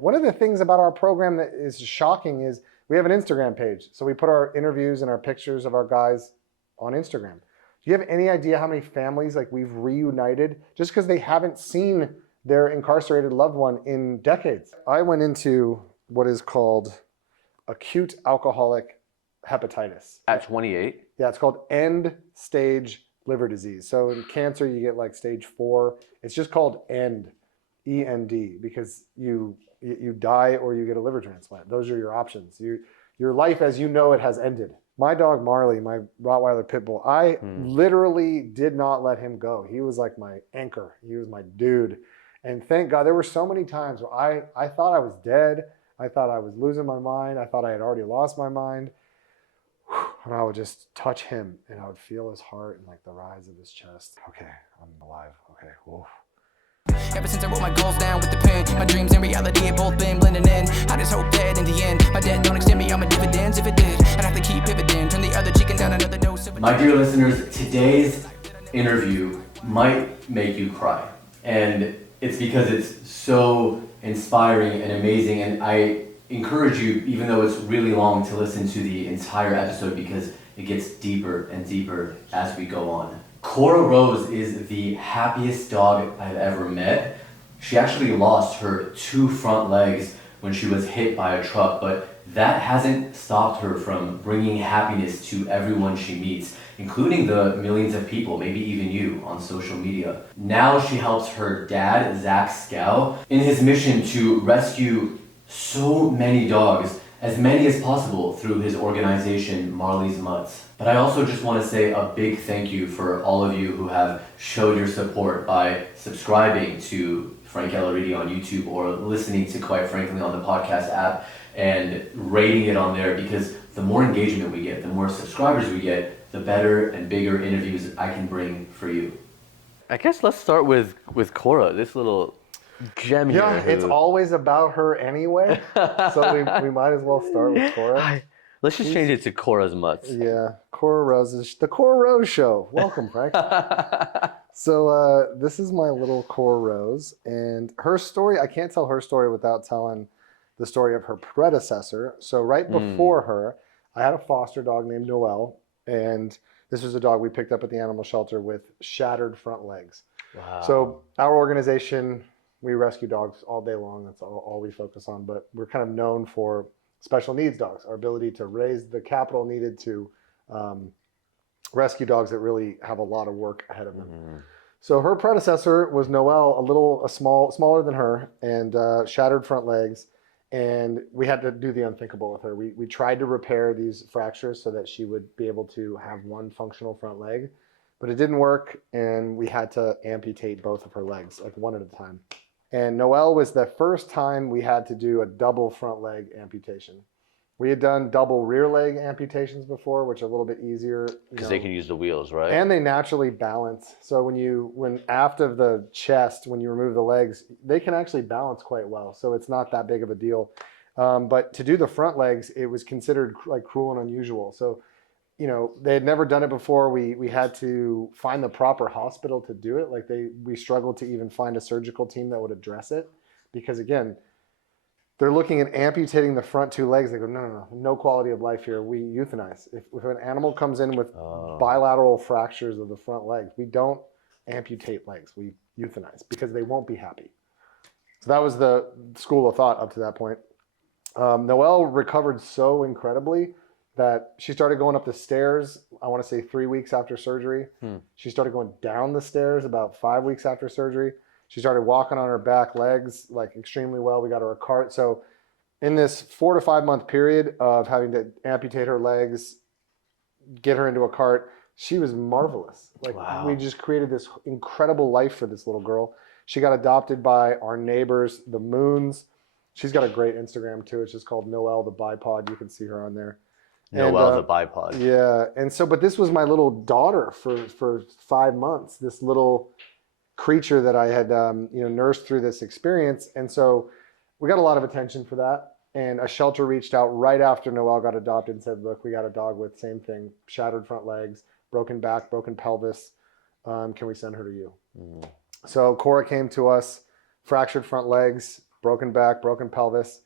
One of the things about our program that is shocking is we have an Instagram page. So we put our interviews and our pictures of our guys on Instagram. Do you have any idea how many families like we've reunited just because they haven't seen their incarcerated loved one in decades? I went into what is called acute alcoholic hepatitis. At 28? Yeah, it's called end-stage liver disease. So in cancer, you get like stage 4. It's just called end, E-N-D, because you die or you get a liver transplant. Those are your options. Your life as you know it has ended. My dog Marley, my Rottweiler-Pit Bull, I literally did not let him go. He was like my anchor. He was my dude. And thank God, there were so many times where I thought I was dead. I thought I was losing my mind. I thought I had already lost my mind. And I would just touch him and I would feel his heart and like the rise of his chest. Okay, I'm alive. Okay, whoa. Ever since I wrote my goals down with the pen, my dreams and reality have both been blending in. I just hope that in the end, my debt don't extend me on my dividends. If it did, I'd have to keep pivoting, turn the other cheek and down another dose of. My dear listeners, today's interview might make you cry. And it's because it's so inspiring and amazing. And I encourage you, even though it's really long, to listen to the entire episode because it gets deeper and deeper as we go on. Cora Rose is the happiest dog I've ever met. She actually lost her 2 front legs when she was hit by a truck, but that hasn't stopped her from bringing happiness to everyone she meets, including the millions of people, maybe even you, on social media. Now she helps her dad, Zack Skow, in his mission to rescue so many dogs, as many as possible, through his organization, Marley's Mutts. But I also just want to say a big thank you for all of you who have showed your support by subscribing to Frank Elaridi on YouTube or listening to Quite Frankly on the podcast app and rating it on there, because the more engagement we get, the more subscribers we get, the better and bigger interviews I can bring for you. I guess let's start with Cora, this little gem here. Yeah, it's always about her anyway, so we might as well start with Cora. Let's just change it to Cora's Mutts. Yeah, Cora Rose, the Cora Rose Show. Welcome, Frank. So this is my little Cora Rose, and her story, I can't tell her story without telling the story of her predecessor. So right before her, I had a foster dog named Noelle, and this was a dog we picked up at the animal shelter with shattered front legs. Wow. So our organization, we rescue dogs all day long. That's all we focus on, but we're kind of known for special needs dogs, our ability to raise the capital needed to rescue dogs that really have a lot of work ahead of them. So her predecessor was Noelle, smaller than her, and shattered front legs. And we had to do the unthinkable with her. We tried to repair these fractures so that she would be able to have one functional front leg, but it didn't work. And we had to amputate both of her legs, like one at a time. And Noelle was the first time we had to do a double front leg amputation. We had done double rear leg amputations before, which are a little bit easier. Because they can use the wheels, right? And they naturally balance. So when after the chest, when you remove the legs, they can actually balance quite well. So it's not that big of a deal. But to do the front legs, it was considered like cruel and unusual. So, they had never done it before. We had to find the proper hospital to do it. Like we struggled to even find a surgical team that would address it, because again, they're looking at amputating the front 2 legs. They go, no quality of life here. We euthanize. If an animal comes in with bilateral fractures of the front legs, we don't amputate legs. We euthanize because they won't be happy. So that was the school of thought up to that point. Noelle recovered so incredibly that she started going up the stairs, I want to say 3 weeks after surgery. She started going down the stairs about 5 weeks after surgery. She started walking on her back legs like extremely well. We got her a cart. So in this 4 to 5 month period of having to amputate her legs, get her into a cart, she was marvelous. Like we just created this incredible life for this little girl. She got adopted by our neighbors, the Moons. She's got a great Instagram too. It's just called Noelle the Bipod. You can see her on there. Noelle the Bipod. Yeah. And so, but this was my little daughter for 5 months, this little creature that I had, nursed through this experience. And so we got a lot of attention for that. And a shelter reached out right after Noelle got adopted and said, look, we got a dog with same thing, shattered front legs, broken back, broken pelvis. Can we send her to you? So Cora came to us, fractured front legs, broken back, broken pelvis,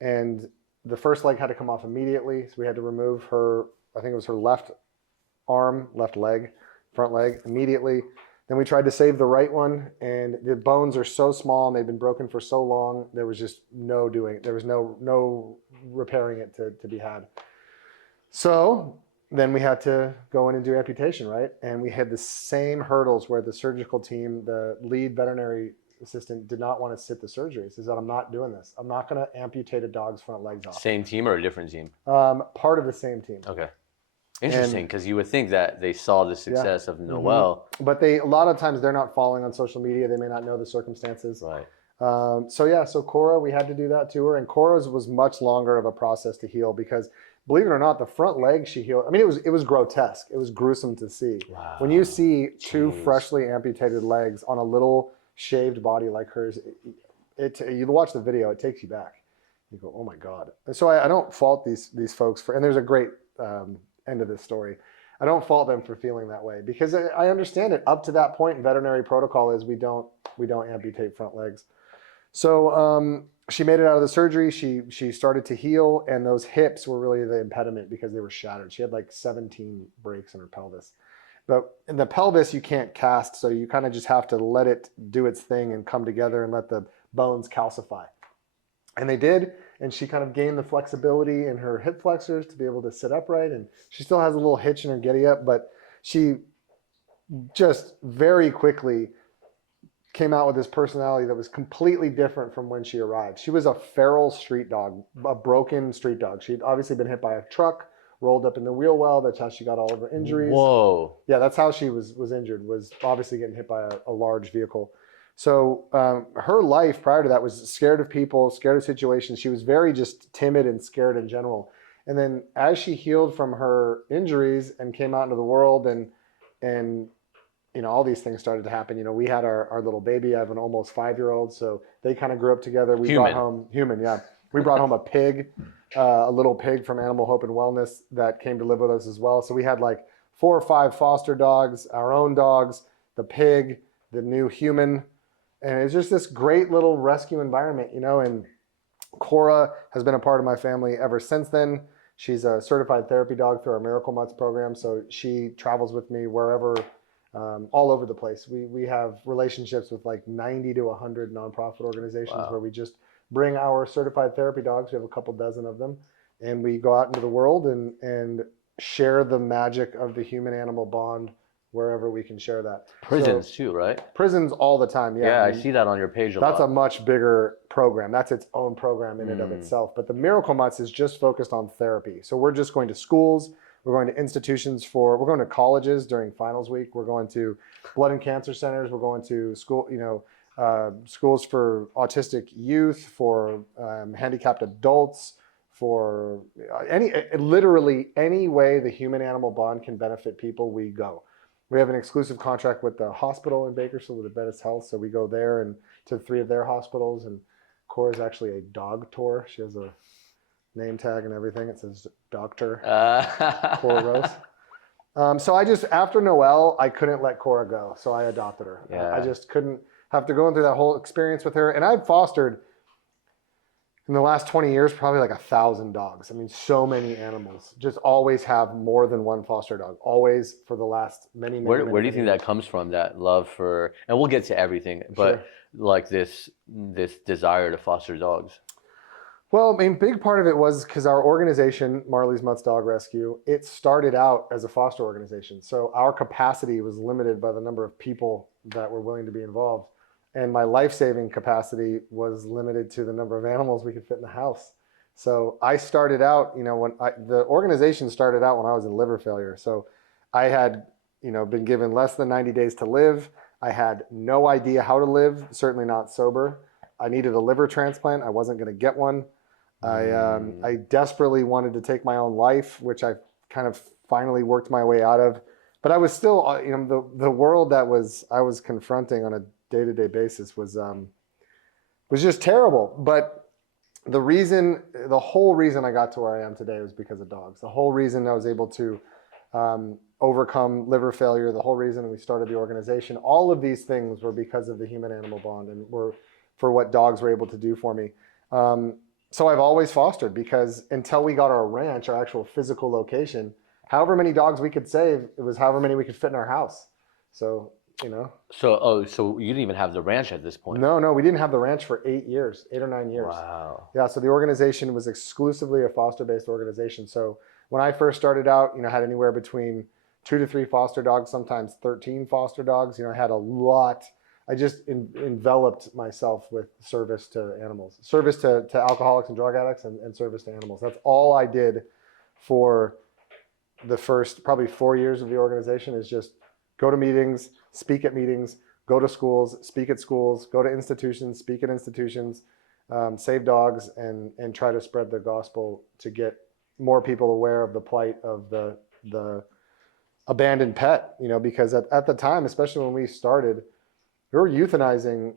and the first leg had to come off immediately. So we had to remove her, I think it was her left arm, left leg, front leg immediately. Then we tried to save the right one, and the bones are so small and they've been broken for so long. There was just no repairing it to be had. So then we had to go in and do amputation, right? And we had the same hurdles where the surgical team, the lead veterinary assistant, did not want to sit the surgery. He says that I'm not doing this. I'm not going to amputate a dog's front legs off. Same team or a different team? Part of the same team. Okay. Interesting, because you would think that they saw the success of Noel. But a lot of times they're not following on social media. They may not know the circumstances. Right. So Cora, we had to do that to her. And Cora's was much longer of a process to heal because, believe it or not, the front leg she healed. I mean, it was grotesque. It was gruesome to see. Wow. When you see two freshly amputated legs on a little shaved body like hers, you watch the video, it takes you back. You go, oh my God. And so I don't fault these folks and there's a great end of this story. I don't fault them for feeling that way because I understand it. Up to that point, veterinary protocol is we don't amputate front legs. So she made it out of the surgery. She started to heal, and those hips were really the impediment because they were shattered. She had like 17 breaks in her pelvis. But in the pelvis, you can't cast, so you kind of just have to let it do its thing and come together and let the bones calcify. And they did, and she kind of gained the flexibility in her hip flexors to be able to sit upright, and she still has a little hitch in her giddy up, but she just very quickly came out with this personality that was completely different from when she arrived. She was a feral street dog, a broken street dog. She'd obviously been hit by a truck, rolled up in the wheel well. That's how she got all of her injuries. Whoa. Yeah, that's how she was injured, was obviously getting hit by a large vehicle. So her life prior to that was scared of people, scared of situations. She was very just timid and scared in general. And then as she healed from her injuries and came out into the world and all these things started to happen. We had our little baby. I have an almost 5-year-old. So they kind of grew up together. We brought home We brought home a pig, a little pig from Animal Hope and Wellness that came to live with us as well. So we had like 4 or 5 foster dogs, our own dogs, the pig, the new human. And it's just this great little rescue environment, and Cora has been a part of my family ever since then. She's a certified therapy dog through our Miracle Mutts program. So she travels with me wherever, all over the place. We have relationships with like 90 to 100 nonprofit organizations where we just bring our certified therapy dogs. We have a couple dozen of them. And we go out into the world and share the magic of the human-animal bond wherever we can share that. Prisons too, right? Prisons all the time, yeah. Yeah, I see that on your page a lot. That's a much bigger program. That's its own program in and of itself. But the Miracle Mutts is just focused on therapy. So we're just going to schools. We're going to institutions we're going to colleges during finals week. We're going to blood and cancer centers. We're going to school, schools for autistic youth, for handicapped adults, for literally any way the human-animal bond can benefit people, we go. We have an exclusive contract with the hospital in Bakersfield with Advocacy Health, so we go there and to 3 of their hospitals. And Cora's actually a dog tour. She has a name tag and everything. It says Dr. Cora Rose. So after Noel, I couldn't let Cora go, so I adopted her. Yeah. I just couldn't, after going through that whole experience with her, and I've fostered in the last 20 years, probably like 1,000 dogs. I mean, so many animals. Just always have more than one foster dog. Always for the last many Where do you think that comes from, that love for, and we'll get to everything, but like this desire to foster dogs? Well, I mean, big part of it was because our organization, Marley's Mutts Dog Rescue, it started out as a foster organization. So our capacity was limited by the number of people that were willing to be involved. And my life-saving capacity was limited to the number of animals we could fit in the house. So I started out, the organization started out when I was in liver failure. So I had, been given less than 90 days to live. I had no idea how to live, certainly not sober. I needed a liver transplant. I wasn't going to get one. I desperately wanted to take my own life, which I kind of finally worked my way out of. But I was still, the world that I was confronting on a day-to-day basis was just terrible. But the whole reason I got to where I am today was because of dogs. The whole reason I was able to overcome liver failure, the whole reason we started the organization, all of these things were because of the human-animal bond. And for what dogs were able to do for me. So I've always fostered, because until we got our ranch, our actual physical location, however many dogs we could save, it was however many we could fit in our house. So, you know. So you didn't even have the ranch at this point? No, we didn't have the ranch for 8 years, 8 or 9 years. Wow. Yeah, so the organization was exclusively a foster-based organization. So when I first started out, you know, I had anywhere between 2 to 3 foster dogs, sometimes 13 foster dogs. You know, I had a lot. I just enveloped myself with service to animals, service to alcoholics and drug addicts, and service to animals. That's all I did for the first probably 4 years of the organization, is just go to meetings, speak at meetings, go to schools, speak at schools, go to institutions, speak at institutions, save dogs, and try to spread the gospel to get more people aware of the plight of the abandoned pet, you know, because at the time, especially when we started, we were euthanizing,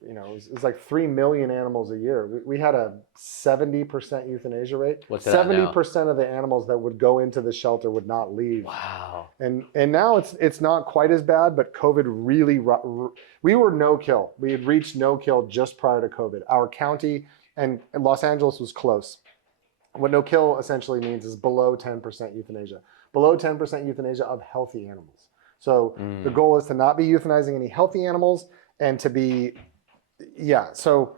you know, it was like 3 million animals a year. We had a 70% euthanasia rate. What's that 70% of the animals that would go into the shelter would not leave. Wow. And now it's not quite as bad, but COVID really, we were no kill. We had reached no kill just prior to COVID. Our county and Los Angeles was close. What no kill essentially means is below 10% euthanasia. Below 10% euthanasia of healthy animals. So the goal is to not be euthanizing any healthy animals, and to be, so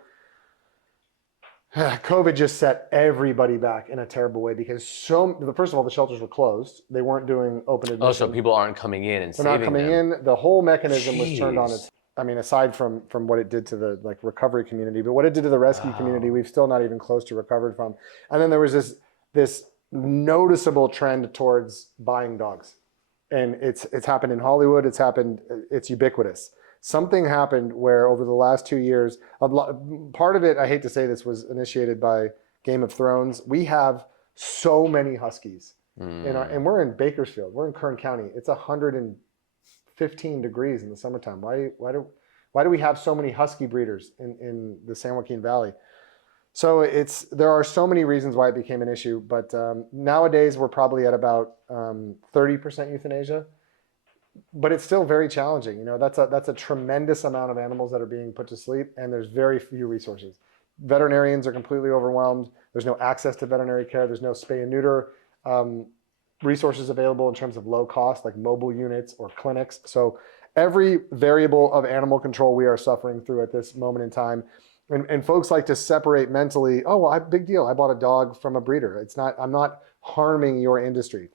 COVID just set everybody back in a terrible way, because first of all, the shelters were closed. They weren't doing open admission. Oh, so people aren't coming in and They're saving not coming them. in. The whole mechanism was turned on Jeez. its, I mean, aside from what it did to the recovery community, but what it did to the rescue community, we've still not even close to recovered from. And then there was this noticeable trend towards buying dogs. And it's happened in Hollywood. It's ubiquitous. Something happened where over the last 2 years, part of it, I hate to say this, was initiated by Game of Thrones. We have so many huskies, and we're in Bakersfield. We're in Kern County. It's 115 degrees in the summertime. Why do we have so many husky breeders in the San Joaquin Valley? So there are so many reasons why it became an issue, but nowadays we're probably at about 30% euthanasia, but it's still very challenging. You know, that's a tremendous amount of animals that are being put to sleep, and there's very few resources. Veterinarians are completely overwhelmed. There's no access to veterinary care. There's no spay and neuter resources available in terms of low cost, like mobile units or clinics. So every variable of animal control we are suffering through at this moment in time. And folks like to separate mentally, oh, well, big deal. I bought a dog from a breeder. I'm not harming your industry.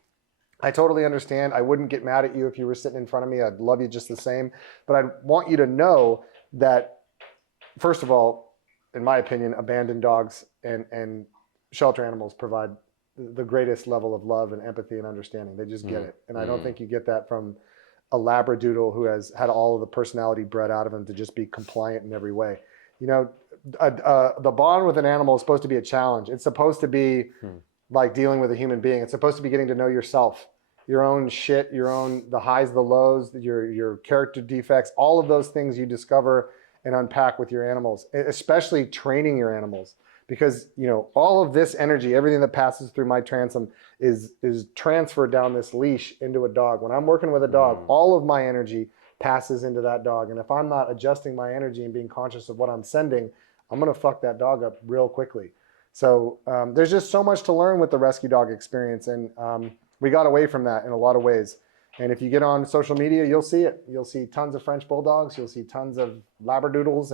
I totally understand. I wouldn't get mad at you if you were sitting in front of me. I'd love you just the same. But I want you to know that, first of all, in my opinion, abandoned dogs and shelter animals provide the greatest level of love and empathy and understanding. They just get it. And I don't think you get that from a Labradoodle who has had all of the personality bred out of him to just be compliant in every way. You know, the bond with an animal is supposed to be a challenge. It's supposed to be like dealing with a human being. It's supposed to be getting to know yourself, your own shit, the highs, the lows, your character defects, all of those things you discover and unpack with your animals, especially training your animals. Because, you know, all of this energy, everything that passes through my transom is transferred down this leash into a dog. When I'm working with a dog, all of my energy passes into that dog. And if I'm not adjusting my energy and being conscious of what I'm sending, I'm going to fuck that dog up real quickly. So there's just so much to learn with the rescue dog experience. And we got away from that in a lot of ways. And if you get on social media, you'll see it. You'll see tons of French bulldogs. You'll see tons of Labradoodles.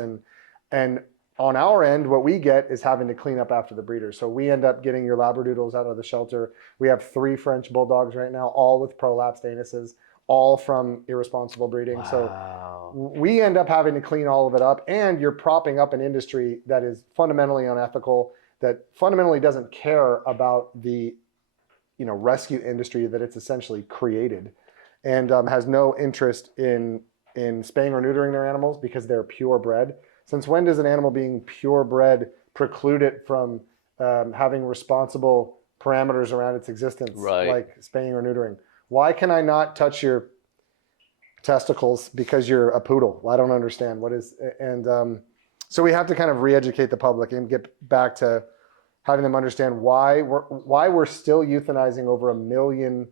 And on our end, what we get is having to clean up after the breeders. So we end up getting your Labradoodles out of the shelter. We have 3 French bulldogs right now, all with prolapsed anuses, all from irresponsible breeding. Wow. So we end up having to clean all of it up, and you're propping up an industry that is fundamentally unethical, that fundamentally doesn't care about the, you know, rescue industry that it's essentially created, and has no interest in spaying or neutering their animals because they're purebred. Since when does an animal being purebred preclude it from having responsible parameters around its existence, like spaying or neutering? Why can I not touch your testicles because you're a poodle? I don't understand what is, and so we have to kind of re-educate the public and get back to having them understand why we're still euthanizing over 1 million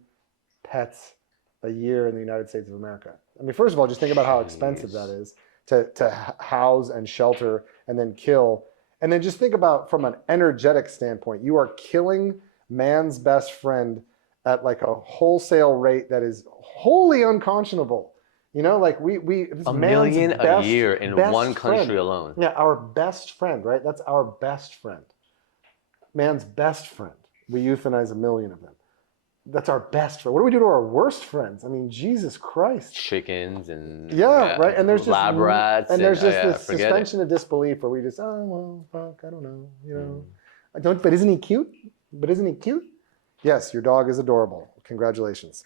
pets a year in the United States of America. I mean, first of all, just think about how expensive that is to house and shelter and then kill. And then just think about from an energetic standpoint, you are killing man's best friend at like a wholesale rate that is wholly unconscionable. You know, like we this $1 man's million a best- year in best one country friend. alone. Yeah, our best friend, right? That's our best friend. Man's best friend. We euthanize 1 million of them. That's our best friend. What do we do to our worst friends? I mean, Jesus Christ. Chickens and Yeah, right. And there's just lab rats. and there's just this forget it. suspension of disbelief where we just, oh well, fuck, I don't know, you know. I don't. But isn't he cute? But isn't he cute? Yes, your dog is adorable. Congratulations.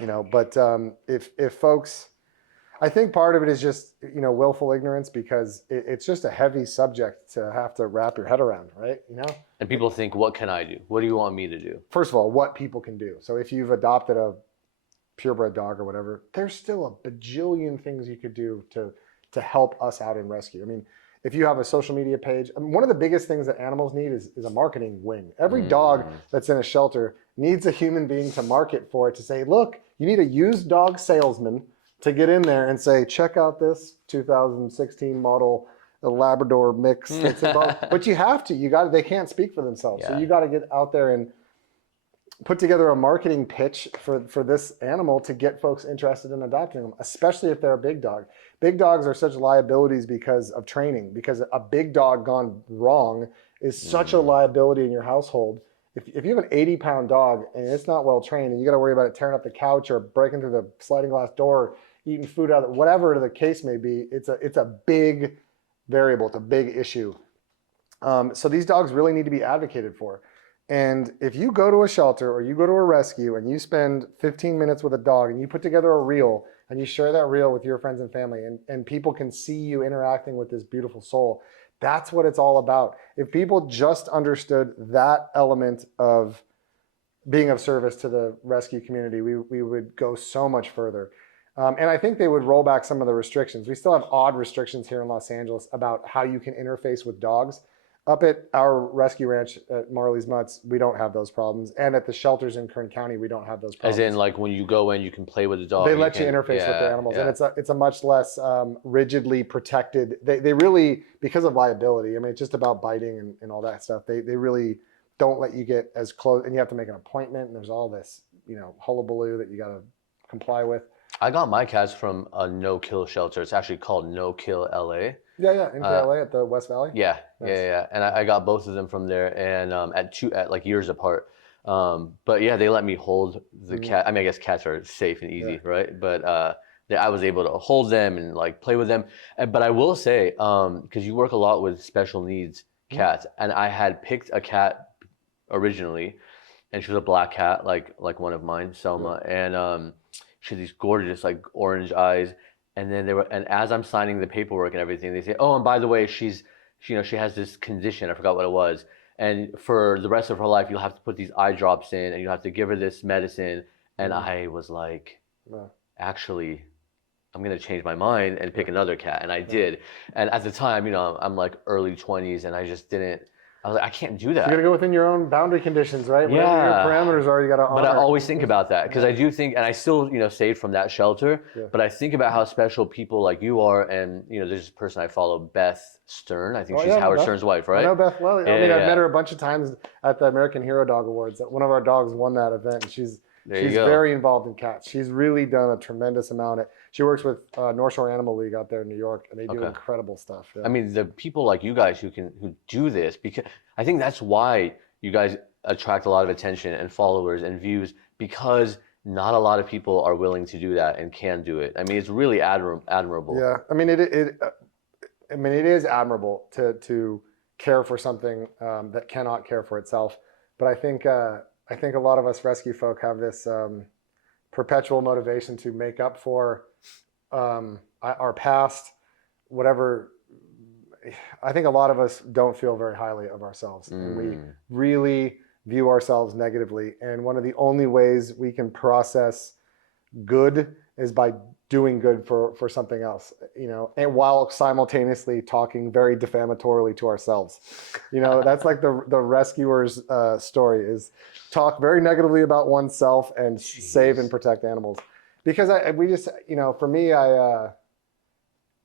You know, but if folks, I think part of it is just, you know, willful ignorance, because it's just a heavy subject to have to wrap your head around, right? You know. And people think, what can I do? What do you want me to do? First of all, what people can do. So if you've adopted a purebred dog or whatever, there's still a bajillion things you could do to help us out in rescue. I mean, if you have a social media page, I mean, one of the biggest things that animals need is a marketing wing. Every dog that's in a shelter needs a human being to market for it, to say, look, you need a used dog salesman to get in there and say, check out this 2016 model Labrador mix. But you have to. You got. They can't speak for themselves, so you got to get out there and put together a marketing pitch for this animal to get folks interested in adopting them, especially if they're a big dog. Big dogs are such liabilities because of training. Because a big dog gone wrong is such a liability in your household. If you have an 80-pound dog and it's not well trained, and you got to worry about it tearing up the couch or breaking through the sliding glass door, eating food out of it, whatever the case may be, it's a big variable. It's a big issue. So these dogs really need to be advocated for. And if you go to a shelter or you go to a rescue and you spend 15 minutes with a dog and you put together a reel and you share that reel with your friends and family, and people can see you interacting with this beautiful soul, that's what it's all about. If people just understood that element of being of service to the rescue community, we would go so much further. And I think they would roll back some of the restrictions. We still have odd restrictions here in Los Angeles about how you can interface with dogs. Up at our rescue ranch at Marley's Mutts, we don't have those problems. And at the shelters in Kern County, we don't have those problems. As in, like, when you go in, you can play with the dog. They let you interface with the animals. And it's a much less rigidly protected. They really, because of liability, I mean, it's just about biting and all that stuff. They really don't let you get as close. And you have to make an appointment. And there's all this, you know, hullabaloo that you got to comply with. I got my cats from a no-kill shelter. It's actually called No Kill LA. Yeah, in KLA at the West Valley. Yeah, Nice. yeah. And I got both of them from there, and at like years apart. But yeah, they let me hold the cat. I mean, I guess cats are safe and easy, right? But I was able to hold them and like play with them. But I will say, because you work a lot with special needs cats, and I had picked a cat originally, and she was a black cat, like one of mine, Selma, and she had these gorgeous like orange eyes. And then and as I'm signing the paperwork and everything, they say, oh, and by the way, she has this condition. I forgot what it was. And for the rest of her life, you'll have to put these eye drops in, and you'll have to give her this medicine. And I was like, actually, I'm going to change my mind and pick another cat. And I did. And at the time, you know, I'm like early 20s, and I just didn't. I was like, I can't do that. You got to go within your own boundary conditions, right? Whatever your parameters are, you got to honor. But I always think about that, because I do think, and I still, you know, saved from that shelter, but I think about how special people like you are. And, you know, there's this person I follow, Beth Stern. I think she's Howard Stern's wife, right? I know Beth well. I mean, I've met her a bunch of times at the American Hero Dog Awards. One of our dogs won that event, and she's very involved in cats. She's really done a tremendous amount. She works with North Shore Animal League out there in New York, and they do incredible stuff. Yeah. I mean, the people like you guys who do this, because I think that's why you guys attract a lot of attention and followers and views, because not a lot of people are willing to do that and can do it. I mean, it's really admirable. Yeah, I mean, it is admirable to care for something that cannot care for itself. But I think a lot of us rescue folk have this perpetual motivation to make up for our past, whatever. I think a lot of us don't feel very highly of ourselves, and we really view ourselves negatively. And one of the only ways we can process good is by doing good for something else, you know, and while simultaneously talking very defamatorily to ourselves. You know, that's like the rescuer's story, is talk very negatively about oneself and save and protect animals. Because we just, you know, for me,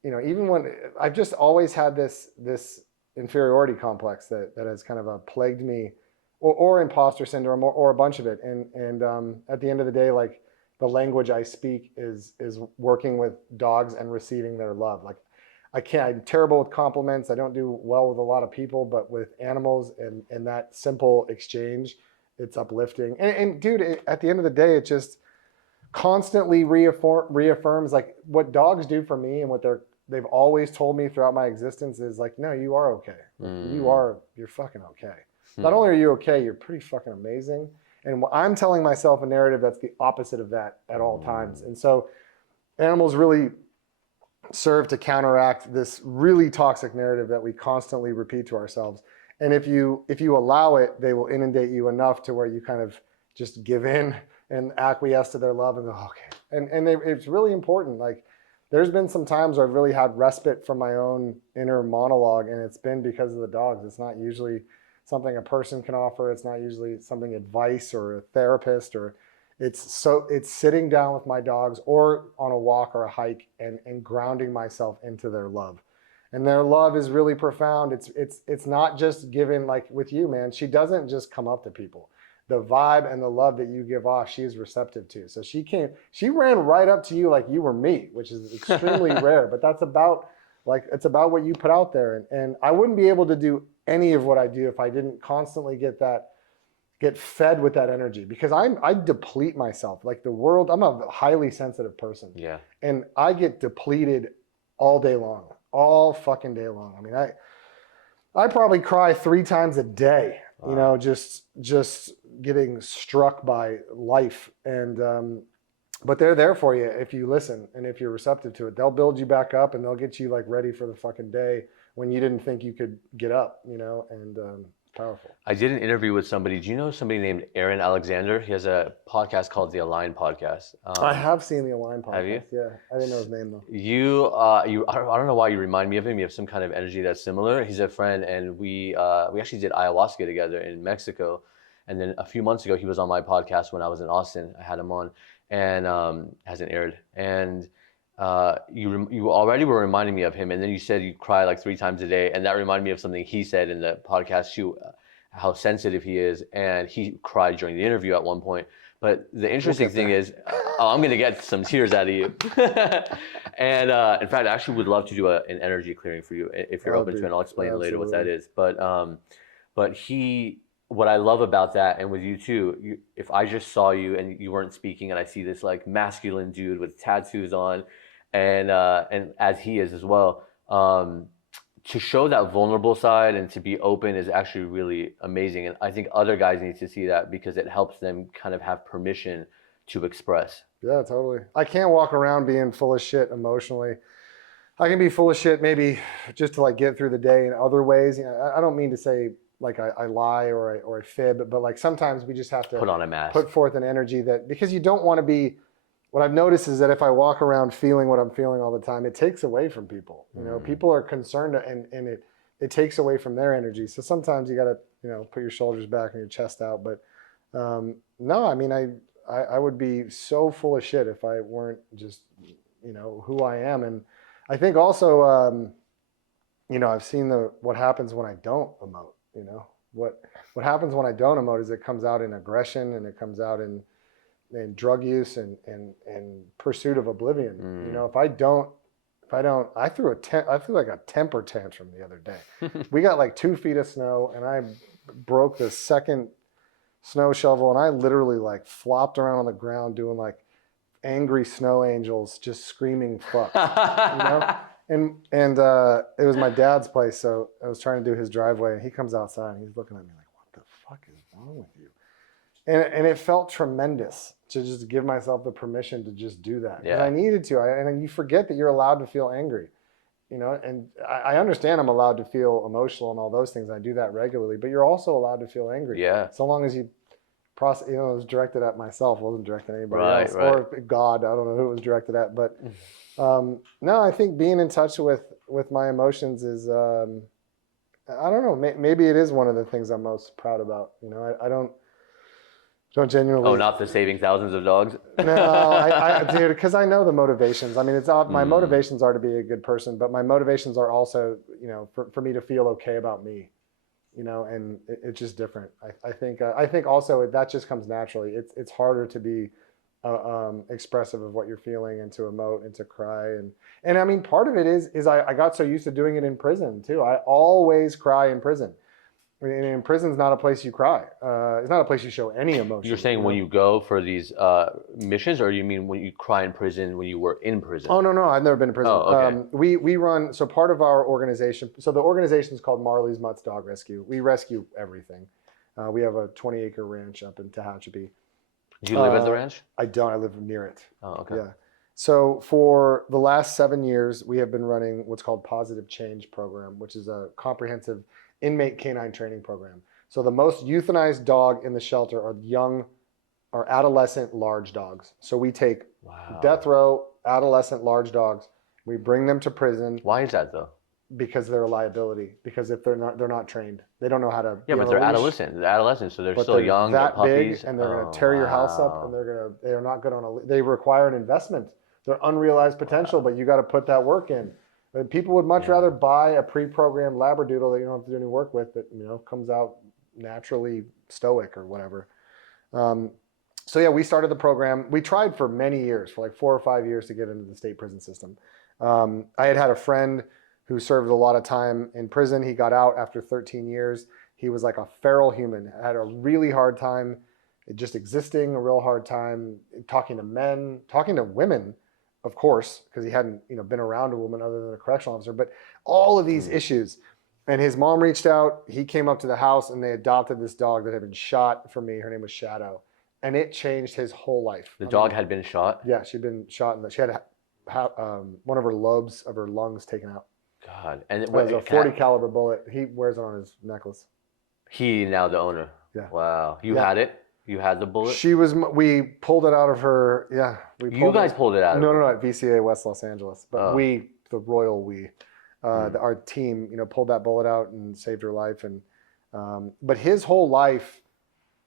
even when I've just always had this inferiority complex that has kind of plagued me, or imposter syndrome, or a bunch of it. And at the end of the day, like the language I speak is working with dogs and receiving their love. Like I'm terrible with compliments. I don't do well with a lot of people, but with animals and that simple exchange, it's uplifting. And dude, at the end of the day, it just constantly reaffirms like what dogs do for me, and what they've always told me throughout my existence is like, no, you are okay. You're fucking okay. Not only are you okay, you're pretty fucking amazing. And I'm telling myself a narrative that's the opposite of that at all times. And so animals really serve to counteract this really toxic narrative that we constantly repeat to ourselves. And if you allow it, they will inundate you enough to where you kind of just give in and acquiesce to their love and go, okay. And it's really important. Like there's been some times where I've really had respite from my own inner monologue, and it's been because of the dogs. It's not usually something a person can offer. It's not usually something advice or a therapist, or it's sitting down with my dogs or on a walk or a hike and grounding myself into their love. And their love is really profound. It's not just given like with you, man. She doesn't just come up to people. The vibe and the love that you give off, she is receptive to. So she ran right up to you like you were me, which is extremely rare, but that's it's about what you put out there. And I wouldn't be able to do any of what I do if I didn't constantly get fed with that energy, because I deplete myself. Like the world, I'm a highly sensitive person. Yeah. And I get depleted all day long, all fucking day long. I mean, I probably cry 3 times a day, Wow. just getting struck by life. And, but they're there for you if you listen and if you're receptive to it. They'll build you back up and they'll get you like ready for the fucking day when you didn't think you could get up, and powerful. I did an interview with somebody. Do you know somebody named Aaron Alexander? He has a podcast called The Align Podcast. I have seen the Align podcast. Have you? Yeah, I didn't know his name though. I don't know why you remind me of him. You have some kind of energy that's similar. He's a friend, and we actually did ayahuasca together in Mexico. And then a few months ago, he was on my podcast when I was in Austin. I had him on, and hasn't aired. And you already were reminding me of him, and then you said you cry like 3 times a day, and that reminded me of something he said in the podcast too, how sensitive he is, and he cried during the interview at one point. But the interesting thing is, I'm gonna get some tears out of you. And in fact, I actually would love to do an energy clearing for you if you're open to it. And I'll explain later what that is. But what I love about that, and with you too, if I just saw you and you weren't speaking, and I see this like masculine dude with tattoos on, and as he is as well, to show that vulnerable side and to be open is actually really amazing. And I think other guys need to see that, because it helps them kind of have permission to express. Yeah, totally. I can't walk around being full of shit emotionally. I can be full of shit maybe just to like get through the day in other ways. I don't mean to say like I lie or I fib, but like sometimes we just have to put on a mask, put forth an energy that, because you don't want to be. What I've noticed is that if I walk around feeling what I'm feeling all the time, it takes away from people. People are concerned, and it takes away from their energy. So sometimes you got to, put your shoulders back and your chest out. But no, I mean, I would be so full of shit if I weren't just, who I am. And I think also, I've seen what happens when I don't emote. What happens when I don't emote is it comes out in aggression, and it comes out in drug use and pursuit of oblivion. If I don't, I threw like a temper tantrum the other day. We got like 2 feet of snow, and I broke the second snow shovel, and I literally like flopped around on the ground doing like angry snow angels, just screaming fuck, And it was my dad's place, so I was trying to do his driveway, and he comes outside and he's looking at me like, what the fuck is wrong with you? And it felt tremendous to just give myself the permission to just do that. Yeah. And I needed to. And you forget that you're allowed to feel angry, and I understand I'm allowed to feel emotional and all those things. I do that regularly, but you're also allowed to feel angry. Yeah. So long as you process, it was directed at myself. It wasn't directed at anybody else. Right. Or God, I don't know who it was directed at. But no, I think being in touch with my emotions is, I don't know, maybe it is one of the things I'm most proud about. Don't genuinely. Oh, not the saving thousands of dogs. No, dude, because I know the motivations. I mean, it's all, my motivations are to be a good person, but my motivations are also, for me to feel okay about me, and it's just different. I think also that just comes naturally. It's harder to be expressive of what you're feeling and to emote and to cry. And I mean, part of it is I got so used to doing it in prison too. I always cry in prison. I mean, in prison's not a place you cry. It's not a place you show any emotion. You're saying when you go for these missions, or you mean when you cry in prison when you were in prison? Oh, no, I've never been in prison. Oh, okay. We run, so part of our organization, so the organization is called Marley's Mutts Dog Rescue. We rescue everything. We have a 20-acre ranch up in Tehachapi. Do you live at the ranch? I don't. I live near it. Oh, okay. Yeah. So for the last 7 years, we have been running what's called Positive Change Program, which is a comprehensive inmate canine training program. So the most euthanized dog in the shelter are adolescent large dogs. So we take death row adolescent large dogs, we bring them to prison. Why is that though? Because they're a liability. Because if they're not trained, they don't know how to. Yeah, but they're adolescents, so they're still young. That they're puppies, big, and they're going to tear your house up, and they're not good on they require an investment. They're unrealized potential, but you got to put that work in. But people would much rather buy a pre-programmed labradoodle that you don't have to do any work with, that comes out naturally stoic or whatever. So yeah, we started the program. We tried for many years, for like 4 or 5 years, to get into the state prison system. I had a friend who served a lot of time in prison. He got out after 13 years. He was like a feral human, had a really hard time just existing, a real hard time talking to men, talking to women, of course, because he hadn't been around a woman other than a correctional officer, but all of these issues. And his mom reached out. He came up to the house, and they adopted this dog that had been shot for me. Her name was Shadow, and it changed his whole life. The dog had been shot? Yeah, she'd been shot, and she had one of her lobes of her lungs taken out. God. And it was a 40 caliber bullet. He wears it on his necklace. He now the owner? Yeah. Wow. You had it? You had the bullet? We pulled it out of her. Yeah. You guys pulled it out of her? No, at VCA West Los Angeles. But the royal our team, pulled that bullet out and saved her life. And but his whole life,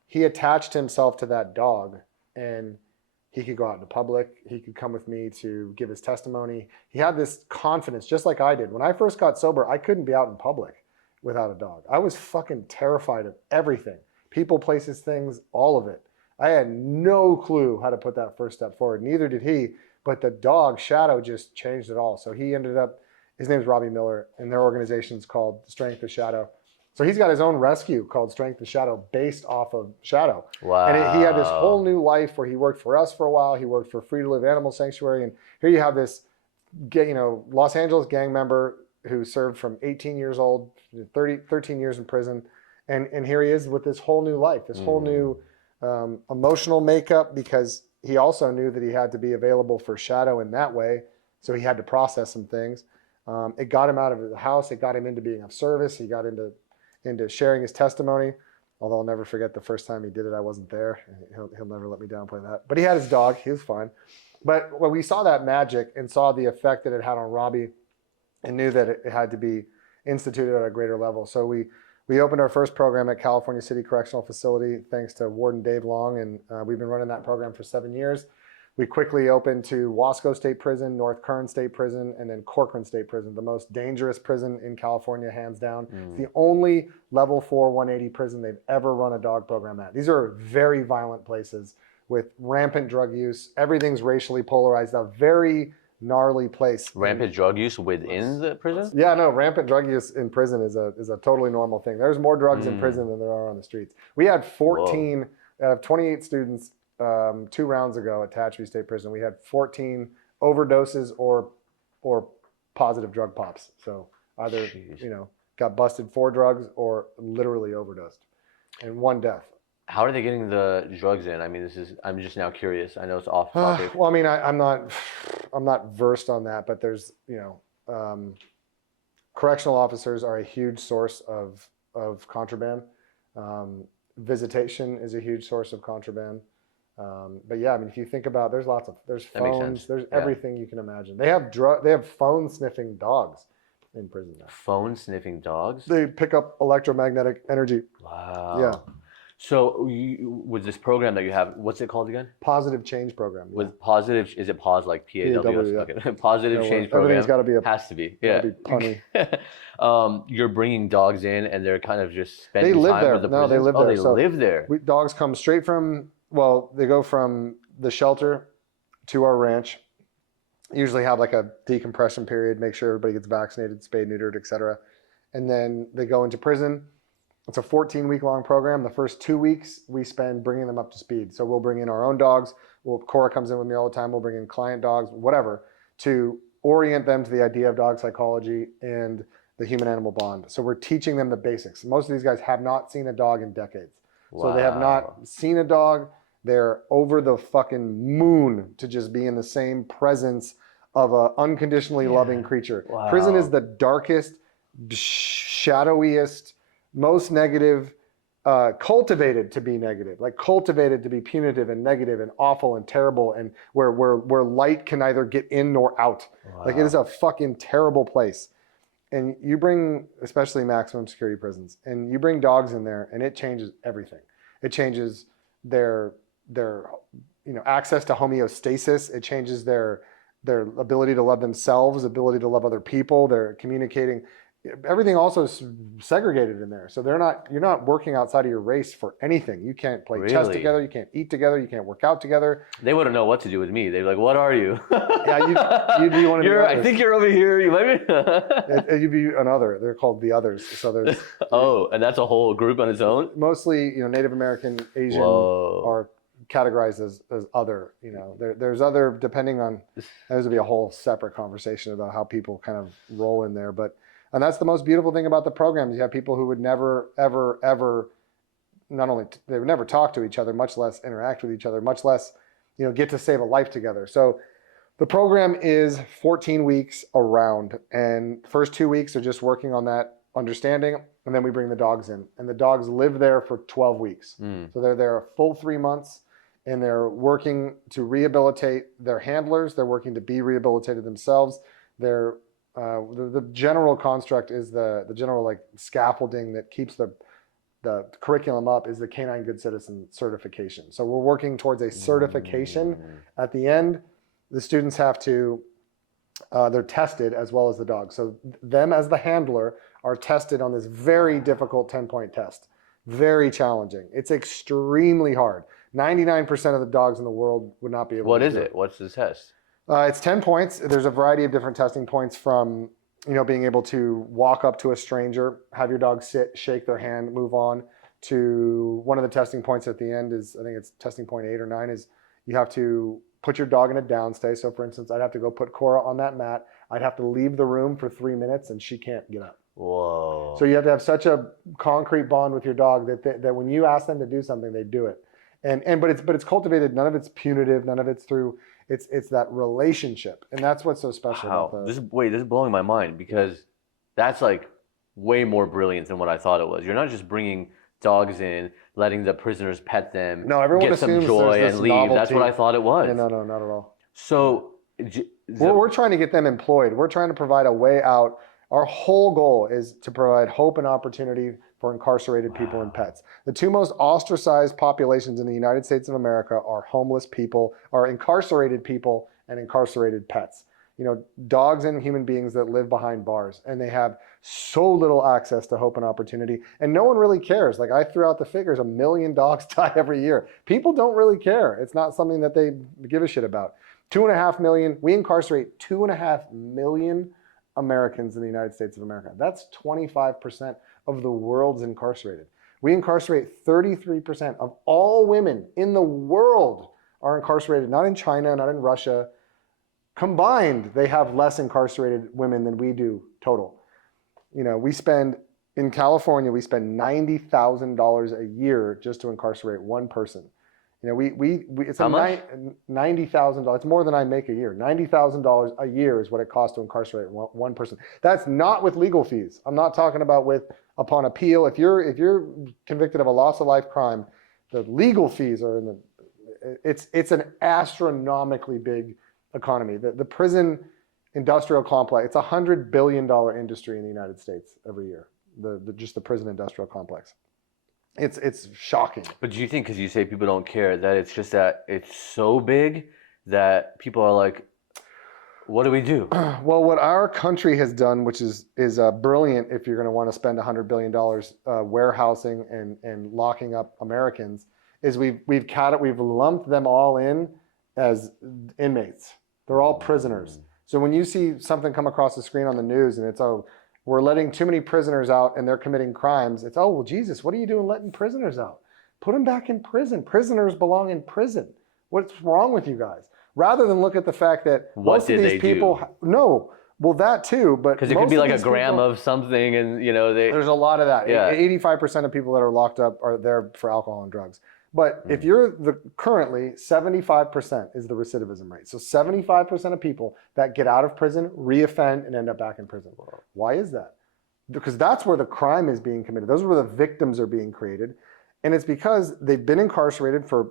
he attached himself to that dog, and he could go out into public. He could come with me to give his testimony. He had this confidence, just like I did. When I first got sober, I couldn't be out in public without a dog. I was fucking terrified of everything. People, places, things, all of it. I had no clue how to put that first step forward. Neither did he. But the dog, Shadow, just changed it all. So he ended up, his name's Robbie Miller, and their organization's called Strength of Shadow. So he's got his own rescue called Strength of Shadow, based off of Shadow. Wow. And he had this whole new life where he worked for us for a while. He worked for Free to Live Animal Sanctuary. And here you have this, Los Angeles gang member who served from 18 years old, 13 years in prison. And here he is with this whole new life, this whole new emotional makeup, because he also knew that he had to be available for Shadow in that way. So he had to process some things. It got him out of the house. It got him into being of service. He got into sharing his testimony. Although I'll never forget the first time he did it, I wasn't there. He'll never let me downplay that. But he had his dog. He was fine. But when we saw that magic and saw the effect that it had on Robbie, and knew that it had to be instituted at a greater level. So we opened our first program at California City Correctional Facility, thanks to Warden Dave Long, and we've been running that program for 7 years. We quickly opened to Wasco State Prison, North Kern State Prison, and then Corcoran State Prison, the most dangerous prison in California, hands down. It's the only level 4 180 prison they've ever run a dog program at. These are very violent places with rampant drug use. Everything's racially polarized, a very gnarly place. Rampant drug use within the prison? Yeah, no, rampant drug use in prison is a totally normal thing. There's more drugs in prison than there are on the streets. We had 14 out of 28 students 2 rounds ago at Tehachapi State Prison. We had 14 overdoses or positive drug pops. So either got busted for drugs or literally overdosed, and 1 death. How are they getting the drugs in? I mean, I'm just now curious. I know it's off topic. Well, I mean, I'm not versed on that, but there's, correctional officers are a huge source of contraband. Visitation is a huge source of contraband. But yeah, I mean, if you think about, there's phones, there's everything you can imagine. They have phone sniffing dogs in prison now. Phone sniffing dogs? They pick up electromagnetic energy. Wow. Yeah. So with this program that you have, what's it called again? Positive change program. Yeah. With positive, is it pause like PAW? Yeah. Okay. Positive Yeah, change everything's program. gotta be has to be. Yeah. gotta be punny. You're bringing dogs in, and they're kind of just spending They live time there. with the No, they prisoners? live Oh, there. they So live there. Dogs come straight from, well, they go from the shelter to our ranch. Usually have like a decompression period, make sure everybody gets vaccinated, spayed, neutered, etc. And then they go into prison. It's a 14-week long program. The first 2 weeks we spend bringing them up to speed. So we'll bring in our own dogs. Cora comes in with me all the time. We'll bring in client dogs, whatever, to orient them to the idea of dog psychology and the human-animal bond. So we're teaching them the basics. Most of these guys have not seen a dog in decades. So they have not seen a dog. They're over the fucking moon to just be in the same presence of a unconditionally loving creature. Wow. Prison is the darkest, shadowiest, most negative, cultivated to be negative, like cultivated to be punitive and negative and awful and terrible, and where light can neither get in nor out. Wow. Like it is a fucking terrible place. And you bring, especially maximum security prisons, and you bring dogs in there, and it changes everything. It changes their access to homeostasis. It changes their ability to love themselves, ability to love other people. They're communicating. Everything also is segregated in there. So you're not working outside of your race for anything. You can't play chess together. You can't eat together. You can't work out together. They wouldn't know what to do with me. They'd be like, "What are you?" Yeah, you'd be one of the others. I think you're over here. You might be. You'd be another. They're called the others. So there's oh, and that's a whole group on its own. Mostly, Native American, Asian are categorized as other. There's other depending on. There's would be a whole separate conversation about how people kind of roll in there, and that's the most beautiful thing about the program. You have people who would never, ever, ever, they would never talk to each other, much less interact with each other, much less, get to save a life together. So the program is 14 weeks around, and the first 2 weeks are just working on that understanding, and then we bring the dogs in, and the dogs live there for 12 weeks. So they're there a full 3 months, and they're working to rehabilitate their handlers. They're working to be rehabilitated themselves. They're the general construct is the general like scaffolding that keeps the curriculum up is the Canine Good Citizen certification. So we're working towards a certification. At the end, the students have to, they're tested as well as the dog. So them as the handler are tested on this very difficult 10-point test. Very challenging. It's extremely hard. 99% of the dogs in the world would not be able to do it. What is it? What's the test? It's 10 points. There's a variety of different testing points from, being able to walk up to a stranger, have your dog sit, shake their hand, move on, to one of the testing points at the end is, I think it's testing point 8 or 9, is you have to put your dog in a downstay. So for instance, I'd have to go put Cora on that mat. I'd have to leave the room for 3 minutes and she can't get up. Whoa. So you have to have such a concrete bond with your dog that when you ask them to do something, they do it. But it's cultivated. None of it's punitive. None of it's through. It's that relationship, and that's what's so special about this is blowing my mind, because that's like way more brilliant than what I thought it was. You're not just bringing dogs in, letting the prisoners pet them, no, everyone get some assumes joy there's and this leave. novelty. That's what I thought it was. No, not at all. So we're trying to get them employed. We're trying to provide a way out. Our whole goal is to provide hope and opportunity for incarcerated people and pets. The two most ostracized populations in the United States of America are homeless people, are incarcerated people, and incarcerated pets. Dogs and human beings that live behind bars, and they have so little access to hope and opportunity, and no one really cares. Like I threw out the figures, 1 million dogs die every year. People don't really care. It's not something that they give a shit about. 2.5 million, we incarcerate 2.5 million Americans in the United States of America. That's 25% of the world's incarcerated. We incarcerate 33% of all women in the world are incarcerated, not in China, not in Russia. Combined, they have less incarcerated women than we do total. In California, we spend $90,000 a year just to incarcerate one person. It's how much? $90,000. It's more than I make a year. $90,000 a year is what it costs to incarcerate one person. That's not with legal fees. I'm not talking about upon appeal. If you're convicted of a loss of life crime, the legal fees are it's an astronomically big economy. The prison industrial complex, it's $100 billion industry in the United States every year. Just the prison industrial complex. It's shocking. But do you think, because you say people don't care, that it's just that it's so big that people are like, what do we do? Well, what our country has done, which is brilliant if you're going to want to spend $100 billion warehousing and locking up Americans, is we've lumped them all in as inmates. They're all prisoners. So when you see something come across the screen on the news and it's, oh, we're letting too many prisoners out and they're committing crimes, it's, oh, well, Jesus, what are you doing letting prisoners out? Put them back in prison. Prisoners belong in prison. What's wrong with you guys? Rather than look at the fact that most of these people, no, well, that too, but because it could be like a gram of something, and there's a lot of that. Yeah. 85% of people that are locked up are there for alcohol and drugs. But if you're currently 75% is the recidivism rate. So 75% of people that get out of prison reoffend and end up back in prison. Why is that? Because that's where the crime is being committed. Those are where the victims are being created. And it's because they've been incarcerated for,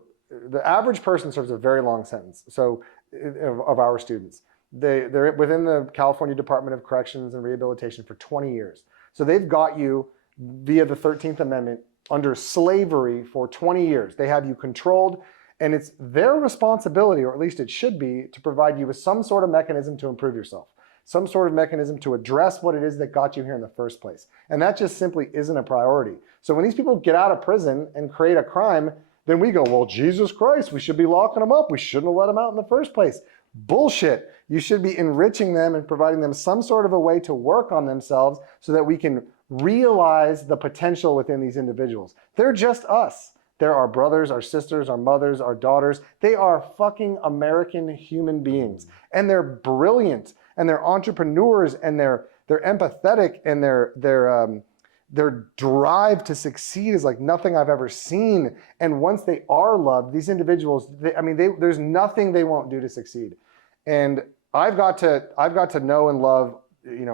the average person serves a very long sentence. So of our students, they're within the California Department of Corrections and Rehabilitation for 20 years. So they've got you via the 13th Amendment under slavery for 20 years. They have you controlled, and it's their responsibility, or at least it should be, to provide you with some sort of mechanism to improve yourself, some sort of mechanism to address what it is that got you here in the first place. And that just simply isn't a priority. So when these people get out of prison and create a crime, then we go, well, Jesus Christ, we should be locking them up. We shouldn't have let them out in the first place. Bullshit. You should be enriching them and providing them some sort of a way to work on themselves so that we can realize the potential within these individuals. They're just us. They're our brothers, our sisters, our mothers, our daughters. They are fucking American human beings. And they're brilliant, and they're entrepreneurs, and they're empathetic, and their drive to succeed is like nothing I've ever seen. And once they are loved, these individuals, there's nothing they won't do to succeed. And I've got to know and love,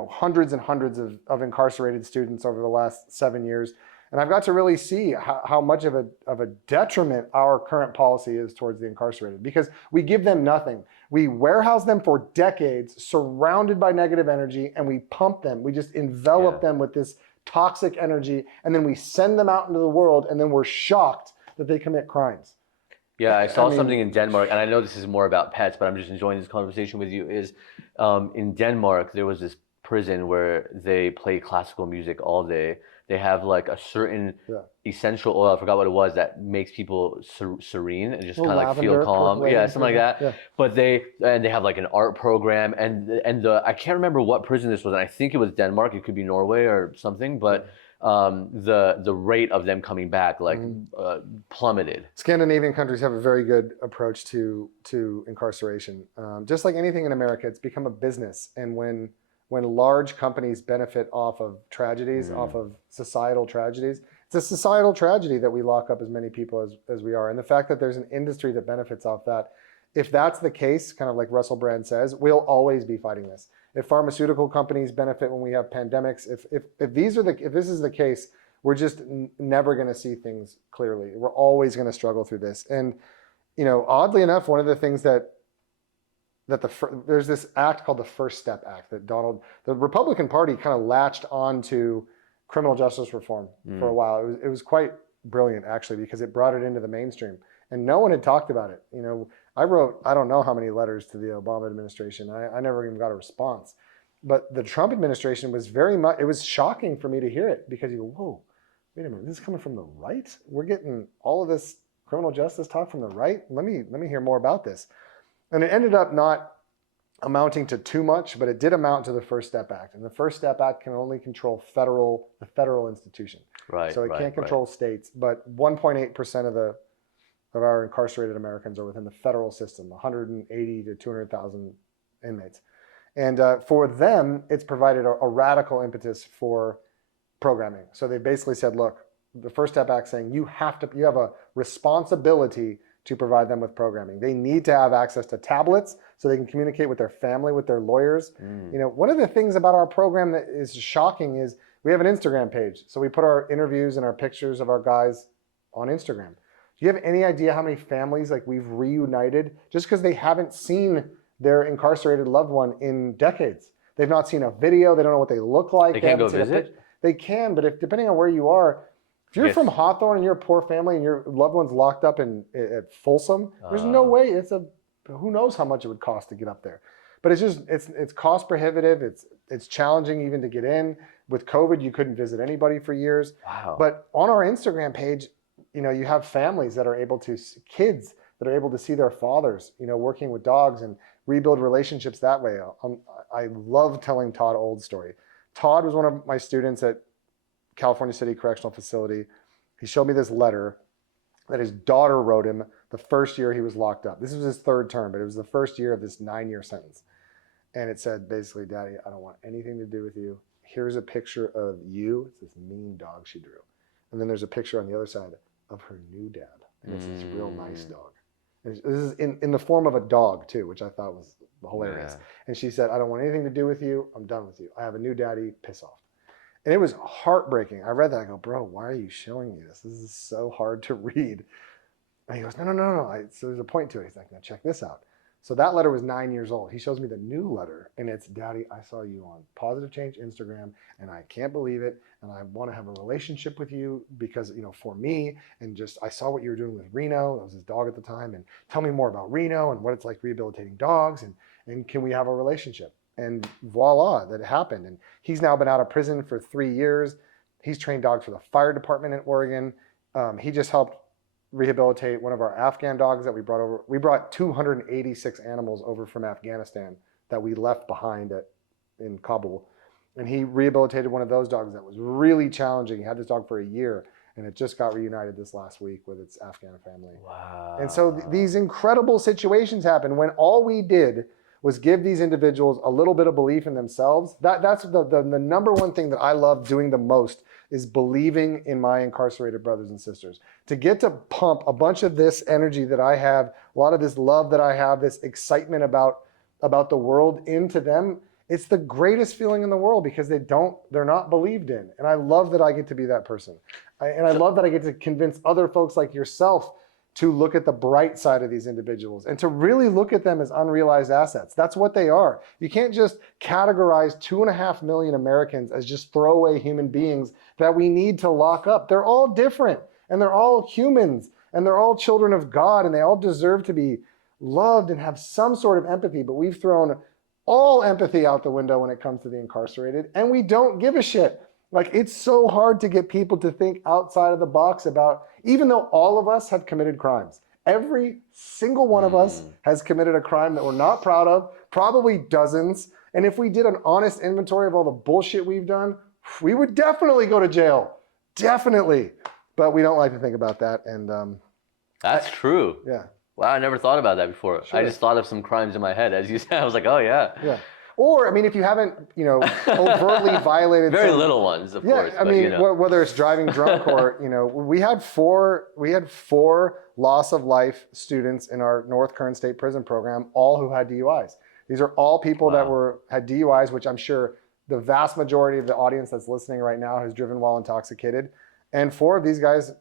hundreds and hundreds of incarcerated students over the last 7 years. And I've got to really see how much of a detriment our current policy is towards the incarcerated, because we give them nothing. We warehouse them for decades, surrounded by negative energy, and we pump them. We just envelop them with this toxic energy, and then we send them out into the world, and then we're shocked that they commit crimes. Yeah, I saw something in Denmark, and I know this is more about pets, but I'm just enjoying this conversation with you, is in Denmark, there was this prison where they play classical music all day. They have like a certain essential oil, I forgot what it was, that makes people serene and just kind of like feel calm. Yeah, something like that. Yeah. But they have like an art program, and I can't remember what prison this was, and I think it was Denmark, it could be Norway or something, but the rate of them coming back plummeted. Scandinavian countries have a very good approach to incarceration. Just like anything in America, it's become a business, and when large companies benefit off of tragedies, off of societal tragedies, it's a societal tragedy that we lock up as many people as we are. And the fact that there's an industry that benefits off that, if that's the case, kind of like Russell Brand says, we'll always be fighting this. If pharmaceutical companies benefit when we have pandemics, if this is the case, we're just never going to see things clearly. We're always going to struggle through this. And, oddly enough, one of the things that there's this act called the First Step Act that the Republican Party kind of latched on to criminal justice reform for a while. It was quite brilliant, actually, because it brought it into the mainstream, and no one had talked about it. I wrote, I don't know how many letters to the Obama administration. I never even got a response. But the Trump administration was it was shocking for me to hear it, because you go, whoa, wait a minute, this is coming from the right? We're getting all of this criminal justice talk from the right? Let me hear more about this. And it ended up not amounting to too much, but it did amount to the First Step Act. And the First Step Act can only control the federal institution. Right. So it can't control states. But 1.8% of our incarcerated Americans are within the federal system, 180 to 200,000 inmates. And for them, it's provided a radical impetus for programming. So they basically said, look, the First Step Act saying you have a responsibility to provide them with programming. They need to have access to tablets so they can communicate with their family, with their lawyers. One of the things about our program that is shocking is we have an Instagram page. So we put our interviews and our pictures of our guys on Instagram. Do you have any idea how many families we've reunited just because they haven't seen their incarcerated loved one in decades? They've not seen a video. They don't know what they look like. They can't go visit? They can, but depending on where you are, If you're Yes. from Hawthorne and you're a poor family and your loved one's locked up at Folsom, there's no way who knows how much it would cost to get up there. But it's cost prohibitive. It's challenging even to get in. With COVID, you couldn't visit anybody for years. Wow. But on our Instagram page, you have families that are able to, kids that are able to see their fathers, working with dogs and rebuild relationships that way. I love telling Todd old story. Todd was one of my students at California City Correctional Facility. He showed me this letter that his daughter wrote him the first year he was locked up. This was his third term, but it was the first year of this 9-year sentence. And it said, basically, Daddy, I don't want anything to do with you. Here's a picture of you. It's this mean dog she drew. And then there's a picture on the other side of her new dad. And it's this real nice dog. And this is in the form of a dog, too, which I thought was hilarious. Yeah. And she said, I don't want anything to do with you. I'm done with you. I have a new daddy. Piss off. And it was heartbreaking. I read that. I go, bro, why are you showing me this? This is so hard to read. And he goes, no. So there's a point to it. He's like, now check this out. So that letter was 9 years old. He shows me the new letter, and it's, Daddy, I saw you on Positive Change Instagram, and I can't believe it, and I want to have a relationship with you because, for me, and just I saw what you were doing with Reno. That was his dog at the time, and tell me more about Reno and what it's like rehabilitating dogs, and can we have a relationship? And voila, that happened. And he's now been out of prison for 3 years. He's trained dogs for the fire department in Oregon. He just helped rehabilitate one of our Afghan dogs that we brought over. We brought 286 animals over from Afghanistan that we left behind in Kabul. And he rehabilitated one of those dogs that was really challenging. He had this dog for a year, and it just got reunited this last week with its Afghan family. Wow. And so these incredible situations happen when all we did was give these individuals a little bit of belief in themselves. That's the number one thing that I love doing the most is believing in my incarcerated brothers and sisters. To get to pump a bunch of this energy that I have, a lot of this love that I have, this excitement about the world into them, it's the greatest feeling in the world because they're not believed in. And I love that I get to be that person. I love that I get to convince other folks like yourself to look at the bright side of these individuals and to really look at them as unrealized assets. That's what they are. You can't just categorize 2.5 million Americans as just throwaway human beings that we need to lock up. They're all different, and they're all humans, and they're all children of God, and they all deserve to be loved and have some sort of empathy, but we've thrown all empathy out the window when it comes to the incarcerated, and we don't give a shit. Like, it's so hard to get people to think outside of the box about, even though all of us have committed crimes. Every single one of us has committed a crime that we're not proud of, probably dozens. And if we did an honest inventory of all the bullshit we've done, we would definitely go to jail. Definitely. But we don't like to think about that. And That's true. yeah. Wow, I never thought about that before. Sure. I just thought of some crimes in my head. As you said, I was like, oh, yeah. Yeah. Or, I mean, if you haven't, overtly violated Very some, little ones, of yeah, course. I mean, whether it's driving drunk or, we had four loss of life students in our North Kern State Prison program, all who had DUIs. These are all people that had DUIs, which I'm sure the vast majority of the audience that's listening right now has driven while intoxicated. And 4 of these guys,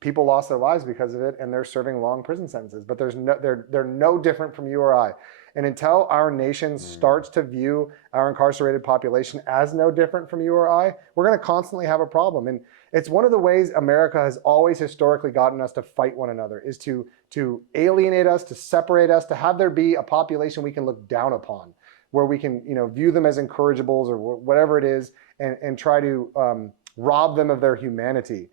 people lost their lives because of it, and they're serving long prison sentences. But they're no different from you or I. And until our nation starts to view our incarcerated population as no different from you or I, we're going to constantly have a problem. And it's one of the ways America has always historically gotten us to fight one another, is to alienate us, to separate us, to have there be a population we can look down upon, where we can view them as incorrigibles or whatever it is, and try to rob them of their humanity.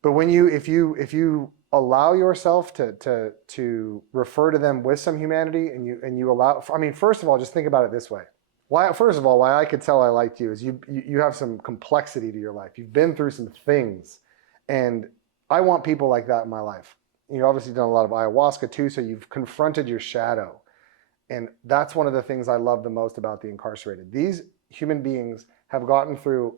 But if you allow yourself to refer to them with some humanity, and you allow, I mean, first of all, just think about it this way. Why I could tell I liked you is you have some complexity to your life. You've been through some things, and I want people like that in my life. You've obviously done a lot of ayahuasca too, so you've confronted your shadow. And that's one of the things I love the most about the incarcerated. These human beings have gotten through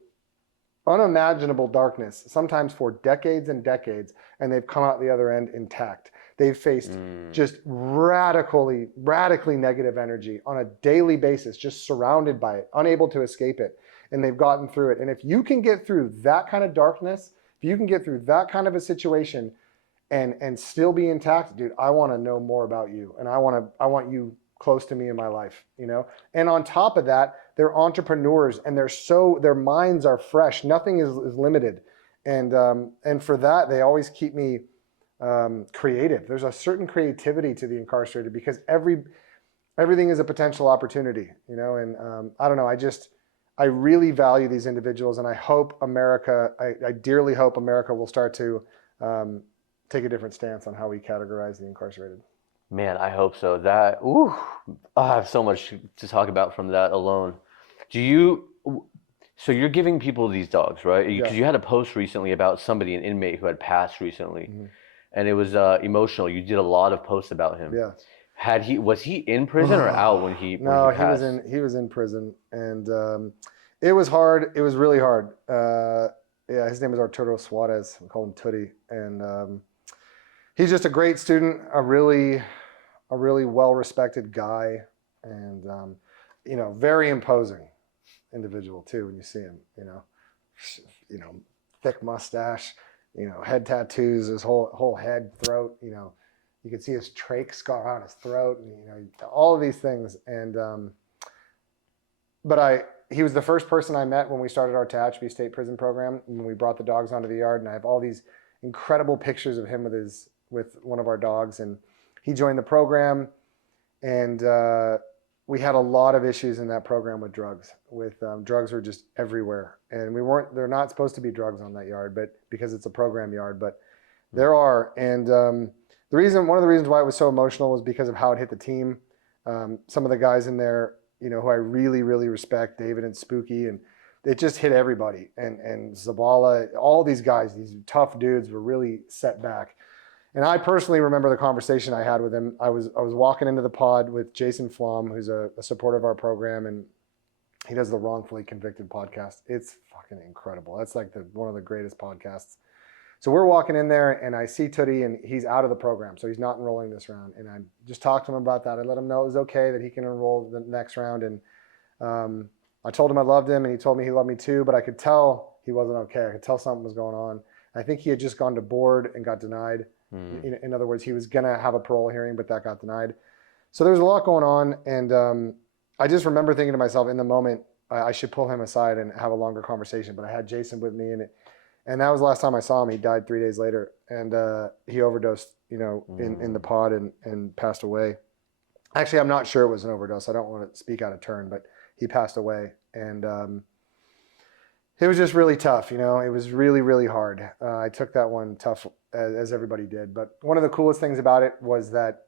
unimaginable darkness, sometimes for decades and decades, and they've come out the other end intact. They've faced just radically negative energy on a daily basis, just surrounded by it, unable to escape it, and they've gotten through it. And if you can get through that kind of darkness, if you can get through that kind of a situation and still be intact, dude, I want to know more about you, and I want you close to me in my life, And on top of that, they're entrepreneurs, and their minds are fresh. Nothing is limited. And for that, they always keep me creative. There's a certain creativity to the incarcerated because everything is a potential opportunity, you know. And I don't know. I really value these individuals, and I hope America. I dearly hope America will start to take a different stance on how we categorize the incarcerated. Man, I hope so. That, ooh, I have so much to talk about from that alone. So you're giving people these dogs, right? Because you had a post recently about somebody, an inmate who had passed recently, and it was emotional. You did a lot of posts about him. Yeah. Was he in prison or out when he passed? He was in prison, and it was hard. It was really hard. Yeah, his name is Arturo Suarez. We call him Tootie, and he's just a great student, a really well-respected guy, and you know, very imposing individual too when you see him. You know, thick mustache, you know, head tattoos, his whole head, throat. You know, you could see his trach scar on his throat, and you know, all of these things. And he was the first person I met when we started our Tehachapi State Prison program, when we brought the dogs onto the yard, and I have all these incredible pictures of him with one of our dogs, and he joined the program, and we had a lot of issues in that program with drugs. Drugs were just everywhere, and they're not supposed to be drugs on that yard, but because it's a program yard, but there are. And one of the reasons why it was so emotional was because of how it hit the team. Some of the guys in there, you know, who I really, really respect, David and Spooky, and it just hit everybody. And Zabala, all these guys, these tough dudes, were really set back. And I personally remember the conversation I had with him. I was walking into the pod with Jason Flom, who's a supporter of our program, and he does the Wrongfully Convicted podcast. It's fucking incredible. That's like one of the greatest podcasts. So we're walking in there, and I see Tootie, and he's out of the program, so he's not enrolling this round. And I just talked to him about that. I let him know it was okay, that he can enroll the next round. And I told him I loved him, and he told me he loved me too, but I could tell he wasn't okay. I could tell something was going on. I think he had just gone to board and got denied. In other words, he was going to have a parole hearing, but that got denied. So there was a lot going on. And I just remember thinking to myself in the moment, I should pull him aside and have a longer conversation. But I had Jason with me, and that was the last time I saw him. He died 3 days later, and he overdosed, you know, in the pod and passed away. Actually, I'm not sure it was an overdose. I don't want to speak out of turn, but he passed away. And it was just really tough, you know. It was really, really hard. I took that one tough, as everybody did. But one of the coolest things about it was that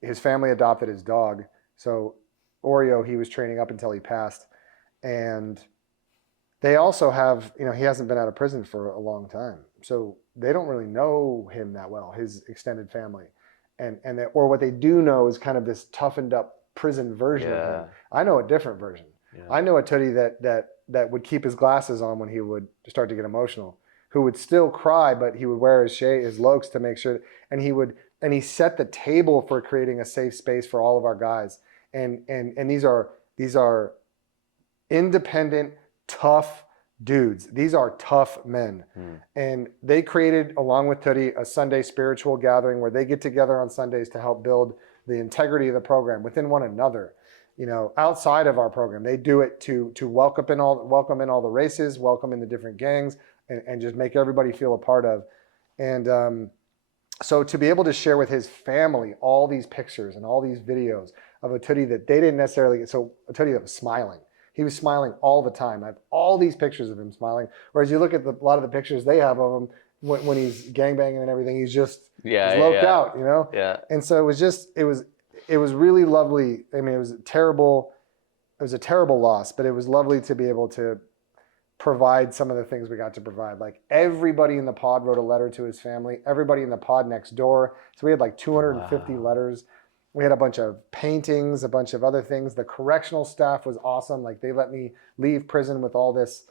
his family adopted his dog. So Oreo, he was training up until he passed. And they also have, you know, he hasn't been out of prison for a long time. So they don't really know him that well, his extended family. Or what they do know is kind of this toughened up prison version of him. I know a different version. Yeah. I know a Tootie that would keep his glasses on when he would start to get emotional, who would still cry, but he would wear his lokes to make sure, and he set the table for creating a safe space for all of our guys. And these are independent, tough dudes. These are tough men. And they created, along with Tootie, a Sunday spiritual gathering where they get together on Sundays to help build the integrity of the program within one another. You know, outside of our program, they do it to welcome in all the races, welcome in the different gangs, and just make everybody feel a part of. And so to be able to share with his family all these pictures and all these videos of a Tootie that they didn't necessarily get, so a Tootie that was smiling. He was smiling all the time. I have all these pictures of him smiling. Whereas you look at a lot of the pictures they have of him when he's gangbanging and everything, he's just loped out, you know? Yeah. And so it was really lovely. I mean, it was a terrible loss, but it was lovely to be able to provide some of the things we got to provide. Like everybody in the pod wrote a letter to his family, everybody in the pod next door. So we had like 250 letters. We had a bunch of paintings, a bunch of other things. The correctional staff was awesome. Like they let me leave prison with all this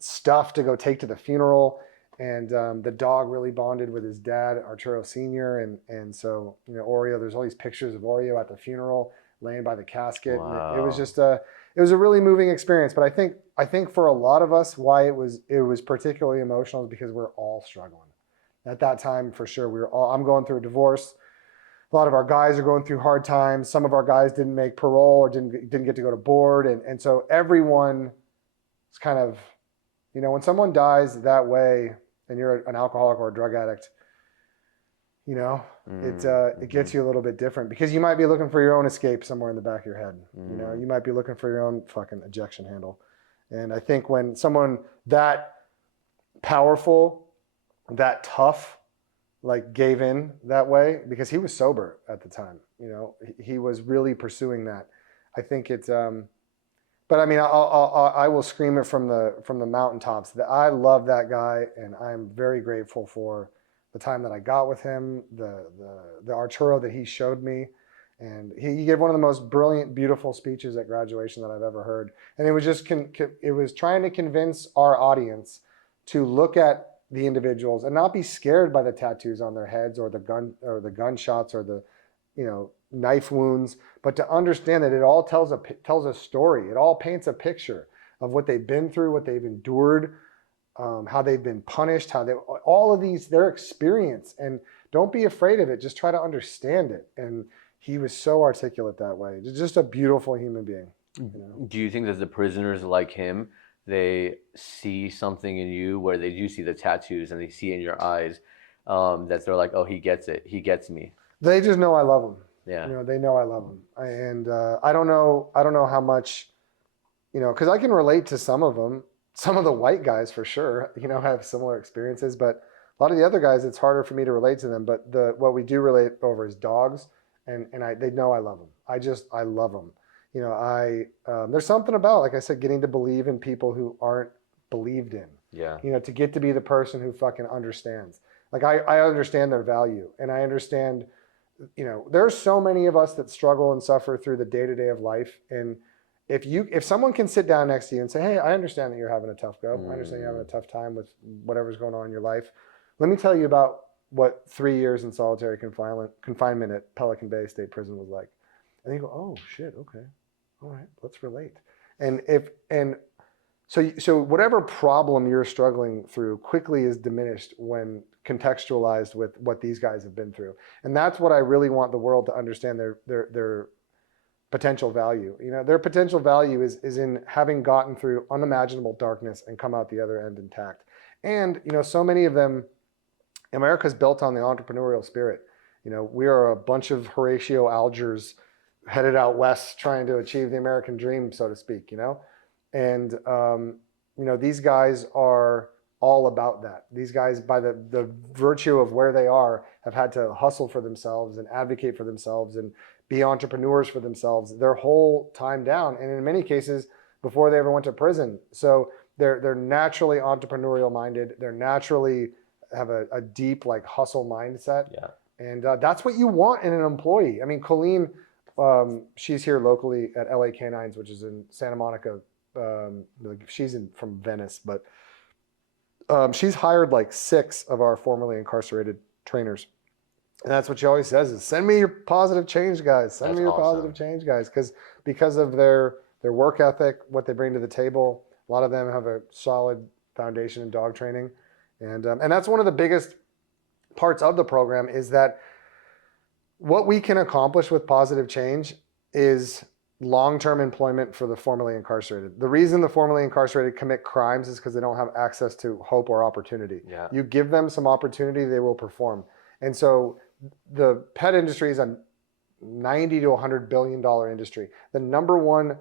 stuff to go take to the funeral. And the dog really bonded with his dad, Arturo Sr. And so, you know, Oreo, there's all these pictures of Oreo at the funeral, laying by the casket. Wow. It was just it was a really moving experience. But I think for a lot of us, why it was particularly emotional is because we're all struggling. At that time, for sure, I'm going through a divorce. A lot of our guys are going through hard times. Some of our guys didn't make parole or didn't get to go to board. And so everyone is kind of, You know, when someone dies that way and you're an alcoholic or a drug addict, you know, it gets you a little bit different because you might be looking for your own escape somewhere in the back of your head. You know, you might be looking for your own fucking ejection handle. And I think when someone that powerful, that tough, like gave in that way, because he was sober at the time, you know, he was really pursuing that. I think it's, but I mean, I will scream it from the mountaintops that I love that guy, and I'm very grateful for the time that I got with him, the Arturo that he showed me, and he gave one of the most brilliant, beautiful speeches at graduation that I've ever heard. And it was just it was trying to convince our audience to look at the individuals and not be scared by the tattoos on their heads or the gunshots or the, you know, knife wounds, but to understand that it all tells a story. It all paints a picture of what they've been through, what they've endured, how they've been punished, all of these, their experience. And don't be afraid of it. Just try to understand it. And he was so articulate that way. Just a beautiful human being. You know? Do you think that the prisoners like him, they see something in you where they do see the tattoos and they see in your eyes that they're like, oh, he gets it. He gets me. They just know I love him. Yeah. You know, they know I love them. And I don't know how much, you know, because I can relate to some of them. Some of the white guys for sure, you know, have similar experiences, but a lot of the other guys, it's harder for me to relate to them. But what we do relate over is dogs, and they know I love them. I love them. You know, there's something about, like I said, getting to believe in people who aren't believed in. Yeah. You know, to get to be the person who fucking understands. Like I understand their value, and I understand, you know, there's so many of us that struggle and suffer through the day-to-day of life. And if someone can sit down next to you and say, hey, I understand that you're having a tough go. I understand you're having a tough time with whatever's going on in your life. Let me tell you about what 3 years in solitary confinement at Pelican Bay State Prison was like. And you go, oh shit, okay. All right, let's relate. So whatever problem you're struggling through quickly is diminished when contextualized with what these guys have been through. And that's what I really want the world to understand, their potential value. You know, their potential value is in having gotten through unimaginable darkness and come out the other end intact. And, you know, so many of them, America's built on the entrepreneurial spirit. You know, we are a bunch of Horatio Algers headed out west trying to achieve the American dream, so to speak, you know? And, you know, these guys are all about that. These guys, by the virtue of where they are, have had to hustle for themselves and advocate for themselves and be entrepreneurs for themselves their whole time down. And in many cases, before they ever went to prison. So they're naturally entrepreneurial minded. They're naturally have a deep like hustle mindset. Yeah. And that's what you want in an employee. I mean, Colleen, she's here locally at LA Canines, which is in Santa Monica. She's from Venice, but she's hired like 6 of our formerly incarcerated trainers. And that's what she always says is, send me your positive change guys. Send me your positive change guys. Because of their work ethic, what they bring to the table. A lot of them have a solid foundation in dog training. And that's one of the biggest parts of the program is that what we can accomplish with positive change is long-term employment for the formerly incarcerated. The reason the formerly incarcerated commit crimes is because they don't have access to hope or opportunity. Yeah. You give them some opportunity, they will perform. And so the pet industry is a $90 to $100 billion industry. The number one,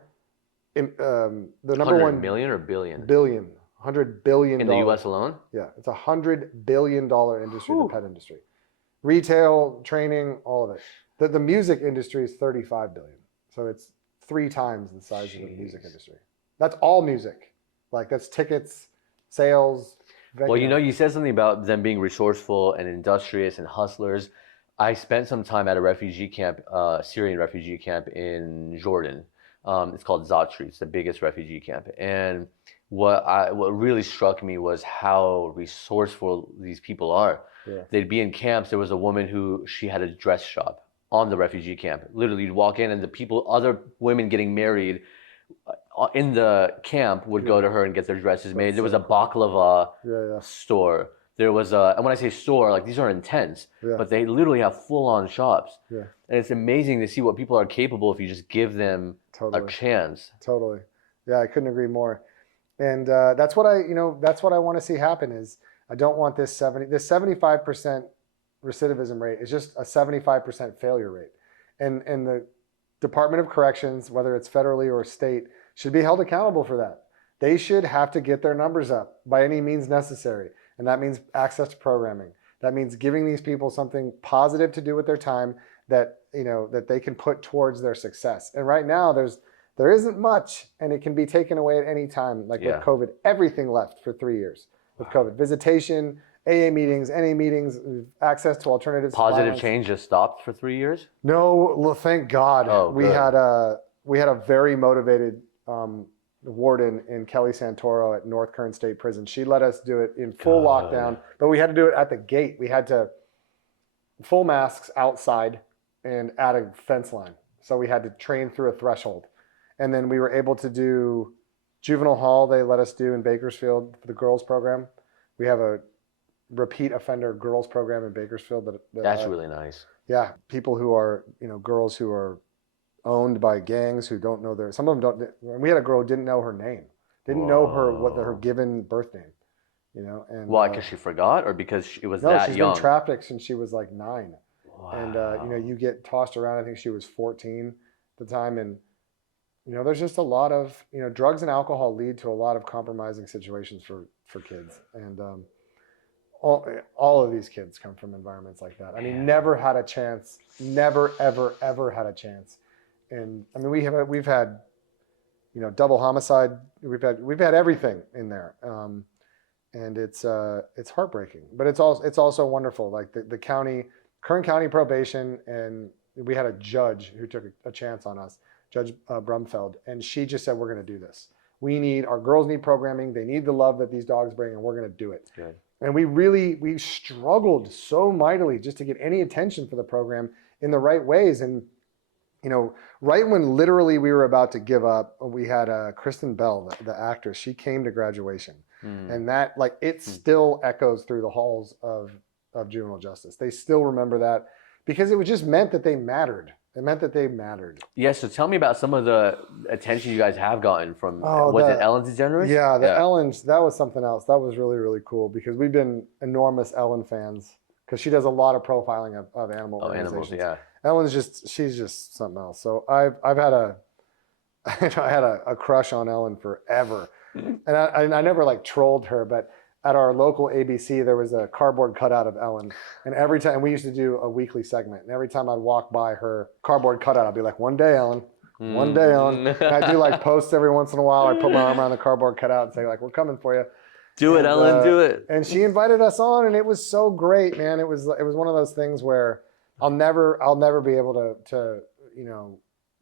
$100 million or billion? Billion. $100 billion. In the U.S. alone? Yeah, it's a $100 billion industry, the pet industry. Retail, training, all of it. The music industry is $35 billion. So it's 3 times the size of the music industry. That's all music. Like that's tickets, sales. Well, you know, you said something about them being resourceful and industrious and hustlers. I spent some time at a refugee camp, Syrian refugee camp in Jordan. It's called Zatri. It's the biggest refugee camp. And what really struck me was how resourceful these people are. Yeah. They'd be in camps. There was a woman she had a dress shop on the refugee camp. Literally, you'd walk in and other women getting married in the camp would go to her and get their dresses made. There was a baklava store. There was and when I say store, like these aren't tents, but they literally have full-on shops. Yeah. And it's amazing to see what people are capable if you just give them a chance. Totally. Yeah, I couldn't agree more. And that's what I want to see happen is I don't want this 75% recidivism rate is just a 75% failure rate. And the Department of Corrections, whether it's federally or state, should be held accountable for that. They should have to get their numbers up by any means necessary. And that means access to programming. That means giving these people something positive to do with their time that, that they can put towards their success. And right now there isn't much, and it can be taken away at any time. Like with COVID, everything left for 3 years with COVID. Visitation, AA meetings, NA meetings, access to alternatives. Positive change just stopped for 3 years? No, well, thank God. Oh, we had a very motivated warden in Kelly Santoro at North Kern State Prison. She let us do it in full lockdown, but we had to do it at the gate. We had to full masks outside and at a fence line. So we had to train through a threshold. And then we were able to do juvenile hall. They let us do in Bakersfield for the girls program. We have a repeat offender girls program in Bakersfield. That's really nice. Yeah. People who are, girls who are owned by gangs who don't know some of them don't. We had a girl who didn't know her name, didn't know her given birth name, and why? Because she forgot, or because it was that young? No, she's been trafficked since she was like 9. Wow. And you get tossed around. I think she was 14 at the time, and there's just a lot of drugs and alcohol lead to a lot of compromising situations for kids, and all of these kids come from environments like that. I mean, never had a chance, never ever had a chance. And I mean, we've had, double homicide. We've had everything in there, and it's heartbreaking. But it's also wonderful. Like the Kern County probation, and we had a judge who took a chance on us, Judge Brumfeld, and she just said, "We're going to do this. Our girls need programming. They need the love that these dogs bring, and we're going to do it." Good. And we struggled so mightily just to get any attention for the program in the right ways. And right when literally we were about to give up, we had Kristen Bell, the actress. She came to graduation, and that still echoes through the halls of juvenile justice. They still remember that because it just meant that they mattered. It meant that they mattered. Yeah. So tell me about some of the attention you guys have gotten from. Was it Ellen DeGeneres? Yeah, Ellen's. That was something else. That was really, really cool because we've been enormous Ellen fans because she does a lot of profiling of animal organizations. Animals, yeah. Ellen's she's just something else. So I've had I had a crush on Ellen forever, and I never trolled her, but at our local ABC there was a cardboard cutout of Ellen, and every time we used to do a weekly segment, and every time I'd walk by her cardboard cutout, I'd be like, "One day, Ellen, one day, Ellen." And I do posts every once in a while. I put my arm around the cardboard cutout and say "We're coming for you." Do it, Ellen. Do it. And she invited us on, and it was so great, man. It was one of those things where I'll never be able to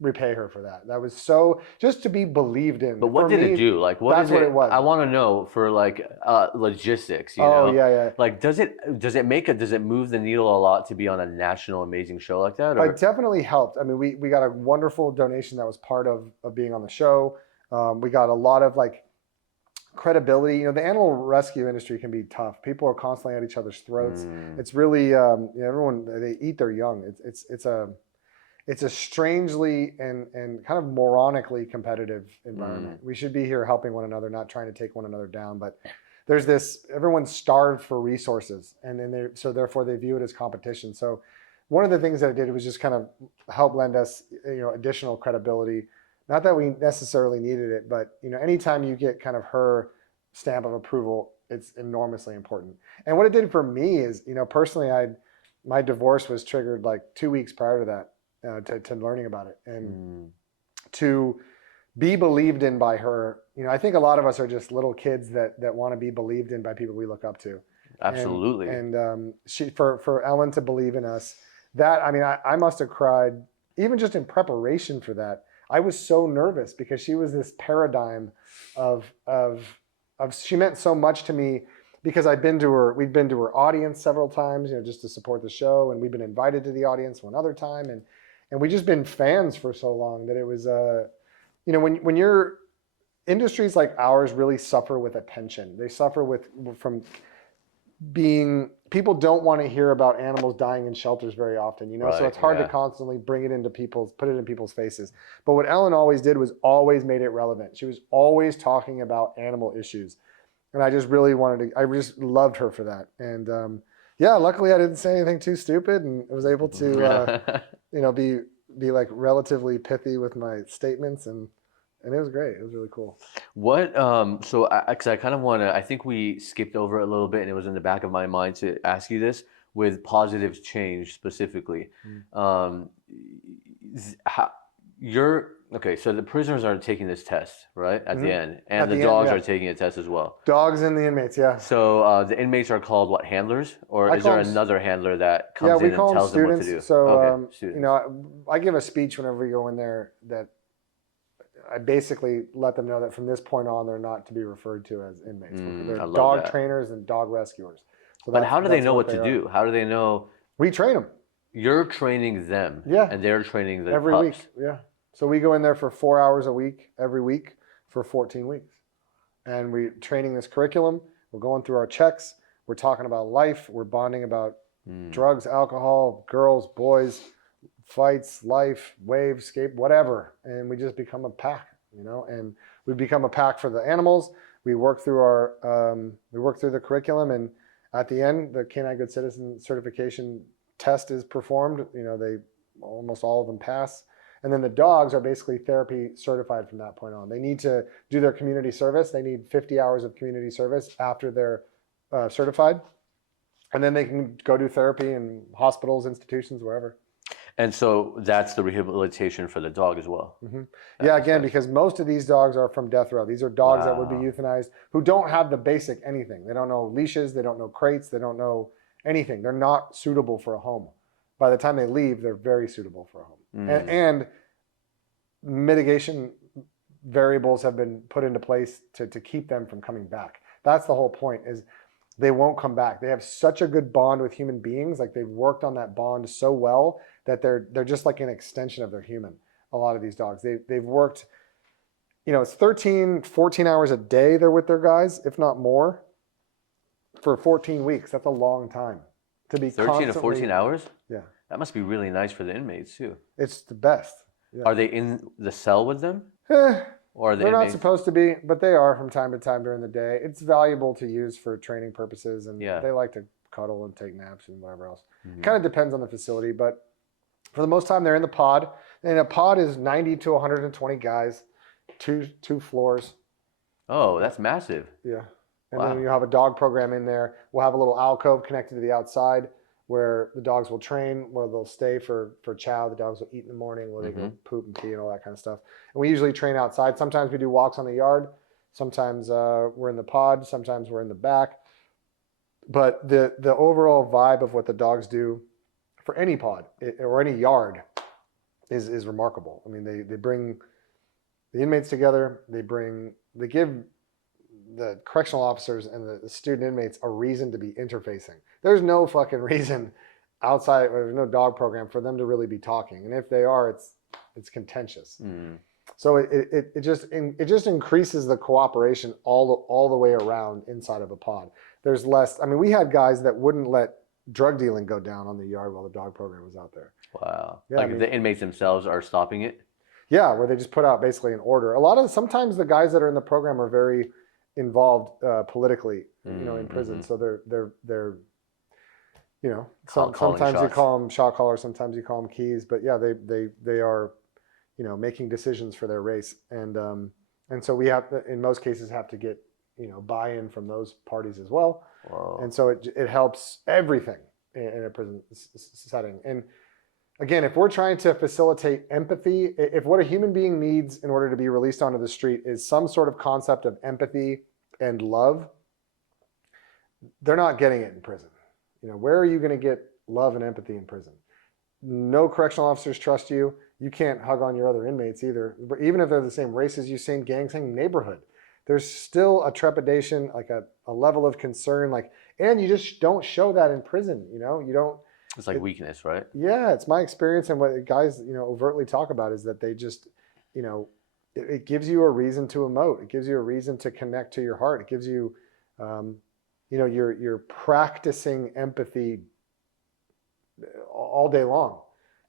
repay her for that. That was so just to be believed in. But what did it do? What that's what it was. I want to know for logistics. Yeah. Does it move the needle a lot to be on a national amazing show like that? Or? It definitely helped. I mean, we got a wonderful donation that was part of being on the show. We got a lot of credibility. The animal rescue industry can be tough. People are constantly at each other's throats. It's really everyone, they eat their young. It's a strangely and kind of moronically competitive environment. We should be here helping one another, not trying to take one another down. But there's everyone's starved for resources, and then so therefore they view it as competition. So one of the things that I did was just kind of help lend us additional credibility. Not that we necessarily needed it, but anytime you get kind of her stamp of approval, it's enormously important. And what it did for me is, personally, my divorce was triggered 2 weeks prior to that. To learning about it and to be believed in by her. I think a lot of us are just little kids that want to be believed in by people we look up to. Absolutely. And she for Ellen to believe in us, I must have cried even just in preparation for that. I was so nervous because she was this paradigm of she meant so much to me because we'd been to her audience several times, just to support the show, and we've been invited to the audience one other time, and we just been fans for so long that it was, when your industries like ours really suffer with attention, they suffer from being people don't want to hear about animals dying in shelters very often, you know, so Right, it's hard to yeah. constantly put it in people's faces. But what Ellen always did was always made it relevant. She was always talking about animal issues. And I just really I just loved her for that. And yeah, luckily I didn't say anything too stupid and was able to, you know, be like relatively pithy with my statements, and it was great. It was really cool. What, so cause I kind of want to, I think we skipped over it a little bit and it was in the back of my mind to ask you this with positive change specifically. Okay, so the prisoners are taking this test, right? At the end, and At the the dogs end, are taking a test as well. Dogs and the inmates, yeah. So the inmates are called what, handlers? Or I is there call 'em another handler that Yeah, comes we in and call them tells them what to students. do? So, Okay, you students. know, I give a speech whenever we go in there that I basically let them know that from this point on, they're not to be referred to as inmates. They're I love dog that. trainers and dog rescuers. So But how do they that's know what to are. do? How do they know We train them you're training them? Yeah. And they're training the every pups. week. Yeah. So we go in there for 4 hours a week, every week for 14 weeks. And we're training this curriculum. We're going through our checks. We're talking about life. We're bonding about drugs, alcohol, girls, boys, fights, life, waves, escape, whatever. And we just become a pack, you know, and we become a pack for the animals. We work through the curriculum, and at the end, the Canine Good Citizen certification test is performed. You know, almost all of them pass. And then the dogs are basically therapy certified from that point on. They need to do their community service. They need 50 hours of community service after they're certified. And then they can go do therapy in hospitals, institutions, wherever. And so that's the rehabilitation for the dog as well. Yeah, again, because most of these dogs are from death row. These are dogs that would be euthanized who don't have the basic anything. They don't know leashes. They don't know crates. They don't know anything. They're not suitable for a home. By the time they leave, they're very suitable for a home. And mitigation variables have been put into place to keep them from coming back. That's the whole point, is they won't come back. They have such a good bond with human beings. Like, they've worked on that bond so well that they're just like an extension of their human. A lot of these dogs, they've worked, you know, it's 13, 14 hours a day they're with their guys, if not more, for 14 weeks. That's a long time to be 13 to 14 hours? Yeah. That must be really nice for the inmates too. It's the best. Yeah. Are they in the cell with them? Or are the They're not inmates? supposed to be, but they are from time to time during the day. It's valuable to use for training purposes, and Yeah. they like to cuddle and take naps and whatever else. Kind of depends on the facility, but for the most time they're in the pod. And a pod is 90 to 120 guys, two floors. Oh, that's massive. Yeah. And Wow. then you have a dog program in there. We'll have a little alcove connected to the outside where the dogs will train, where they'll stay for chow. The dogs will eat in the morning, where they go poop and pee and all that kind of stuff. And we usually train outside. Sometimes we do walks on the yard. Sometimes we're in the pod. Sometimes we're in the back. But the overall vibe of what the dogs do for any pod or any yard is remarkable. I mean, they bring the inmates together. They give the correctional officers and the student inmates a reason to be interfacing. There's no fucking reason outside, there's no dog program for them to really be talking. And if they are, it's contentious. So it just increases the cooperation all the way around inside of a pod. There's less, I mean, we had guys that wouldn't let drug dealing go down on the yard while the dog program was out there. Wow. Yeah, Like, I mean, the inmates themselves are stopping it? Yeah, where they just put out basically an order. Sometimes the guys that are in the program are very involved politically, you know, in prison. So they're you know, sometimes you call them shot callers, sometimes you call them keys, but yeah, they are, you know, making decisions for their race. And so we have to, in most cases, have to get, you know, buy-in from those parties as well. Whoa. And so it helps everything in a prison setting. And again, if we're trying to facilitate empathy, if what a human being needs in order to be released onto the street is some sort of concept of empathy and love, they're not getting it in prison. You know, where are you going to get love and empathy in prison? No correctional officers trust you. You can't hug on your other inmates either. Even if they're the same race as you, same gang, same neighborhood, there's still a trepidation, like a level of concern, like, and you just don't show that in prison. You know, you don't. It's like weakness, right? Yeah, it's my experience, and what guys, you know, overtly talk about is that they just, you know, it gives you a reason to emote. It gives you a reason to connect to your heart. It gives you, you're practicing empathy all day long.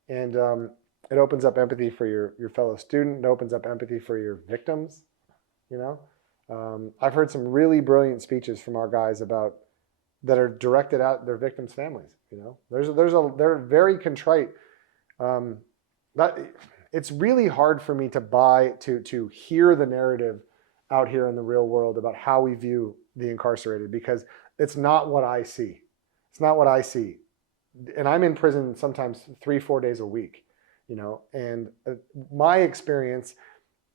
And it opens up empathy for your fellow student. It opens up empathy for your victims. I've heard some really brilliant speeches from our guys that are directed at their victims' families. They're very contrite. It's really hard for me to hear the narrative out here in the real world about how we view the incarcerated, because it's not what I see. It's not what I see. And I'm in prison sometimes 3-4 days a week, and my experience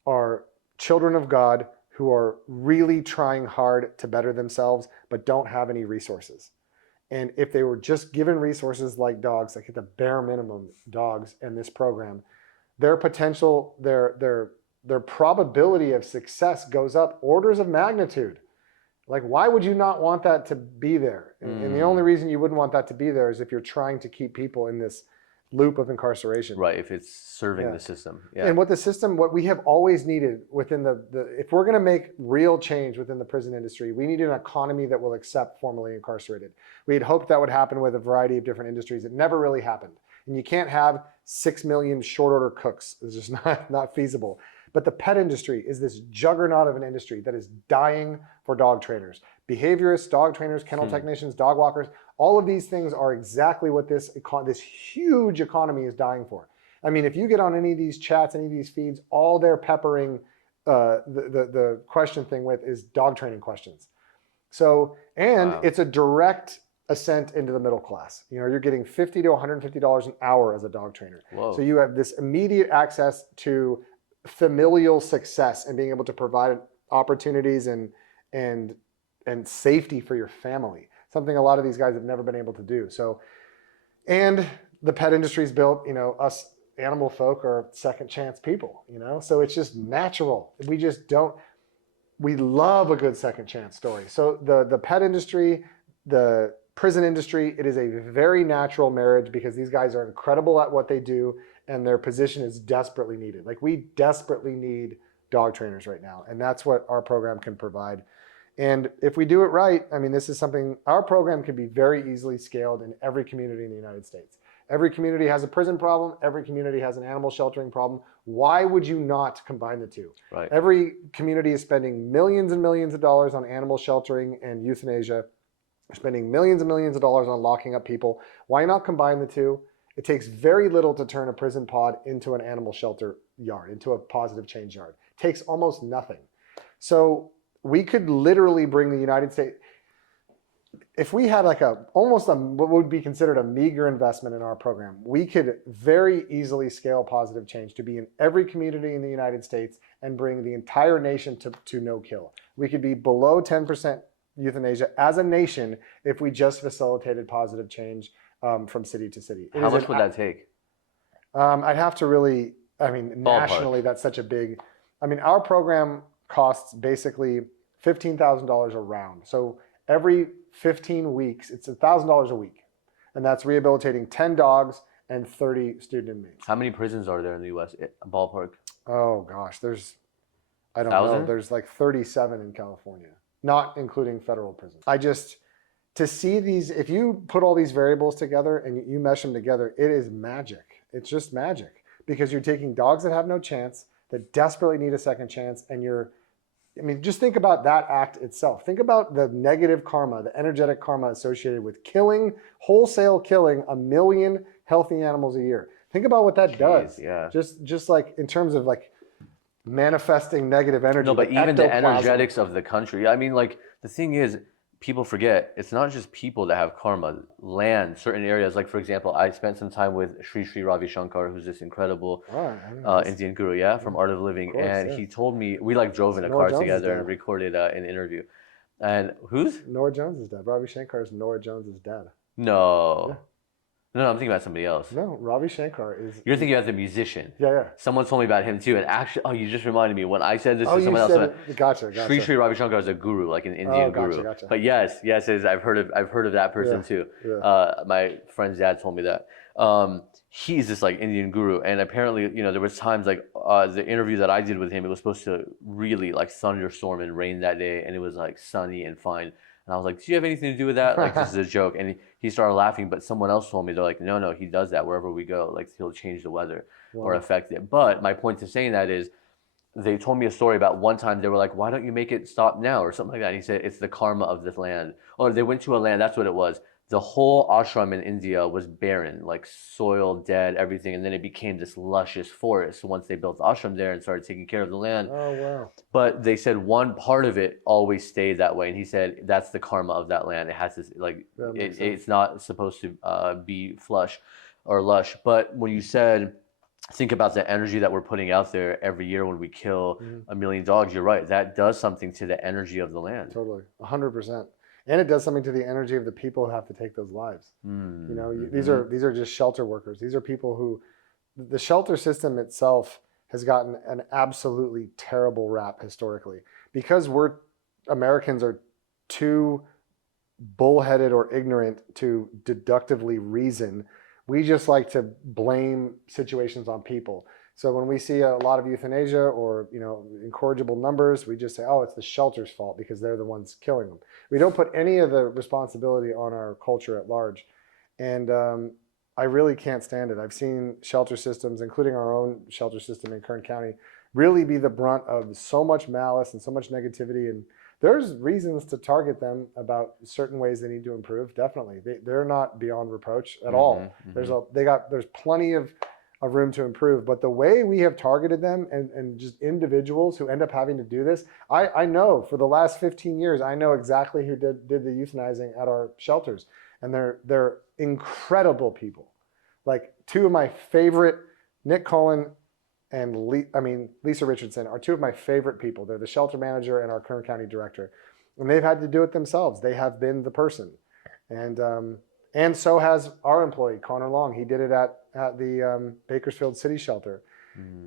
are children of God who are really trying hard to better themselves, but don't have any resources. And if they were just given resources like dogs, like at the bare minimum, dogs and this program, their potential, their probability of success goes up orders of magnitude. Like, why would you not want that to be there? And the only reason you wouldn't want that to be there is if you're trying to keep people in this loop of incarceration. Right, if it's serving the system. Yeah. And what we have always needed within if we're going to make real change within the prison industry, we need an economy that will accept formerly incarcerated. We had hoped that would happen with a variety of different industries. It never really happened. And you can't have 6 million short order cooks. It's just not feasible. But the pet industry is this juggernaut of an industry that is dying for dog trainers. Behaviorists, dog trainers, kennel technicians, dog walkers, all of these things are exactly what this huge economy is dying for. I mean, if you get on any of these chats, any of these feeds, all they're peppering the question thing with is dog training questions. So, and it's a direct ascent into the middle class. You're getting $50 to $150 an hour as a dog trainer. Whoa. So you have this immediate access to familial success and being able to provide opportunities and safety for your family, something a lot of these guys have never been able to do. So, and the pet industry is built, us animal folk are second chance people, so it's just natural. We love a good second chance story. So the pet industry, the prison industry, it is a very natural marriage because these guys are incredible at what they do and their position is desperately needed. Like, we desperately need dog trainers right now, and that's what our program can provide. And if we do it right, I mean, this is something, our program can be very easily scaled in every community in the United States. Every community has a prison problem. Every community has an animal sheltering problem. Why would you not combine the two? Right. Every community is spending millions and millions of dollars on animal sheltering and euthanasia. They're spending millions and millions of dollars on locking up people. Why not combine the two? It takes very little to turn a prison pod into an animal shelter yard, into a positive change yard. It takes almost nothing. So we could literally bring the United States, if we had like what would be considered a meager investment in our program, we could very easily scale positive change to be in every community in the United States and bring the entire nation to no kill. We could be below 10% euthanasia as a nation if we just facilitated positive change from city to city. How much would that take? I'd have to really, nationally, that's such a big, our program costs basically $15,000 a round. So every 15 weeks, it's $1,000 a week. And that's rehabilitating 10 dogs and 30 student inmates. How many prisons are there in the U.S.? Ballpark? Oh gosh, I don't know. There's like 37 in California, not including federal prisons. To see these, if you put all these variables together and you mesh them together, it is magic. It's just magic because you're taking dogs that have no chance, that desperately need a second chance, and just think about that act itself. Think about the negative karma, the energetic karma associated with wholesale killing 1 million healthy animals a year. Think about what that does. Yeah. Just like in terms of like manifesting negative energy. No, but even the ectoplasm. energetics of the country. The thing is, people forget, it's not just people that have karma. Land, certain areas, like for example, I spent some time with Sri Ravi Shankar, who's this incredible Indian guru, from Art of Living. He told me, we drove in a car together and recorded an interview. And who's? Nora Jones' dad. Ravi Shankar is Nora Jones' dad. No. Yeah. No, I'm thinking about somebody else. No, Ravi Shankar is... You're thinking about the musician. Yeah. Someone told me about him too. And actually, you just reminded me. When I said this to someone else... Gotcha. Sri Ravi Shankar is a guru, like an Indian guru. Gotcha. But yes, I've heard of that person too. Yeah. My friend's dad told me that. He's this Indian guru. And apparently, there was times the interview that I did with him, it was supposed to really thunderstorm and rain that day. And it was sunny and fine. And I was like, do you have anything to do with that? Like, just as a joke. And he started laughing, but someone else told me, they're like, no, he does that wherever we go. Like, he'll change the weather or affect it. But my point to saying that is, they told me a story about one time they were like, why don't you make it stop now or something like that? And he said, it's the karma of this land. Or they went to a land, that's what it was. The whole ashram in India was barren, like soil, dead, everything. And then it became this luscious forest once they built the ashram there and started taking care of the land. Oh, wow. But they said one part of it always stayed that way. And he said, that's the karma of that land. It has this, like, it's not supposed to be flush or lush. But when you said, think about the energy that we're putting out there every year when we kill 1 million dogs, you're right. That does something to the energy of the land. Totally, 100%. And it does something to the energy of the people who have to take those lives. You know, these are just shelter workers. These are people who, the shelter system itself has gotten an absolutely terrible rap historically because Americans are too bullheaded or ignorant to deductively reason. We just like to blame situations on people. So when we see a lot of euthanasia or, you know, incorrigible numbers, we just say, oh, it's the shelter's fault because they're the ones killing them. We don't put any of the responsibility on our culture at large. And I really can't stand it. I've seen shelter systems, including our own shelter system in Kern County, really be the brunt of so much malice and so much negativity. And there's reasons to target them about certain ways they need to improve. Definitely. They're not beyond reproach at all. There's plenty of room to improve, but the way we have targeted them and just individuals who end up having to do this, I know for the last 15 years, I know exactly who did the euthanizing at our shelters, and they're incredible people. Like two of my favorite, Nick Cullen and Lisa Richardson are two of my favorite people. They're the shelter manager and our Kern County director, and they've had to do it themselves. They have been the person, and so has our employee, Connor Long. He did it at the Bakersfield City Shelter.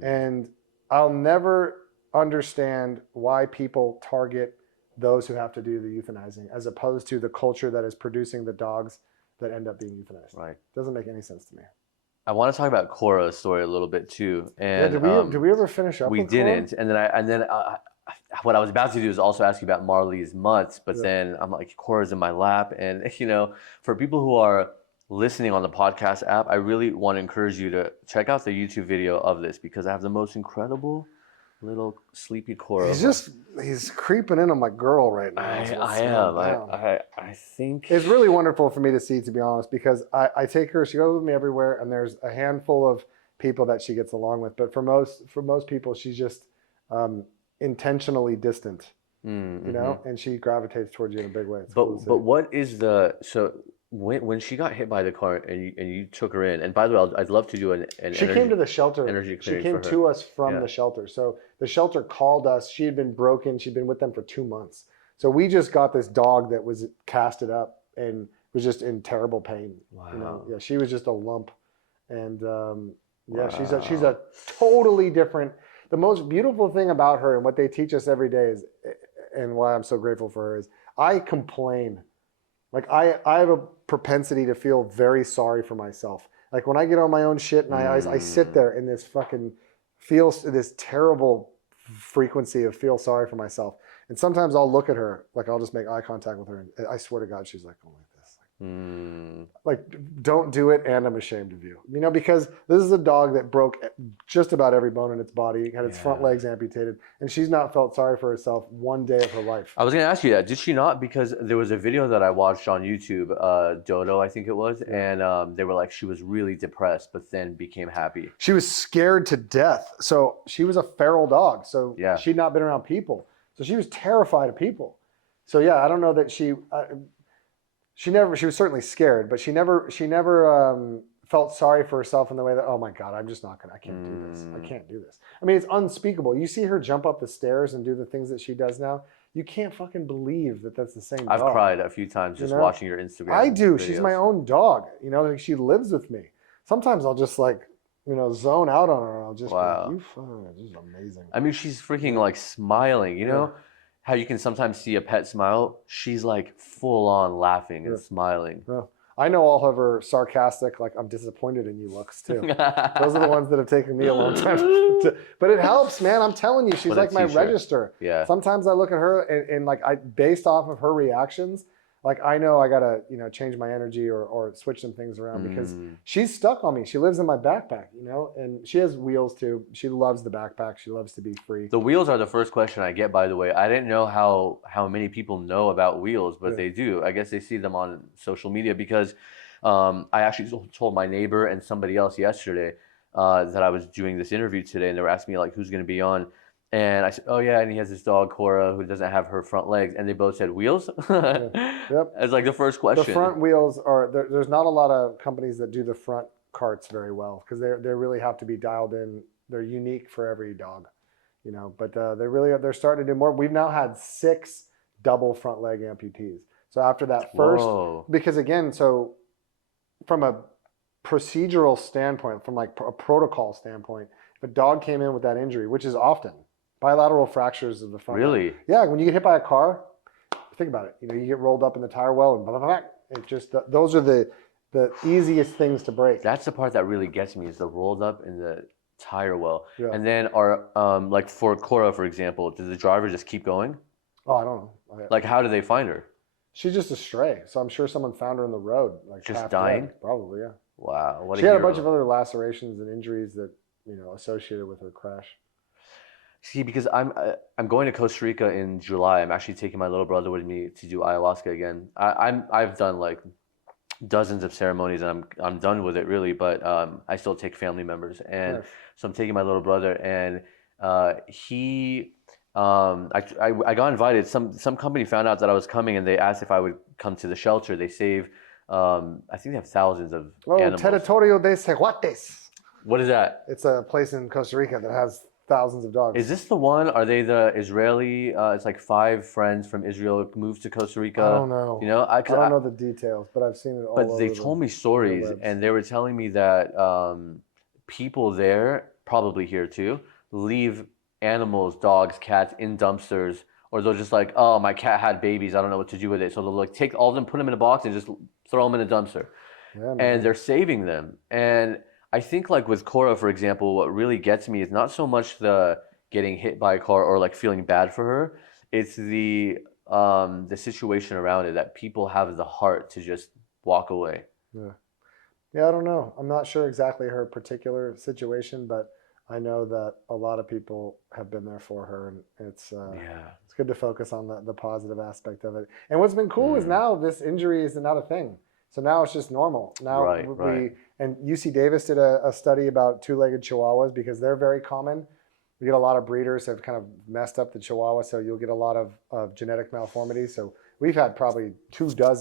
And I'll never understand why people target those who have to do the euthanizing as opposed to the culture that is producing the dogs that end up being euthanized. Right. Doesn't make any sense to me. I want to talk about Cora's story a little bit too. And did we ever finish up? We with didn't. Cora? And then what I was about to do is also ask you about Marley's Mutts, but then I'm like, Cora's in my lap. And, you know, for people who are listening on the podcast app, I really want to encourage you to check out the YouTube video of this because I have the most incredible little sleepy Cora. He's creeping in on my girl right now. I think it's really wonderful for me to see, to be honest, because I take her, she goes with me everywhere, and there's a handful of people that she gets along with, but for most people, she's just intentionally distant, you know, and she gravitates towards you in a big way. But what is when she got hit by the car and you took her in, and by the way, I'd love to do an she came to the shelter. Energy she came to us from the shelter. So the shelter called us. She had been broken. She'd been with them for 2 months. So we just got this dog that was casted up and was just in terrible pain. Wow. You know? Yeah, she was just a lump, and she's a totally different. The most beautiful thing about her and what they teach us every day is, and why I'm so grateful for her is, I complain. Like I have a propensity to feel very sorry for myself. Like when I get on my own shit and I sit there in this fucking this terrible frequency of feel sorry for myself. And sometimes I'll look at her, like I'll just make eye contact with her, and I swear to God, she's like, oh, like this. Like, don't do it, and I'm ashamed of you. You know, because this is a dog that broke just about every bone in its body, had its front legs amputated, and she's not felt sorry for herself one day of her life. I was going to ask you that. Did she not? Because there was a video that I watched on YouTube, Dodo, I think it was, and they were like, she was really depressed, but then became happy. She was scared to death. So she was a feral dog. So she'd not been around people. So she was terrified of people. So yeah, I don't know that she was certainly scared, but she never felt sorry for herself in the way that, oh my God, I can't do this. I can't do this. I mean, it's unspeakable. You see her jump up the stairs and do the things that she does now. You can't fucking believe that that's the same dog. I've cried a few times just watching your Instagram I do. videos. She's my own dog. You know, like she lives with me. Sometimes I'll just zone out on her. I'll just be like, you fucking, this is amazing. I mean, she's freaking like smiling, you know? How you can sometimes see a pet smile? She's like full on laughing and smiling. I know all of her sarcastic, like I'm disappointed in you looks too. Those are the ones that have taken me a long time. But it helps, man. I'm telling you, she's What a like my t-shirt. register. Yeah. Sometimes I look at her and like based off of her reactions, like I know I gotta, change my energy or switch some things around because she's stuck on me. She lives in my backpack, and she has wheels too. She loves the backpack. She loves to be free. The wheels are the first question I get, by the way. I didn't know how many people know about wheels, but they do. I guess they see them on social media because I actually told my neighbor and somebody else yesterday that I was doing this interview today, and they were asking me like who's going to be on. And I said, oh yeah, and he has this dog, Cora, who doesn't have her front legs. And they both said, wheels? Yep. It's like the first question. The front wheels are, there's not a lot of companies that do the front carts very well because they really have to be dialed in. They're unique for every dog, but they're starting to do more. We've now had 6 double front leg amputees. So after that first, because again, so from a procedural standpoint, from like a protocol standpoint, if a dog came in with that injury, which is often, bilateral fractures of the front. Really? Leg. Yeah, when you get hit by a car, think about it. You get rolled up in the tire well and blah, blah, blah. It just, those are the easiest things to break. That's the part that really gets me is the rolled up in the tire well. Yeah. And then like for Cora, for example, does the driver just keep going? Oh, I don't know. Like how do they find her? She's just a stray. So I'm sure someone found her in the road. Like just dying? Dead. Probably, yeah. Wow. What she had a bunch of other lacerations and injuries that, associated with her crash. See, because I'm going to Costa Rica in July. I'm actually taking my little brother with me to do ayahuasca again. I've done like dozens of ceremonies and I'm done with it really, but I still take family members and so I'm taking my little brother and he I got invited. Some company found out that I was coming and they asked if I would come to the shelter. They save I think they have thousands of animals. Territorio de Cehuates. What is that? It's a place in Costa Rica that has thousands of dogs. Is this the one? Are they the Israeli? It's like 5 friends from Israel moved to Costa Rica. I don't know. I don't know the details, but I've seen it all over. But they told me stories, and they were telling me that people there, probably here too, leave animals, dogs, cats in dumpsters, or they'll just like, oh, my cat had babies, I don't know what to do with it. So they'll like take all of them, put them in a box, and just throw them in a dumpster. Yeah, and they're saving them. And I think like with Cora, for example, what really gets me is not so much the getting hit by a car or like feeling bad for her. It's the situation around it that people have the heart to just walk away. Yeah, I don't know. I'm not sure exactly her particular situation, but I know that a lot of people have been there for her, and it's good to focus on the positive aspect of it. And what's been cool is now this injury is not a thing. So now it's just normal. Now and UC Davis did a study about 2-legged Chihuahuas because they're very common. We get a lot of breeders have kind of messed up the Chihuahua, so you'll get a lot of genetic malformities. So we've had probably 24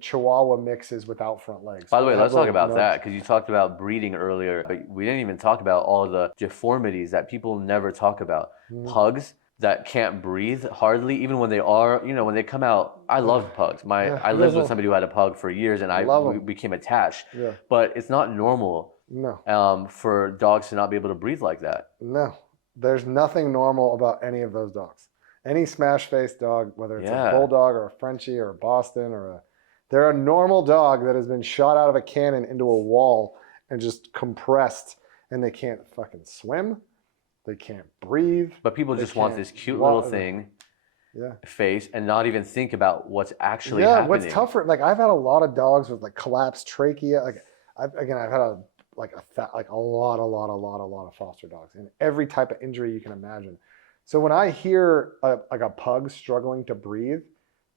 Chihuahua mixes without front legs. By the way, let's talk about that because you talked about breeding earlier, but we didn't even talk about all the deformities that people never talk about. Pugs that can't breathe hardly, even when they are, when they come out. I love pugs. I lived with somebody who had a pug for years, and we became attached. Yeah. But it's not normal. No. For dogs to not be able to breathe like that. No, there's nothing normal about any of those dogs. Any smash-faced dog, whether it's a bulldog or a Frenchie or a Boston they're a normal dog that has been shot out of a cannon into a wall and just compressed, and they can't fucking swim. They can't breathe. But people just want this cute little thing, face, and not even think about what's actually happening. What's tougher? Like I've had a lot of dogs with like collapsed trachea. Like I've had a lot of foster dogs and every type of injury you can imagine. So when I hear a pug struggling to breathe,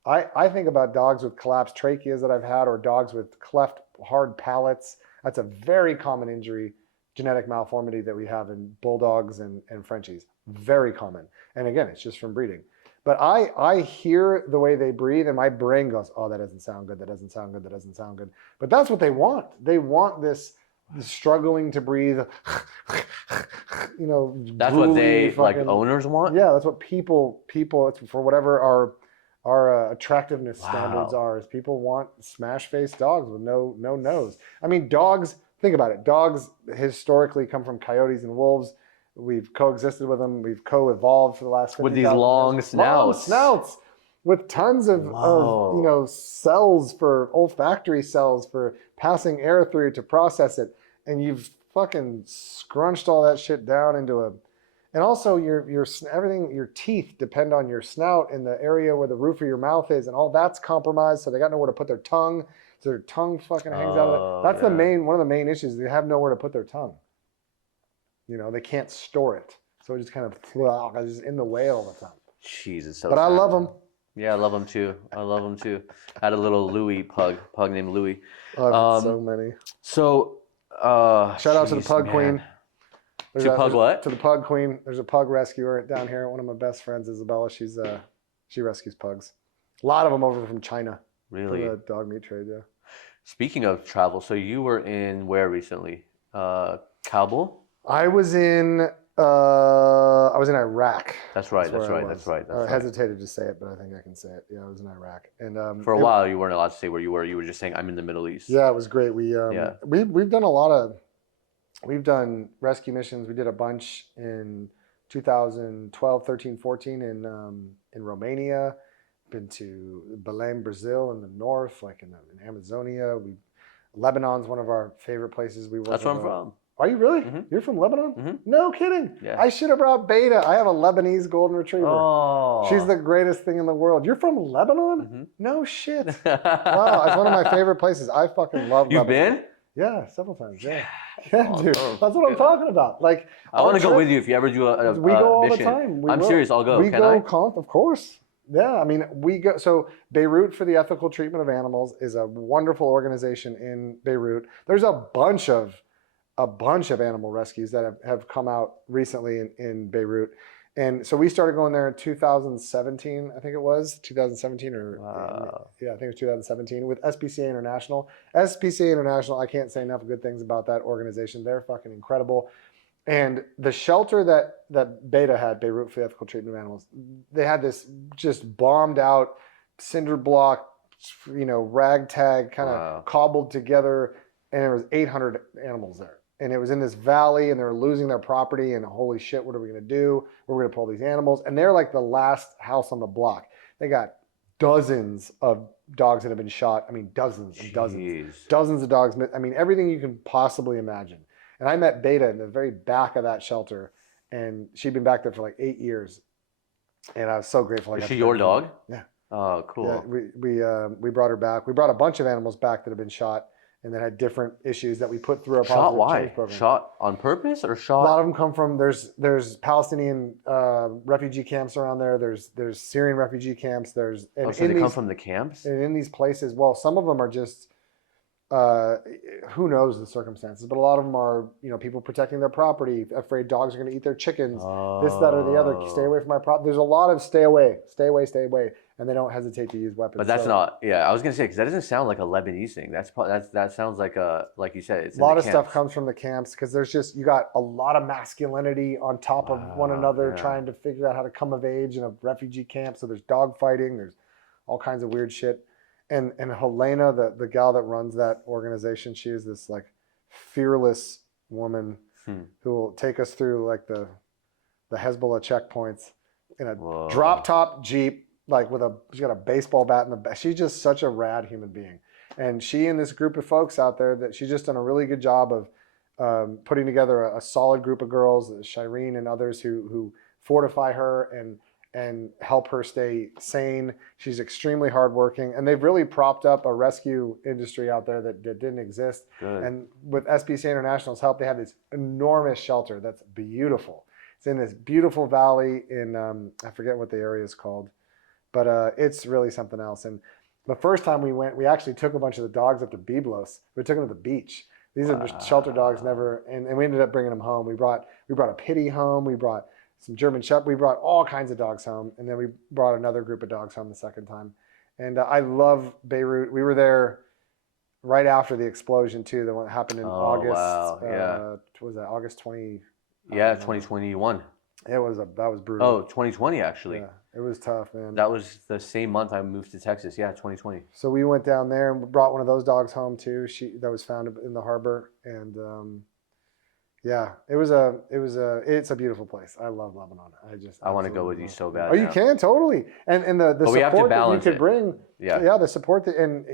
I think about dogs with collapsed tracheas that I've had, or dogs with cleft hard palates. That's a very common injury, genetic malformity that we have in bulldogs and Frenchies. Very common. And again, it's just from breeding. But I hear the way they breathe and my brain goes, oh, that doesn't sound good. That doesn't sound good. That doesn't sound good. But that's what they want. They want this struggling to breathe, That's what they like owners want? Yeah, that's what people it's for whatever our attractiveness standards are, is people want smash-faced dogs with no nose. I mean, dogs, think about it. Dogs historically come from coyotes and wolves. We've coexisted with them. We've co-evolved for the last 50,000 with these long years. snouts. Long snouts. with tons of cells for olfactory cells for passing air through to process it, and you've fucking scrunched all that shit down into a. And also your everything, your teeth depend on your snout and the area where the roof of your mouth is, and all that's compromised. So they got nowhere to put their tongue. So their tongue fucking hangs out of it. That's one of the main issues. They have nowhere to put their tongue. They can't store it. So it just kind of it's just in the way all the time. Jesus. So but I love them. Yeah, I love them too. I had a little Louis pug named Louis. I've so many. So shout out to the pug queen. To the pug queen. There's a pug rescuer down here. One of my best friends, Isabella. She rescues pugs. A lot of them over from China. Really? For the dog meat trade, yeah. Speaking of travel, so you were in where recently? Kabul? I was in Iraq. That's right. I hesitated to say it, but I think I can say it. Yeah, I was in Iraq, and for a while you weren't allowed to say where you were. You were just saying I'm in the Middle East. Yeah, it was great. We've done we've done rescue missions. We did a bunch in 2012, 13, 14 in Romania. Been to Belém, Brazil, in the north, like in Amazonia. Lebanon's one of our favorite places. That's where I'm from. Are you really? Mm-hmm. You're from Lebanon? Mm-hmm. No kidding. Yeah. I should have brought Beta. I have a Lebanese golden retriever. Oh. She's the greatest thing in the world. You're from Lebanon? Mm-hmm. No shit. Wow, it's one of my favorite places. I fucking love Lebanon. You've been? Yeah, several times. Yeah, dude. That's what I'm talking about. Like, I want to go with you if you ever do a we go all mission. the time. I'm serious. I'll go. Can I? Of course. Yeah, I mean, we go. So Beirut for the Ethical Treatment of Animals is a wonderful organization in Beirut. There's a bunch of animal rescues that have come out recently in Beirut. And so we started going there in 2017, I think it was 2017 yeah, I think it was 2017 with SPCA International. SPCA International, I can't say enough good things about that organization. They're fucking incredible. And the shelter that Beta had, Beirut for the Ethical Treatment of Animals, they had this just bombed out cinder block, ragtag kind of cobbled together, and there was 800 animals there. And it was in this valley, and they were losing their property, and holy shit, what are we going to do? We're going to pull these animals. And they're like the last house on the block. They got dozens of dogs that have been shot. I mean, dozens and dozens. Dozens of dogs. I mean, everything you can possibly imagine. And I met Beta in the very back of that shelter, and she'd been back there for like 8 years. And I was so grateful. Is she your dog? Yeah. Oh, cool. Yeah, we brought her back. We brought a bunch of animals back that had been shot and that had different issues that we put through our positive change program. Shot on purpose or shot? A lot of them come from there's Palestinian refugee camps around there. There's Syrian refugee camps. So they come from the camps? And in these places, well, some of them are just who knows the circumstances, but a lot of them are people protecting their property, afraid dogs are going to eat their chickens, this, that, or the other. Stay away from my property. There's a lot of stay away, and they don't hesitate to use weapons. But that's not. Yeah, I was going to say because that doesn't sound like a Lebanese thing. That sounds like like you said. It's a lot of stuff comes from the camps because there's just you got a lot of masculinity on top of one another, trying to figure out how to come of age in a refugee camp. So there's dog fighting. There's all kinds of weird shit. And Helena, the gal that runs that organization, she is this like fearless woman who will take us through like the Hezbollah checkpoints in a drop top Jeep, like she's got a baseball bat in the back. She's just such a rad human being. And she and this group of folks out there that she's just done a really good job of putting together a solid group of girls, Shireen and others who fortify her and help her stay sane. She's extremely hardworking, and they've really propped up a rescue industry out there that didn't exist. Good. And with SPCA International's help, they have this enormous shelter that's beautiful. It's in this beautiful valley in, I forget what the area is called, but it's really something else. And the first time we went, we actually took a bunch of the dogs up to Byblos. We took them to the beach. These are just shelter dogs, and we ended up bringing them home. We brought a pitty home. We brought some German Shepherd. We brought all kinds of dogs home, and then we brought another group of dogs home the second time. And I love Beirut. We were there right after the explosion too. The one that happened in August. Wow. Yeah. What was that? August 20. Yeah, 2021. That was brutal. Oh, 2020 actually. Yeah, it was tough, man. That was the same month I moved to Texas. Yeah, 2020. So we went down there and brought one of those dogs home too. That was found in the harbor, and Yeah, it's a beautiful place. I love Lebanon. I want to go with absolutely you love it. so bad. Oh, you now. can totally. And the But we have to support that you balance could it. bring. Yeah. The support that, and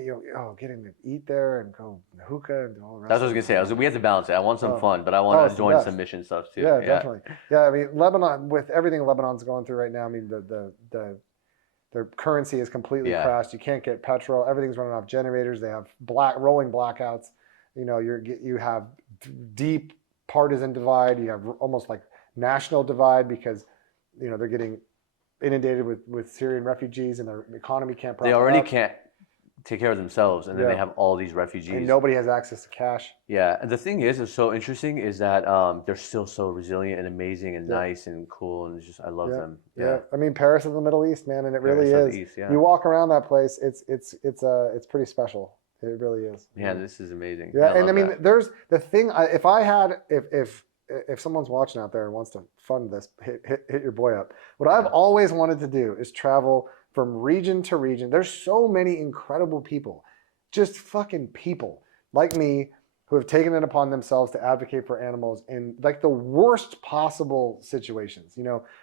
getting to eat there and go hookah and all the rest. That's what I was gonna say. We have to balance it. I want some fun, but I want it's to the join best. some mission stuff too. Yeah, definitely. Yeah, I mean Lebanon, with everything Lebanon's going through right now. I mean their currency is completely crashed. You can't get petrol. Everything's running off generators. They have rolling blackouts. You have deep partisan divide. You have almost like national divide because they're getting inundated with Syrian refugees and their economy can't. They already can't take care of themselves, and then they have all these refugees. And nobody has access to cash. Yeah, and the thing is so interesting is that they're still so resilient and amazing and nice and cool, and it's just I love them. Yeah, I mean Paris is the Middle East, man, and it really Paris of is. the East, yeah. You walk around that place, it's pretty special. It really is. Yeah, this is amazing. Yeah, and I mean, there's the thing. If someone's watching out there and wants to fund this, hit your boy up. What I've always wanted to do is travel from region to region. There's so many incredible people, just fucking people like me who have taken it upon themselves to advocate for animals in like the worst possible situations.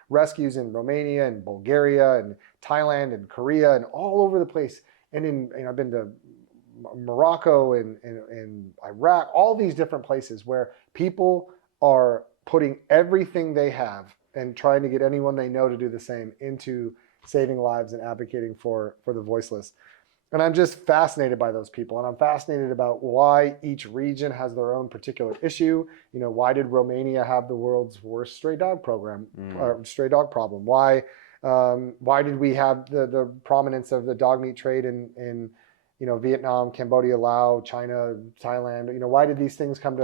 Rescues in Romania and Bulgaria and Thailand and Korea and all over the place. And I've been to Morocco and Iraq, all these different places where people are putting everything they have and trying to get anyone they know to do the same into saving lives and advocating for the voiceless. And I'm just fascinated by those people. And I'm fascinated about why each region has their own particular issue. Why did Romania have the world's worst stray dog problem? Why did we have the prominence of the dog meat trade in Vietnam, Cambodia, Laos, China, Thailand? Why did these things come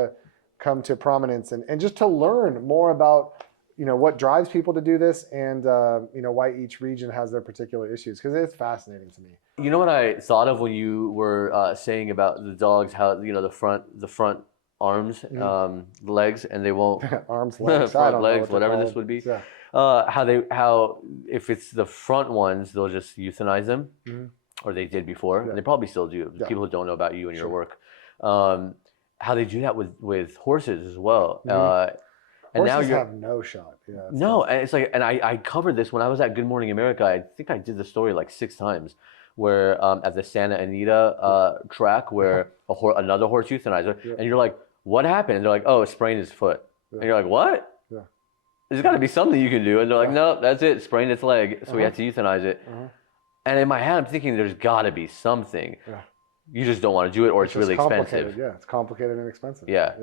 to prominence? And just to learn more about what drives people to do this, and why each region has their particular issues, because it's fascinating to me. You know what I thought of when you were saying about the dogs, how the front arms, legs, and they won't arms, legs, front legs, whatever this would be. Yeah. How if it's the front ones, they'll just euthanize them, or they did before, and they probably still do. Yeah. People who don't know about you and your work, how they do that with horses as well. And Horses now have no shot. Yeah. No, and it's like, and I covered this when I was at Good Morning America. I think I did the story like 6 times, where at the Santa Anita track, where another horse euthanized, and you're like, what happened? And they're like, oh, it sprained his foot, and you're like, what? Yeah. There's got to be something you can do, and they're like, no, that's it, sprained its leg, so we had to euthanize it. And in my head, I'm thinking there's got to be something. Yeah. You just don't want to do it, or it's really expensive. Yeah, it's complicated and expensive. Yeah.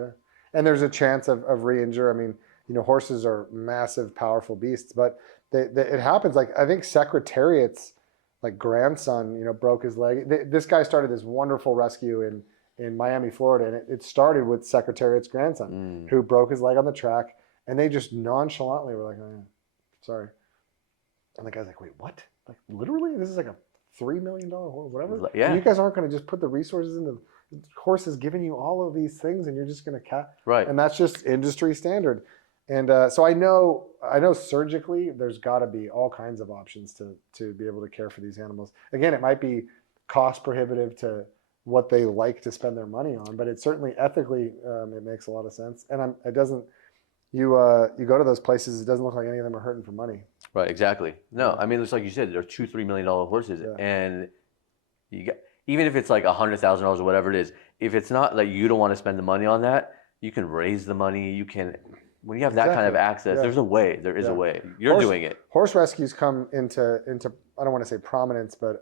And there's a chance of re-injure. I mean, horses are massive, powerful beasts, but it happens. Like, I think Secretariat's like grandson, broke his leg. This guy started this wonderful rescue in Miami, Florida, and it started with Secretariat's grandson who broke his leg on the track, and they just nonchalantly were like, oh, yeah, sorry. And the guy's like, wait, what? Like, literally? This is like a $3 million horse, whatever? Yeah. And you guys aren't going to just put the resources into horse is giving you all of these things, and you're just going to right. And that's just industry standard. And so I know surgically there's got to be all kinds of options to be able to care for these animals. Again, it might be cost prohibitive to what they like to spend their money on, but it certainly ethically it makes a lot of sense. And it doesn't. You go to those places, it doesn't look like any of them are hurting for money. Right. Exactly. No, I mean, it's like you said, they're $2-3 million horses, and you got. Even if it's like $100,000 or whatever it is, if it's not like you don't want to spend the money on that, you can raise the money. You can, when you have that kind of access, there's a way. There is a way. You're doing it. Horse rescues come into I don't want to say prominence, but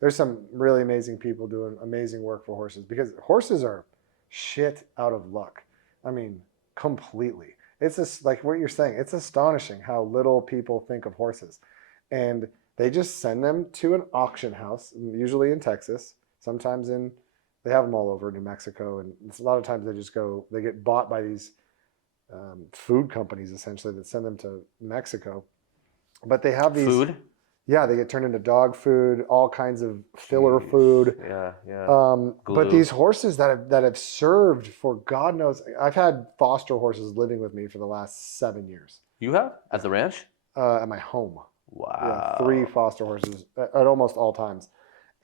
there's some really amazing people doing amazing work for horses, because horses are shit out of luck. I mean, completely. It's just like what you're saying. It's astonishing how little people think of horses, and they just send them to an auction house, usually in Texas. Sometimes they have them all over New Mexico, and a lot of times they get bought by these food companies essentially that send them to Mexico. But they have these food. Yeah, they get turned into dog food, all kinds of filler food. Yeah. But these horses that have served for God knows, I've had foster horses living with me for the last 7 years. You have at the ranch? At my home. Wow. Yeah, 3 foster horses at almost all times,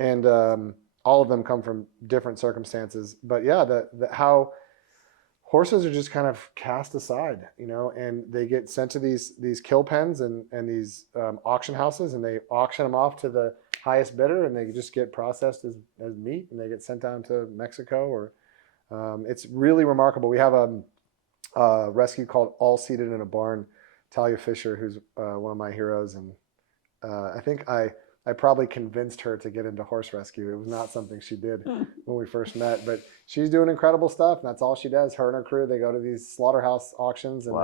and all of them come from different circumstances. But yeah, how horses are just kind of cast aside, you know, and they get sent to these kill pens and these auction houses, and they auction them off to the highest bidder, and they just get processed as meat, and they get sent down to Mexico. Or it's really remarkable. We have a rescue called All Seated in a Barn. Talia Fisher, who's one of my heroes, and I think I probably convinced her to get into horse rescue. It was not something she did when we first met, but she's doing incredible stuff, and that's all she does. Her and her crew, they go to these slaughterhouse auctions, and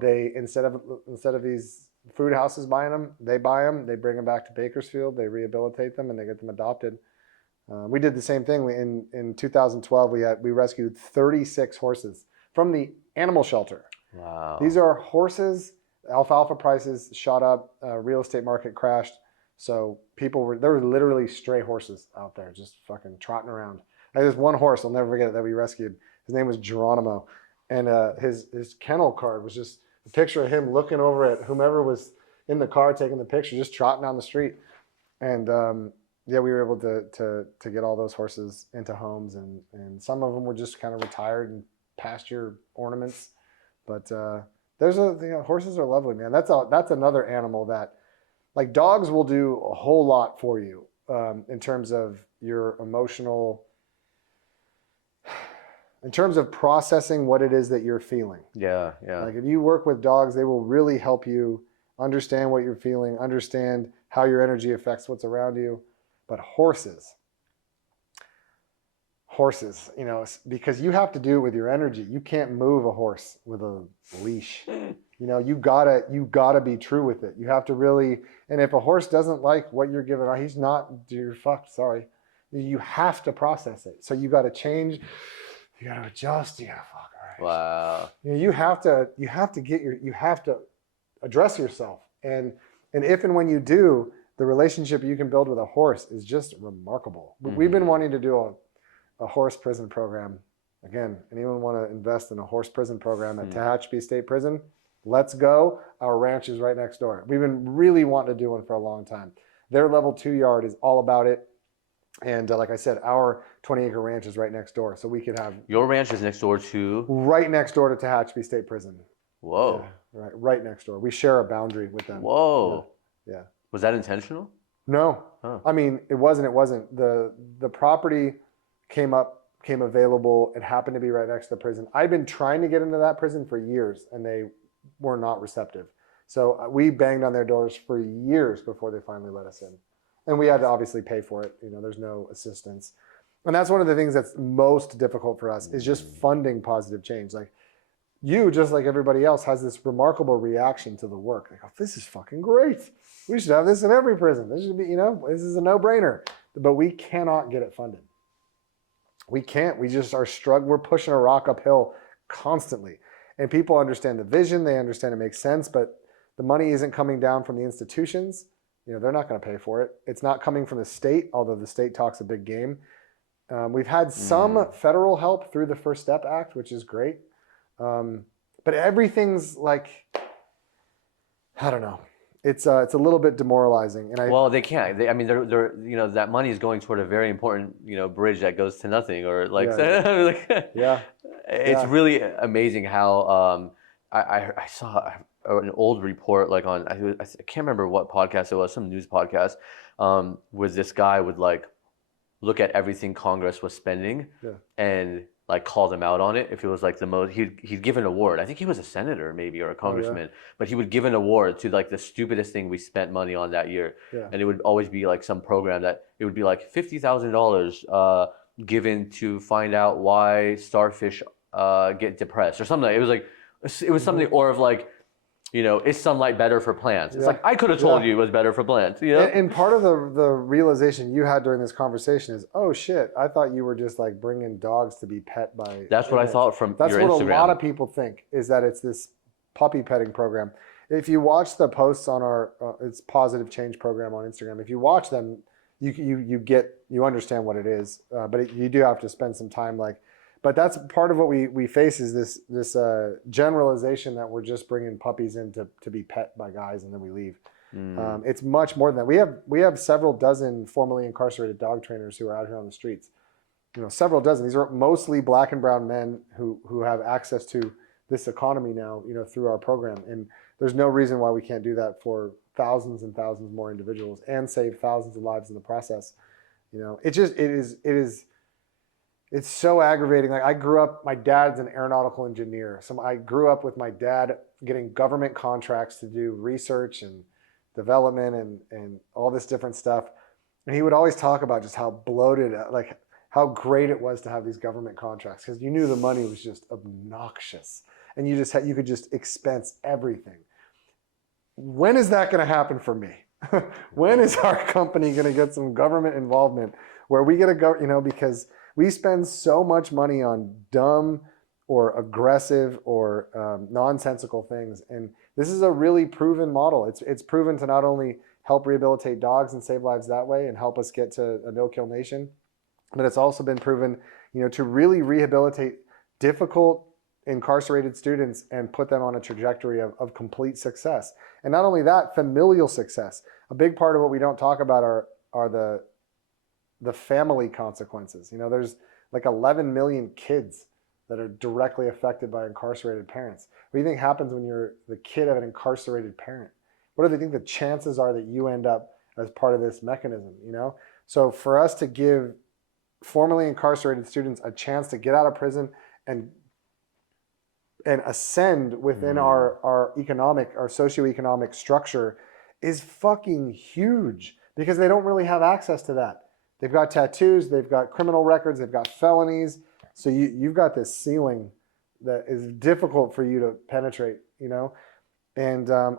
they instead of these food houses buying them, they buy them, they bring them back to Bakersfield, they rehabilitate them, and they get them adopted. We did the same thing. In 2012, we rescued 36 horses from the animal shelter. Wow. These are horses. Alfalfa prices shot up. Real estate market crashed. So there were literally stray horses out there just fucking trotting around. There's one horse, I'll never forget it, that we rescued. His name was Geronimo. And his kennel card was just a picture of him looking over at whomever was in the car taking the picture, just trotting down the street. And yeah, we were able to get all those horses into homes. And some of them were just kind of retired and pasture ornaments. But horses are lovely, man. That's another animal that, like, dogs will do a whole lot for you in terms of your emotional, in terms of processing what it is that you're feeling. Yeah. Like, if you work with dogs, they will really help you understand what you're feeling, understand how your energy affects what's around you. But horses, you know, because you have to do it with your energy. You can't move a horse with a leash. You know, you gotta be true with it. You have to really, and if a horse doesn't like what you're giving, you're fucked, sorry. You have to process it. So you gotta change, you gotta adjust, you gotta fuck, all right. Wow. You know, you have to address yourself. And if and when you do, the relationship you can build with a horse is just remarkable. Mm-hmm. We've been wanting to do a horse prison program. Again, anyone want to invest in a horse prison program at Tehachapi State Prison? Let's go. Our ranch is right next door. We've been really wanting to do one for a long time. Their level 2 yard is all about it. And like I said, our 20-acre ranch is right next door. So we could have... Your ranch is next door to? Right next door to Tehachapi State Prison. Whoa. Yeah, right next door. We share a boundary with them. Whoa. Yeah. Was that intentional? No. Huh. I mean, it wasn't. The property came available. It happened to be right next to the prison. I'd been trying to get into that prison for years, and they were not receptive. So we banged on their doors for years before they finally let us in. And we had to obviously pay for it. You know, there's no assistance. And that's one of the things that's most difficult for us is just funding positive change. Like, you, just like everybody else, has this remarkable reaction to the work. They go, this is fucking great. We should have this in every prison. This should be, you know, this is a no-brainer. But we cannot get it funded. We can't. We just are struggling. We're pushing a rock uphill constantly. And people understand the vision. They understand it makes sense. But the money isn't coming down from the institutions. You know, they're not going to pay for it. It's not coming from the state, although the state talks a big game. We've had some federal help through the First Step Act, which is great. But everything's like, I don't know. It's a little bit demoralizing. And well, they can't. I mean, they're you know, that money is going toward a very important, you know, bridge that goes to nothing, or like, It's really amazing how I saw an old report, like on, I can't remember what podcast it was, some news podcast, where this guy would like look at everything Congress was spending and like call them out on it. If it was like the most, he'd give an award. I think he was a senator maybe, or a congressman, but he would give an award to like the stupidest thing we spent money on that year. Yeah. And it would always be like some program that it would be like $50,000 given to find out why starfish get depressed or something. It was something, or of like, you know, is sunlight better for plants? It's like, I could have told you it was better for plants. You know? And part of the realization you had during this conversation is, oh shit, I thought you were just like bringing dogs to be pet by. That's what I thought from your Instagram. That's what a lot of people think, is that it's this puppy petting program. If you watch the posts on our, it's Positive Change program on Instagram. If you watch them, you understand what it is. But you do have to spend some time like. But that's part of what we face, is this generalization that we're just bringing puppies in to be pet by guys and then we leave. It's much more than that. We have several dozen formerly incarcerated dog trainers who are out here on the streets. several dozen. These are mostly black and brown men who have access to this economy now, through our program. And there's no reason why we can't do that for thousands and thousands more individuals and save thousands of lives in the process. It's so aggravating. Like, I grew up, my dad's an aeronautical engineer. So I grew up with my dad getting government contracts to do research and development and all this different stuff. And he would always talk about just how bloated, like how great it was to have these government contracts, because you knew the money was just obnoxious and you could just expense everything. When is that going to happen for me? When is our company going to get some government involvement where we get because we spend so much money on dumb or aggressive or nonsensical things. And this is a really proven model. It's proven to not only help rehabilitate dogs and save lives that way and help us get to a no-kill nation, but it's also been proven, to really rehabilitate difficult incarcerated students and put them on a trajectory of complete success. And not only that, familial success. A big part of what we don't talk about are the family consequences. There's like 11 million kids that are directly affected by incarcerated parents. What do you think happens when you're the kid of an incarcerated parent? What do they think the chances are that you end up as part of this mechanism, So for us to give formerly incarcerated students a chance to get out of prison and ascend within our socioeconomic structure is fucking huge, because they don't really have access to that. They've got tattoos, they've got criminal records, they've got felonies. So you've got this ceiling that is difficult for you to penetrate, And I'm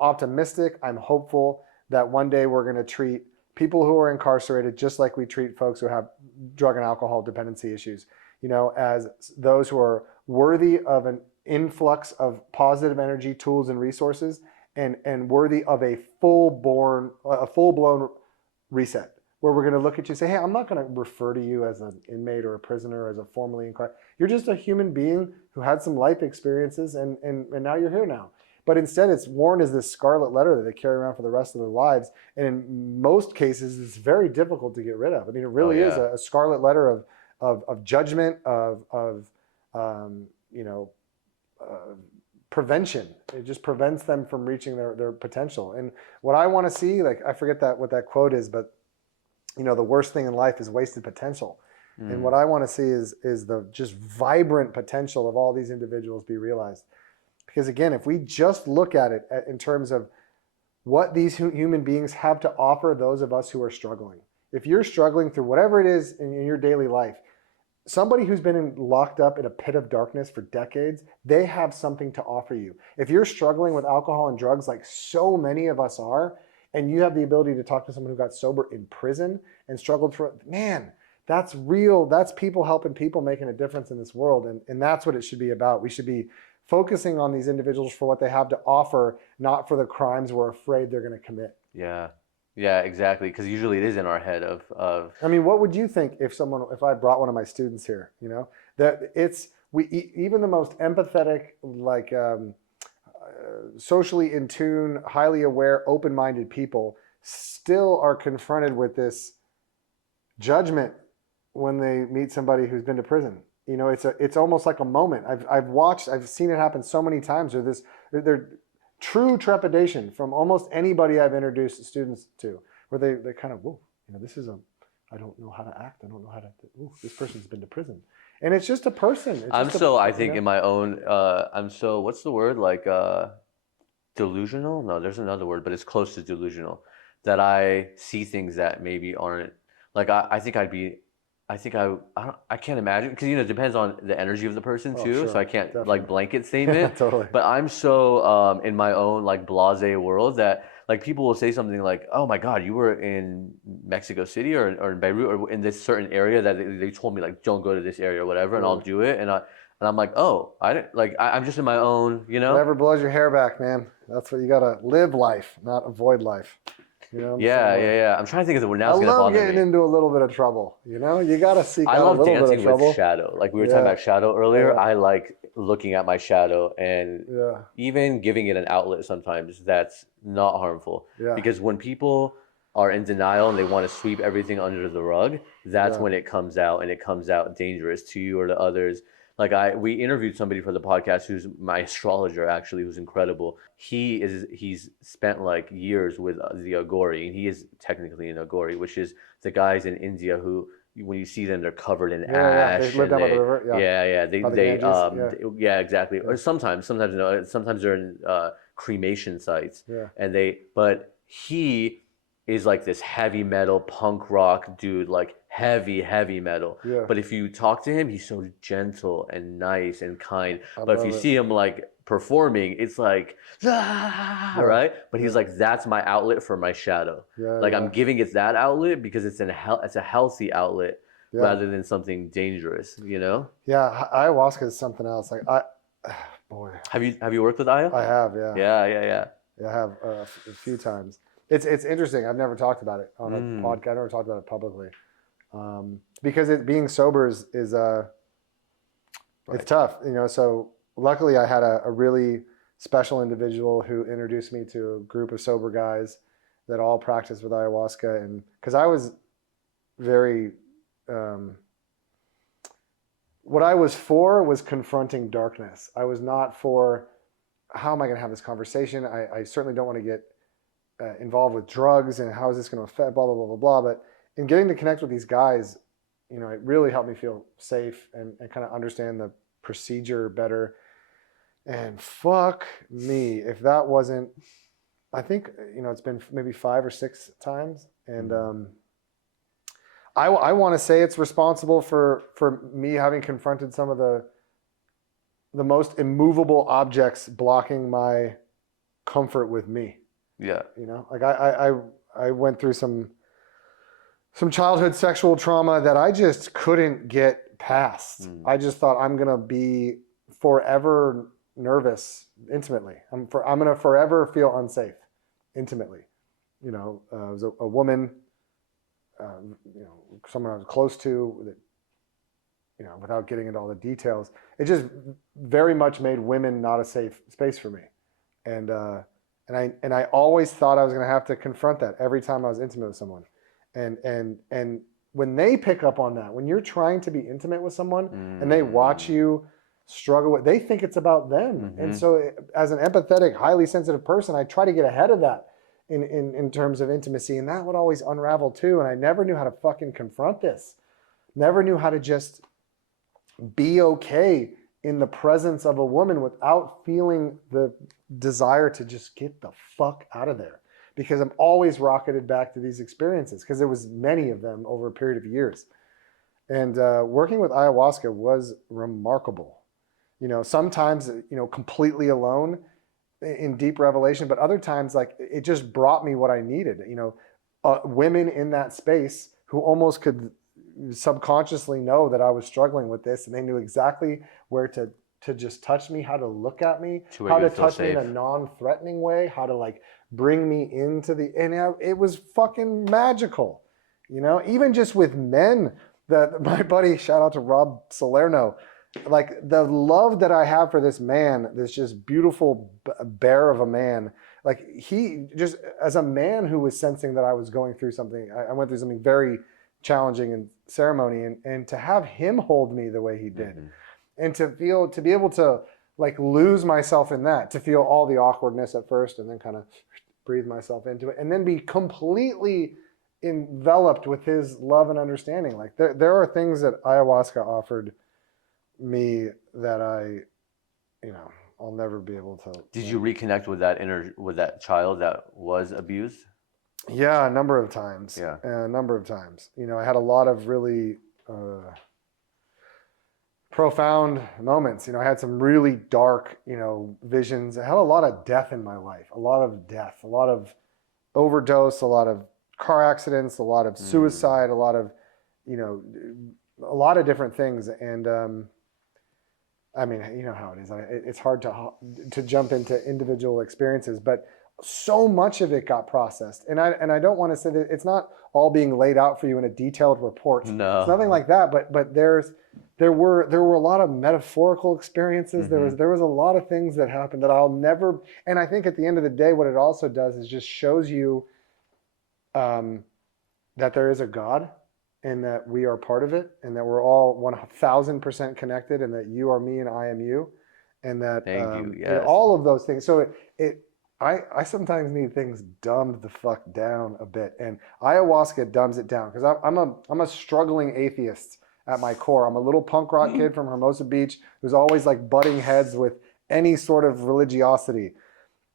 optimistic. I'm hopeful that one day we're going to treat people who are incarcerated just like we treat folks who have drug and alcohol dependency issues, as those who are worthy of an influx of positive energy, tools, and resources, and worthy of a full-blown reset, where we're going to look at you and say, hey, I'm not going to refer to you as an inmate or a prisoner or as a formerly incarcerated. You're just a human being who had some life experiences, and now you're here now. But instead, it's worn as this scarlet letter that they carry around for the rest of their lives. And in most cases, it's very difficult to get rid of. I mean, it really is a scarlet letter of judgment, of prevention. It just prevents them from reaching their potential. And what I want to see, like, I forget what that quote is, but the worst thing in life is wasted potential. And what I want to see is the just vibrant potential of all these individuals be realized. Because again, if we just look at it in terms of what these human beings have to offer those of us who are struggling. If you're struggling through whatever it is in your daily life, somebody who's been locked up in a pit of darkness for decades, they have something to offer you. If you're struggling with alcohol and drugs like so many of us are, and you have the ability to talk to someone who got sober in prison and struggled man, that's real. That's people helping people, making a difference in this world. And that's what it should be about. We should be focusing on these individuals for what they have to offer, not for the crimes we're afraid they're going to commit. Yeah, exactly. Because usually it is in our head of. I mean, what would you think if I brought one of my students here? That even the most empathetic, like socially in tune, highly aware, open-minded people still are confronted with this judgment when they meet somebody who's been to prison. It's almost like a moment. I've seen it happen so many times. They're true trepidation from almost anybody I've introduced students to, where they kind of, whoa, I don't know how to act. I don't know how to, this person's been to prison. And it's just a person. I think in my own, what's the word? Like delusional? No, there's another word, but it's close to delusional. That I see things that maybe aren't, like I can't imagine, because it depends on the energy of the person too. Sure, so I can't definitely. like blanket statement. Totally. But I'm so in my own like blasé world that like people will say something like, "Oh my God, you were in Mexico City or in Beirut or in this certain area that they told me like don't go to this area or whatever," and I'll do it, and I'm like, "Oh, I didn't like I'm just in my own, Whatever blows your hair back, man. That's what you gotta live life, not avoid life." Yeah. I'm trying to think of the word. Now it's I gonna love bother getting me. into a little bit of trouble. You gotta seek I out a love little bit of dancing trouble. with shadow. Like we were talking about shadow earlier. Yeah. I like looking at my shadow and even giving it an outlet sometimes that's not harmful. Yeah. Because when people are in denial and they want to sweep everything under the rug, that's Yeah. when it comes out, and it comes out dangerous to you or to others. Like we interviewed somebody for the podcast who's my astrologer, actually, who's incredible. He's spent like years with the Agori, and he is technically an Agori, which is the guys in India who, when you see them, they're covered in ash. They live down by the river. Yeah. By the Ganges, Yeah, exactly. Or sometimes no, sometimes they're in cremation sites. Yeah. But he is like this heavy metal punk rock dude, like heavy metal. Yeah. But if you talk to him, he's so gentle and nice and kind. But if you love it. see him like performing, it's like, right? But he's like, that's my outlet for my shadow. Yeah, Like yeah. I'm giving it that outlet because it's a healthy outlet Yeah. rather than something dangerous, you know? Yeah, ayahuasca is something else. Like boy, Have you worked with Aya? I have, yeah. Yeah. I have a few times. It's interesting. I've never talked about it on a podcast. I've never talked about it publicly, because being sober is it's tough, you know. So luckily, I had a really special individual who introduced me to a group of sober guys that all practice with ayahuasca, and because I was very what I was for was confronting darkness. I was not for how am I going to have this conversation. I certainly don't want to get involved with drugs and how is this going to affect blah, blah, blah, blah, blah. But in getting to connect with these guys, you know, it really helped me feel safe and kind of understand the procedure better. And fuck me, if that wasn't, I think, you know, it's been maybe 5 or 6 times. And I want to say it's responsible for me having confronted some of the most immovable objects blocking my comfort with me. Yeah. You know, like I went through some childhood sexual trauma that I just couldn't get past. I just thought I'm going to be forever nervous intimately. I'm going to forever feel unsafe intimately. You know, it was a woman, you know, someone I was close to that, you know, without getting into all the details, it just very much made women not a safe space for me. And I always thought I was going to have to confront that every time I was intimate with someone. And when they pick up on that, when you're trying to be intimate with someone and they watch you struggle with, they think it's about them. And so as an empathetic, highly sensitive person, I try to get ahead of that in terms of intimacy. And that would always unravel too. And I never knew how to fucking confront this. Never knew how to just be okay in the presence of a woman without feeling the desire to just get the fuck out of there, because I'm always rocketed back to these experiences because there was many of them over a period of years. And working with ayahuasca was remarkable. You know, sometimes, you know, completely alone in deep revelation, but other times, like, it just brought me what I needed. You know, women in that space who almost could subconsciously know that I was struggling with this, and they knew exactly where to just touch me, how to look at me, how to touch me in a non-threatening way, how to like bring me into the, and it was fucking magical. You know, even just with men, that my buddy, shout out to Rob Salerno, like the love that I have for this man, this just beautiful bear of a man, like he just, as a man who was sensing that I was going through something, I went through something very challenging in ceremony, and to have him hold me the way he did, and to be able to like lose myself in that, to feel all the awkwardness at first and then kind of breathe myself into it, and then be completely enveloped with his love and understanding. Like there are things that ayahuasca offered me that I'll never be able to. Did you reconnect with that child that was abused? Yeah, a number of times. Yeah. A number of times. You know, I had a lot of really profound moments. You know, I had some really dark, you know, visions. I had a lot of death in my life, a lot of overdose, a lot of car accidents, a lot of suicide, a lot of, you know, a lot of different things. And I mean, you know how it is. It's hard to jump into individual experiences, but so much of it got processed. And I don't want to say that it's not all being laid out for you in a detailed report. No. It's nothing like that. But there were a lot of metaphorical experiences. There was a lot of things that happened that I'll never. And I think at the end of the day, what it also does is just shows you that there is a God and that we are part of it and that we're all 1000% connected and that you are me and I am you. And that Thank you. you know, Yes. all of those things. So I sometimes need things dumbed the fuck down a bit, and ayahuasca dumbs it down because I'm a struggling atheist at my core. I'm a little punk rock kid from Hermosa Beach who's always like butting heads with any sort of religiosity.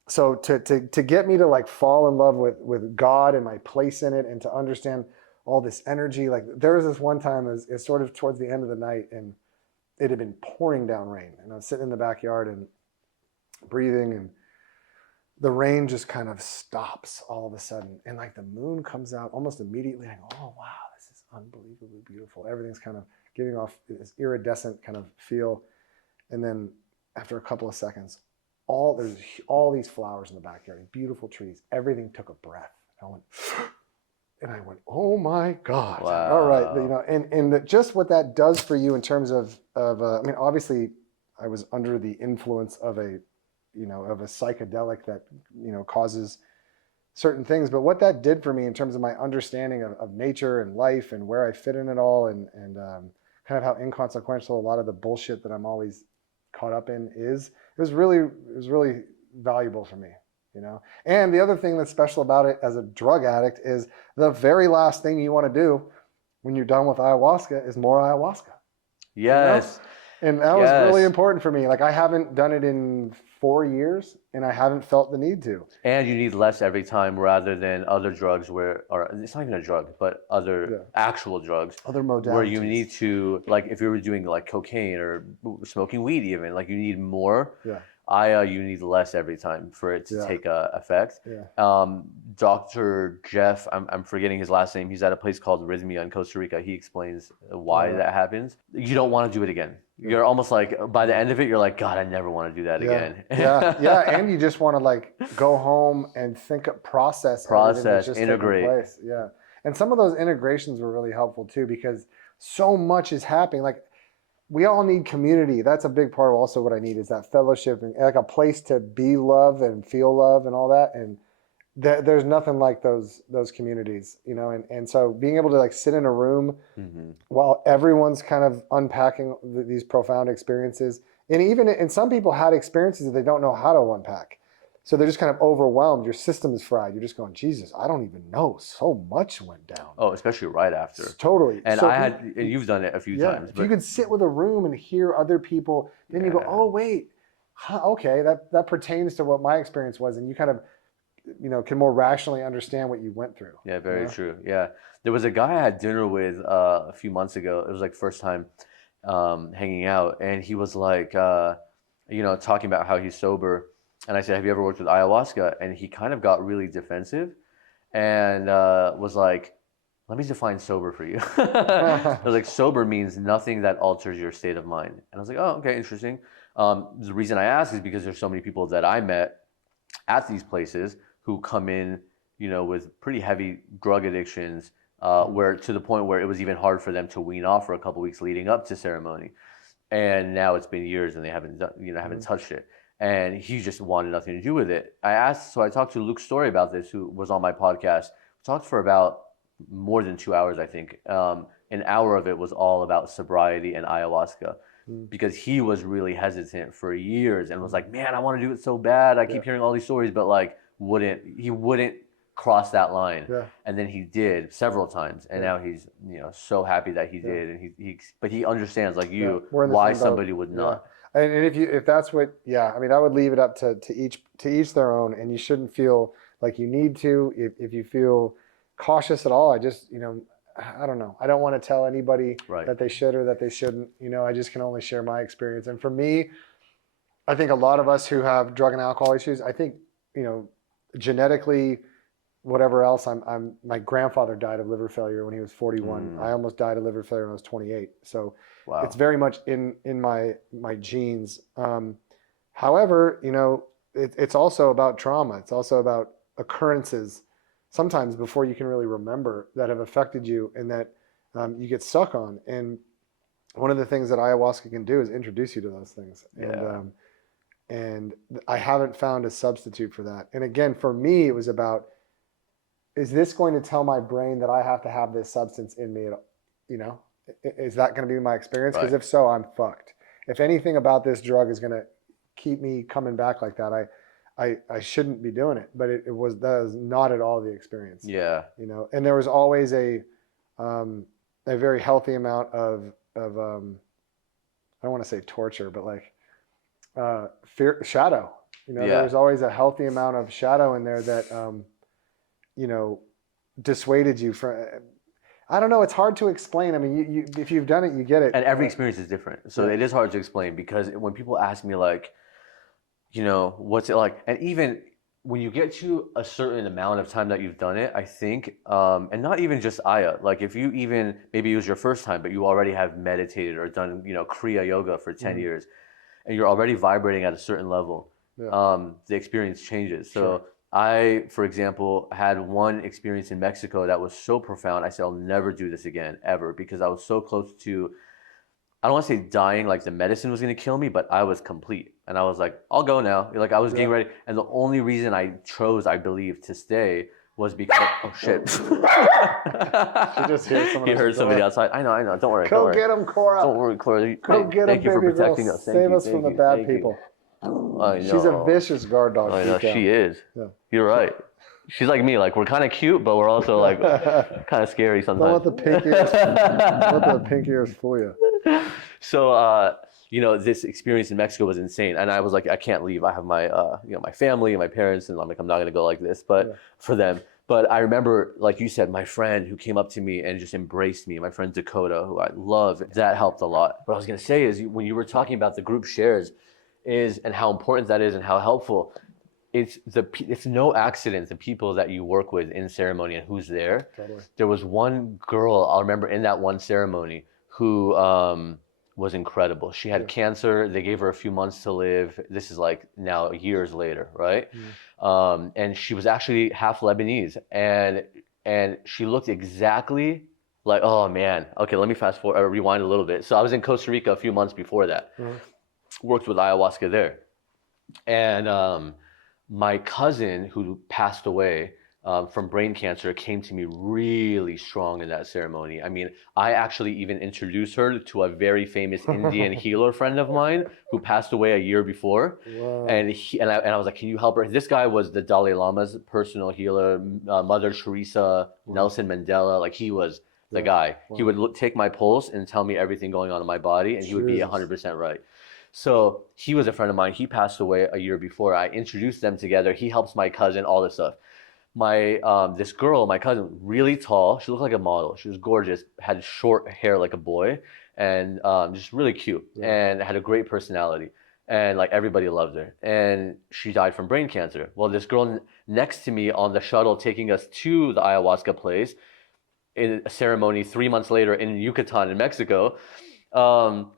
So to get me to like fall in love with God and my place in it, and to understand all this energy, like there was this one time it's sort of towards the end of the night, and it had been pouring down rain, and I was sitting in the backyard and breathing, and the rain just kind of stops all of a sudden, and like the moon comes out almost immediately. I go, oh wow, this is unbelievably beautiful. Everything's kind of giving off this iridescent kind of feel, and then after a couple of seconds, there's all these flowers in the backyard, beautiful trees. Everything took a breath. And I went, oh my God! Wow. All right, you know, and just what that does for you in terms of I mean, obviously, I was under the influence of a psychedelic that, you know, causes certain things, but what that did for me in terms of my understanding of nature and life and where I fit in it all, and kind of how inconsequential a lot of the bullshit that I'm always caught up in is, it was really valuable for me, you know. And the other thing that's special about it as a drug addict is the very last thing you want to do when you're done with ayahuasca is more ayahuasca. Yes. You know? And that was really important for me. Like I haven't done it in 4 years and I haven't felt the need to. And you need less every time rather than other drugs or it's not even a drug, but other actual drugs. Other modalities. Where you need to, like if you were doing like cocaine or smoking weed even, like you need more. Yeah. You need less every time for it to take effect. Yeah. Dr. Jeff, I'm forgetting his last name. He's at a place called Rhythmia in Costa Rica. He explains why that happens. You don't want to do it again. You're almost like, by the end of it, you're like, God, I never want to do that again. Yeah. And you just want to like go home and process, integrate. Place. Yeah. And some of those integrations were really helpful too, because so much is happening. Like we all need community. That's a big part of also what I need is that fellowship and like a place to be loved and feel love and all that. And there's nothing like those communities, you know, and so being able to like sit in a room while everyone's kind of unpacking these profound experiences, and some people had experiences that they don't know how to unpack, so they're just kind of overwhelmed. Your system is fried. You're just going, Jesus, I don't even know. So much went down. Oh, especially right after. Totally. And and you've done it a few times. If you could sit with a room and hear other people, then you go, oh wait, okay, that pertains to what my experience was, and you kind of, you know, can more rationally understand what you went through. Yeah, very true. Yeah. There was a guy I had dinner with a few months ago. It was like first time hanging out. And he was like, you know, talking about how he's sober. And I said, have you ever worked with ayahuasca? And he kind of got really defensive and was like, let me define sober for you. I was like, sober means nothing that alters your state of mind. And I was like, oh, okay, interesting. The reason I ask is because there's so many people that I met at these places who come in, you know, with pretty heavy drug addictions, where to the point where it was even hard for them to wean off for a couple weeks leading up to ceremony. And now it's been years and they haven't touched it. And he just wanted nothing to do with it. I talked to Luke Story about this, who was on my podcast. We talked for about more than 2 hours, I think. An hour of it was all about sobriety and ayahuasca, because he was really hesitant for years and was like, man, I want to do it so bad. I keep hearing all these stories, but like he wouldn't cross that line. And then he did several times, and now he's, you know, so happy that he did. And but he understands, like you, why somebody would not. And if that's what, I mean, I would leave it up to each their own, and you shouldn't feel like you need to. If you feel cautious at all, I just, you know, I don't know. I don't want to tell anybody that they should or that they shouldn't. You know, I just can only share my experience. And for me, I think a lot of us who have drug and alcohol issues, I think, you know, genetically, whatever else, my grandfather died of liver failure when he was 41. I almost died of liver failure when I was 28. So it's very much in my genes. However, you know, it's also about trauma. It's also about occurrences sometimes before you can really remember that have affected you and that you get stuck on. And one of the things that ayahuasca can do is introduce you to those things. And I haven't found a substitute for that. And again, for me, it was about is this going to tell my brain that I have to have this substance in me? Is that going to be my experience? Because Right. if so, I'm fucked. If anything about this drug is going to keep me coming back like that, I shouldn't be doing it. But that was not at all the experience. Yeah. And there was always a very healthy amount of I don't want to say torture, but like fear, shadow. There was always a healthy amount of shadow in there that dissuaded you from. I don't know. It's hard to explain. I mean, you if you've done it, you get it. And every experience is different. So it is hard to explain, because when people ask me like, what's it like? And even when you get to a certain amount of time that you've done it, I think, and not even just Aya, like if you even, maybe it was your first time, but you already have meditated or done, Kriya yoga for 10 years, and you're already vibrating at a certain level, the experience changes. So I, for example, had one experience in Mexico that was so profound. I said, I'll never do this again, ever, because I was so close to, I don't want to say dying, like the medicine was going to kill me, but I was complete. And I was like, I'll go now. Like I was getting ready. And the only reason I chose, I believe, to stay was because, oh shit. She just hears someone. You heard somebody outside. I know. Don't worry. Go get him, Cora. Don't worry, Cora. Thank you for protecting us. Save us from the bad people. I know. She's a vicious guard dog. I know, she is. Yeah. You're right. She's like me. Like we're kind of cute, but we're also like kind of scary sometimes. Don't let the pink ears fool you. So, this experience in Mexico was insane, and I was like, I can't leave. I have my, my family and my parents, and I'm like, I'm not gonna go like this, but for them. But I remember, like you said, my friend who came up to me and just embraced me, my friend Dakota, who I love, that helped a lot. What I was gonna say is, when you were talking about the group shares, and how important that is and how helpful, it's no accident the people that you work with in ceremony and who's there. Totally. There was one girl I'll remember in that one ceremony who was incredible. She had cancer. They gave her a few months to live. This is like now years later, right? And she was actually half Lebanese, and she looked exactly like, oh man, okay, let me rewind a little bit. So I was in Costa Rica a few months before that. Worked with ayahuasca there, and my cousin who passed away from brain cancer came to me really strong in that ceremony. I mean, I actually even introduced her to a very famous Indian healer friend of mine who passed away a year before. Wow. And I was like, can you help her? This guy was the Dalai Lama's personal healer, Mother Teresa, Nelson Mandela. Like he was the guy. Wow. He would take my pulse and tell me everything going on in my body, and he would be 100% right. So he was a friend of mine. He passed away a year before. I introduced them together. He helps my cousin, all this stuff. This girl, my cousin, really tall. She looked like a model. She was gorgeous, had short hair like a boy, and just really cute, and had a great personality. And like everybody loved her. And she died from brain cancer. Well, this girl next to me on the shuttle taking us to the ayahuasca place in a ceremony 3 months later in Yucatan in Mexico,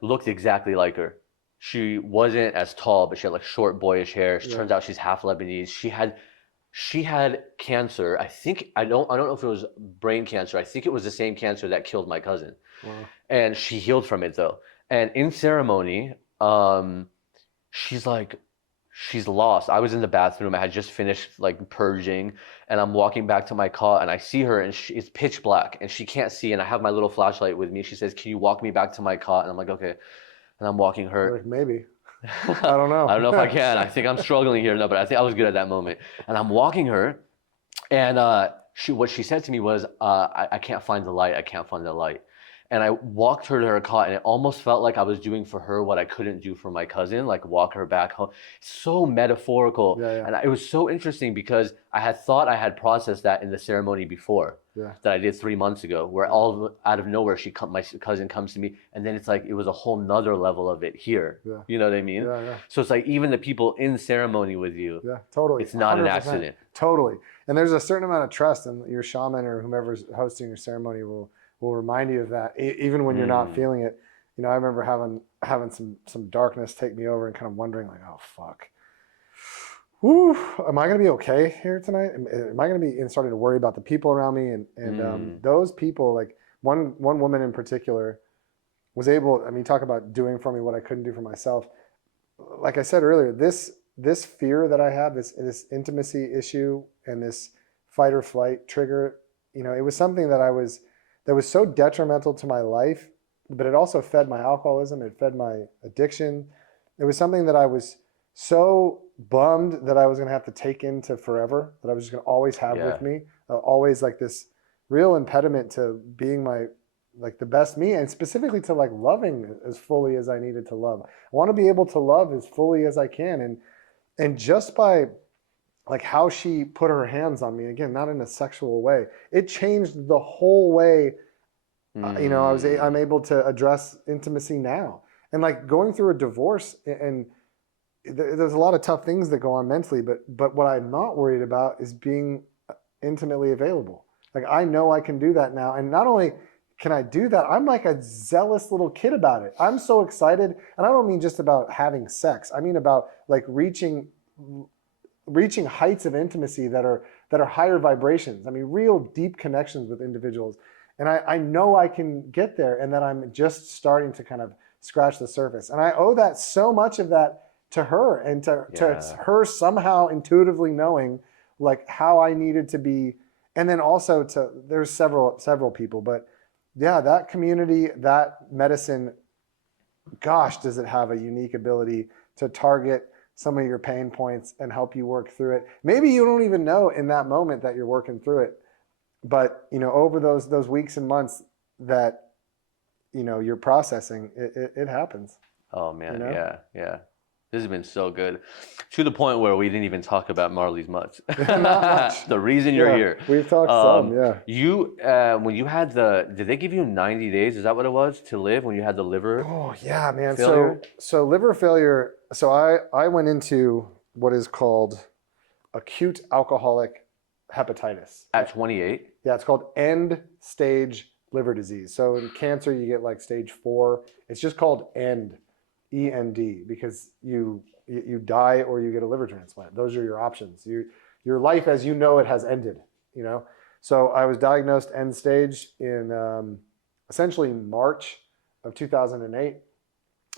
looked exactly like her. She wasn't as tall, but she had like short boyish hair. Turns out she's half Lebanese. She had cancer. I don't know if it was brain cancer. I think it was the same cancer that killed my cousin. Wow. And she healed from it though. And in ceremony, she's lost. I was in the bathroom. I had just finished like purging, and I'm walking back to my car, and I see her, and it's pitch black, and she can't see. And I have my little flashlight with me. She says, "Can you walk me back to my car?" And I'm like, "Okay." And I'm walking her. Like, maybe. I don't know. I don't know if I can. I think I'm struggling here. No, but I think I was good at that moment. And I'm walking her, and what she said to me was, I can't find the light. I can't find the light. And I walked her to her cot, and it almost felt like I was doing for her what I couldn't do for my cousin, like walk her back home. So metaphorical. And it was so interesting because I had thought I had processed that in the ceremony before that I did 3 months ago, where all out of nowhere, my cousin comes to me, and then it's like it was a whole nother level of it here. You know what I mean? So it's like even the people in ceremony with you, totally. It's not 100%. An accident. Totally. And there's a certain amount of trust, and your shaman or whomever's hosting your ceremony will remind you of that, even when you're not feeling it. I remember having some darkness take me over and kind of wondering like, oh fuck, whew, am I gonna be okay here tonight? Am I gonna be starting to worry about the people around me? And those people, like one woman in particular, was able. I mean, talk about doing for me what I couldn't do for myself. Like I said earlier, this fear that I have, this intimacy issue, and this fight or flight trigger. It was something that was so detrimental to my life, but it also fed my alcoholism. It fed my addiction. It was something that I was so bummed that I was going to have to take into forever, that I was just going to always have with me, always like this real impediment to being like the best me, and specifically to like loving as fully as I needed to love. I want to be able to love as fully as I can. And just by like how she put her hands on me, again, not in a sexual way, it changed the whole way. I'm able to address intimacy now. And like going through a divorce, and there's a lot of tough things that go on mentally, but what I'm not worried about is being intimately available. Like I know I can do that now. And not only can I do that, I'm like a zealous little kid about it. I'm so excited. And I don't mean just about having sex. I mean about like reaching heights of intimacy that are higher vibrations. I mean, real deep connections with individuals. And I know I can get there, and that I'm just starting to kind of scratch the surface. And I owe that, so much of that, to her, and to her somehow intuitively knowing like how I needed to be. And then also there's several people, but yeah, that community, that medicine, gosh, does it have a unique ability to target some of your pain points and help you work through it. Maybe you don't even know in that moment that you're working through it, but over those weeks and months that you're processing, it happens. Oh man, yeah. This has been so good, to the point where we didn't even talk about Marley's Mutts. Not much. The reason you're here. We've talked some, yeah. You, when you had did they give you 90 days? Is that what it was to live when you had the liver? Oh yeah, man. Failure? So liver failure. So I went into what is called acute alcoholic hepatitis. At 28? Yeah, it's called end stage liver disease. So in cancer, you get like stage 4. It's just called end. END, because you die or you get a liver transplant. Those are your options. Your life as you know it has ended, So I was diagnosed end stage in essentially March of 2008.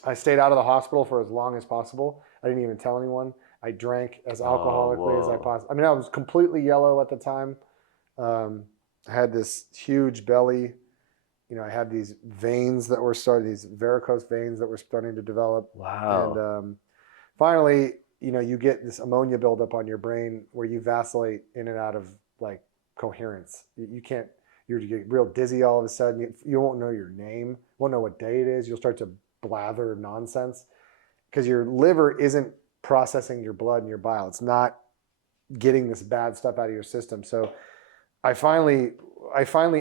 I stayed out of the hospital for as long as possible. I didn't even tell anyone. I drank as alcoholically as I possibly. I mean, I was completely yellow at the time. I had this huge belly. I had these veins that were these varicose veins that were starting to develop. Wow. And finally, you get this ammonia buildup on your brain where you vacillate in and out of like coherence. You can't, you get real dizzy all of a sudden. You won't know your name, won't know what day it is. You'll start to blather nonsense because your liver isn't processing your blood and your bile. It's not getting this bad stuff out of your system. So I finally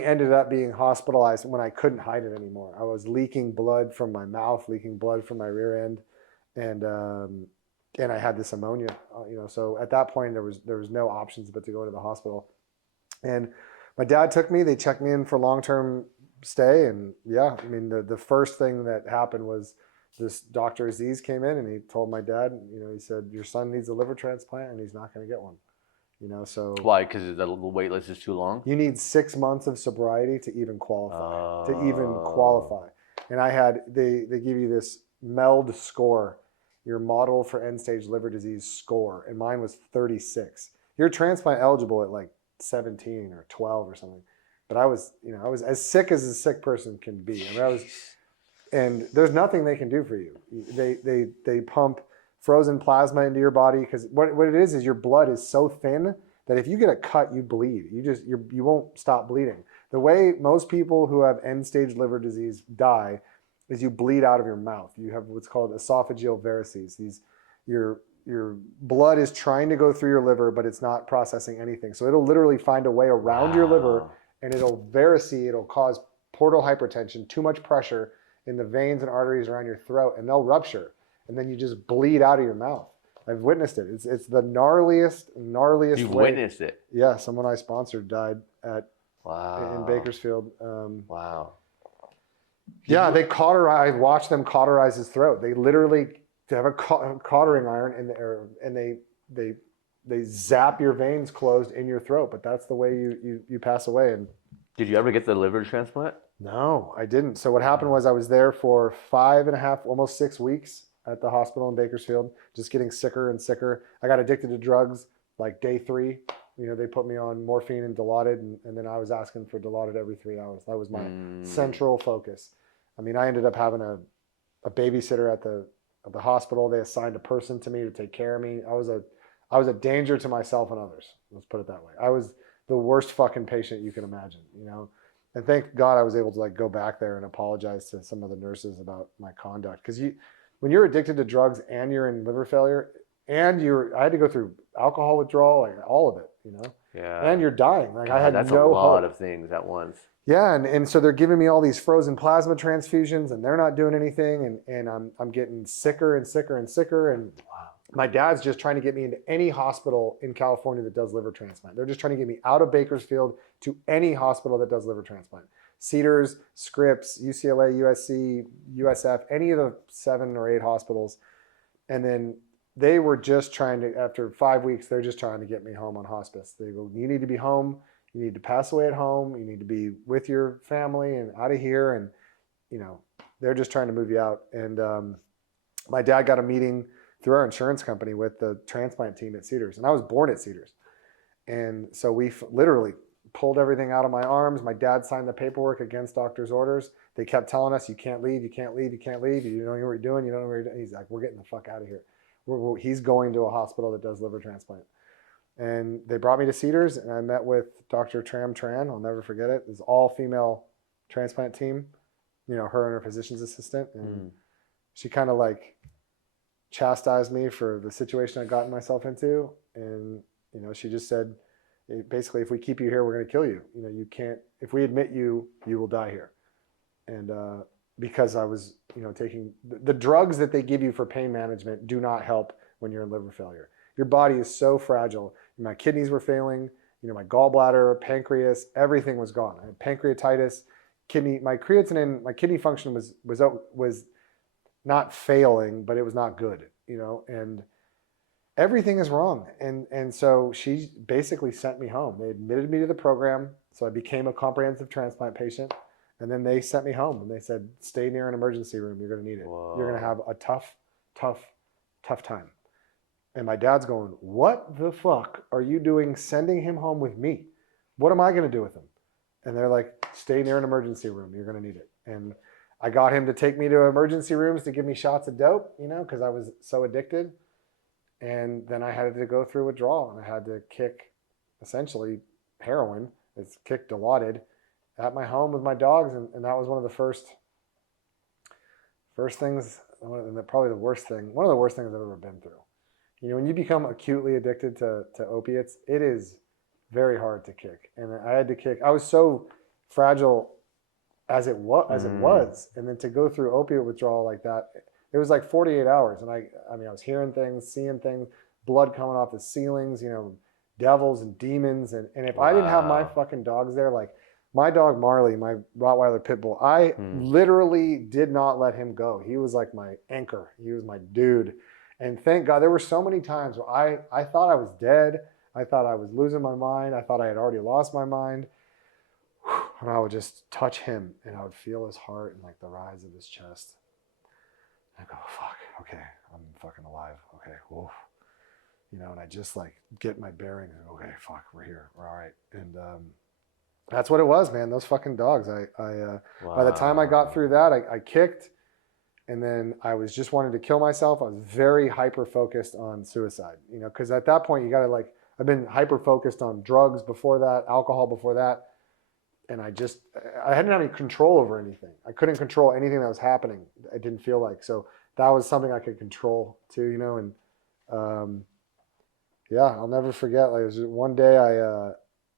ended up being hospitalized when I couldn't hide it anymore. I was leaking blood from my mouth, leaking blood from my rear end, and I had this ammonia. So at that point there was no options but to go to the hospital. And my dad took me. They checked me in for long-term stay, and yeah, I mean the first thing that happened was this Dr. Aziz came in and he told my dad, he said, your son needs a liver transplant and he's not going to get one. So why? Because the wait list is too long. You need 6 months of sobriety to even qualify. And I had they give you this MELD score, your model for end stage liver disease score, and mine was 36. You're transplant eligible at like 17 or 12 or something, but I was as sick as a sick person can be. And there's nothing they can do for you. They pump frozen plasma into your body, because what it is your blood is so thin that if you get a cut, you bleed. You won't stop bleeding. The way most people who have end-stage liver disease die is you bleed out of your mouth. You have what's called esophageal varices. Your blood is trying to go through your liver, but it's not processing anything. So it'll literally find a way around your liver, and it'll cause portal hypertension, too much pressure in the veins and arteries around your throat, and they'll rupture. And then you just bleed out of your mouth. I've witnessed it. It's the gnarliest You've way. witnessed it? Yeah, someone I sponsored died in Bakersfield. Wow. Yeah, I watched them cauterize his throat. They literally have a cauterizing iron and they zap your veins closed in your throat. But that's the way you pass away. And did you ever get the liver transplant? No, I didn't. So what happened was I was there for 5.5, almost 6 weeks at the hospital in Bakersfield, just getting sicker and sicker. I got addicted to drugs like day 3. They put me on morphine and Dilaudid, and then I was asking for Dilaudid every 3 hours. That was my central focus. I mean, I ended up having a babysitter at the hospital. They assigned a person to me to take care of me. I was a danger to myself and others. Let's put it that way. I was the worst fucking patient you can imagine, And thank God I was able to like go back there and apologize to some of the nurses about my conduct. Because when you're addicted to drugs and you're in liver failure, and I had to go through alcohol withdrawal, like all of it, Yeah. And you're dying. Like I had that's no a lot hope. of things at once. Yeah, and so they're giving me all these frozen plasma transfusions, and they're not doing anything, and I'm getting sicker and sicker and sicker, and my dad's just trying to get me into any hospital in California that does liver transplant. They're just trying to get me out of Bakersfield to any hospital that does liver transplant. Cedars, Scripps, UCLA, USC, USF, any of the 7 or 8 hospitals. And then they were just trying to, after 5 weeks, they're just trying to get me home on hospice. They go, you need to be home. You need to pass away at home. You need to be with your family and out of here. And, they're just trying to move you out. And my dad got a meeting through our insurance company with the transplant team at Cedars. And I was born at Cedars. And so we literally pulled everything out of my arms. My dad signed the paperwork against doctor's orders. They kept telling us, you can't leave, you can't leave, you can't leave. You don't know what you're doing. You don't know what you're doing. He's like, we're getting the fuck out of here. He's going to a hospital that does liver transplant. And they brought me to Cedars, and I met with Dr. Tram Tran. I'll never forget it. It was all female transplant team, her and her physician's assistant. And she kind of like chastised me for the situation I'd gotten myself into. And, she just said, basically, if we keep you here, we're going to kill you. You can't, if we admit you, you will die here. And because I was, taking the drugs that they give you for pain management do not help when you're in liver failure. Your body is so fragile. My kidneys were failing, my gallbladder, pancreas, everything was gone. I had pancreatitis, my creatinine, my kidney function was not failing, but it was not good, and everything is wrong. And so she basically sent me home. They admitted me to the program. So I became a comprehensive transplant patient. And then they sent me home and they said, stay near an emergency room. You're going to need it. Whoa. You're going to have a tough time. And my dad's going, what the fuck are you doing sending him home with me? What am I going to do with him? And they're like, stay near an emergency room. You're going to need it. And I got him to take me to emergency rooms to give me shots of dope, because I was so addicted. And then I had to go through withdrawal, and I had to kick essentially heroin. It's kick Dilaudid at my home with my dogs. And that was one of the first things, and probably the worst thing, one of the worst things I've ever been through. When you become acutely addicted to opiates, it is very hard to kick. And I had to kick. I was so fragile as it was. And then to go through opiate withdrawal like that, it was like 48 hours. And I was hearing things, seeing things, blood coming off the ceilings, devils and demons. And if I didn't have my fucking dogs there, like my dog Marley, my Rottweiler-Pit Bull, I literally did not let him go. He was like my anchor. He was my dude. And thank God, there were so many times where I thought I was dead. I thought I was losing my mind. I thought I had already lost my mind. And I would just touch him, and I would feel his heart and like the rise of his chest. I go, fuck, okay, I'm fucking alive. Okay, whoa. And I just like get my bearings. Okay, fuck, we're here. We're all right. And that's what it was, man. Those fucking dogs. By the time I got through that, I kicked. And then I was just wanting to kill myself. I was very hyper-focused on suicide, because at that point you got to I've been hyper-focused on drugs before that, alcohol before that. And I didn't have any control over anything. I couldn't control anything that was happening. I didn't feel like. So that was something I could control too, and yeah, I'll never forget. Like, it was one day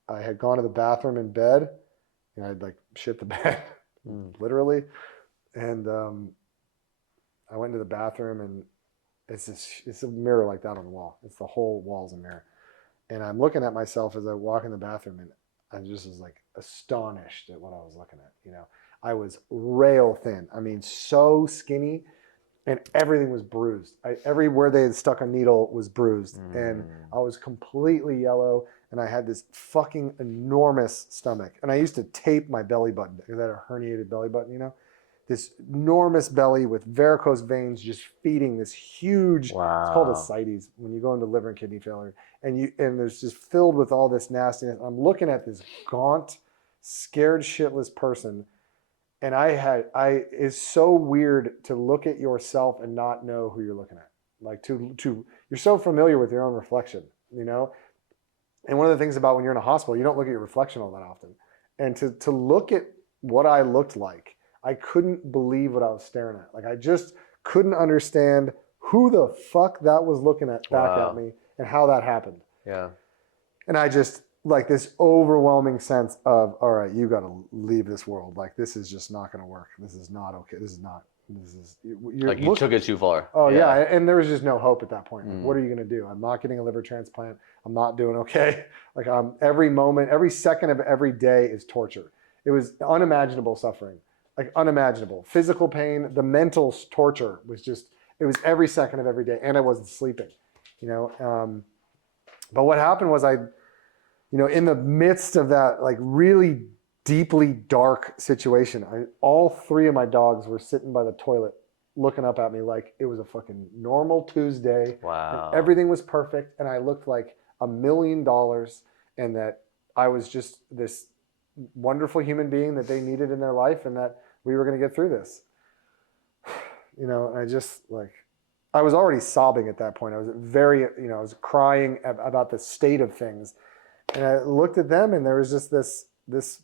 I had gone to the bathroom in bed, and I'd like shit the bed, literally. And I went into the bathroom, and it's a mirror like that on the wall. It's the whole wall's a mirror. And I'm looking at myself as I walk in the bathroom, and I just was like astonished at what I was looking at. I was rail thin. I mean, so skinny, and everything was bruised. Everywhere they had stuck a needle was bruised, and I was completely yellow, and I had this fucking enormous stomach. And I used to tape my belly button because I had a herniated belly button, this enormous belly with varicose veins just feeding this huge, Wow. it's called ascites when you go into liver and kidney failure. And there's just filled with all this nastiness. I'm looking at this gaunt, scared shitless person. And it's so weird to look at yourself and not know who you're looking at. Like you're so familiar with your own reflection, you know? And one of the things about when you're in a hospital, you don't look at your reflection all that often. And to look at what I looked like, I couldn't believe what I was staring at. Like I just couldn't understand who the fuck that was looking at back at me and how that happened. Yeah. And I just like this overwhelming sense of, all right, you got to leave this world. Like this is just not going to work. This is not okay. You're Like you took it too far. Oh yeah. And there was just no hope at that point. Like, what are you going to do? I'm not getting a liver transplant. I'm not doing okay. Like every moment, every second of every day is torture. It was unimaginable suffering, like unimaginable physical pain. The mental torture was it was every second of every day. And I wasn't sleeping, you know? But what happened was in the midst of that, like really deeply dark situation, all three of my dogs were sitting by the toilet looking up at me like it was a fucking normal Tuesday. Wow. And everything was perfect. And I looked like $1 million and that I was just this wonderful human being that they needed in their life and that we were going to get through this. You know, I just I was already sobbing at that point. I was I was crying about the state of things. And I looked at them and there was just this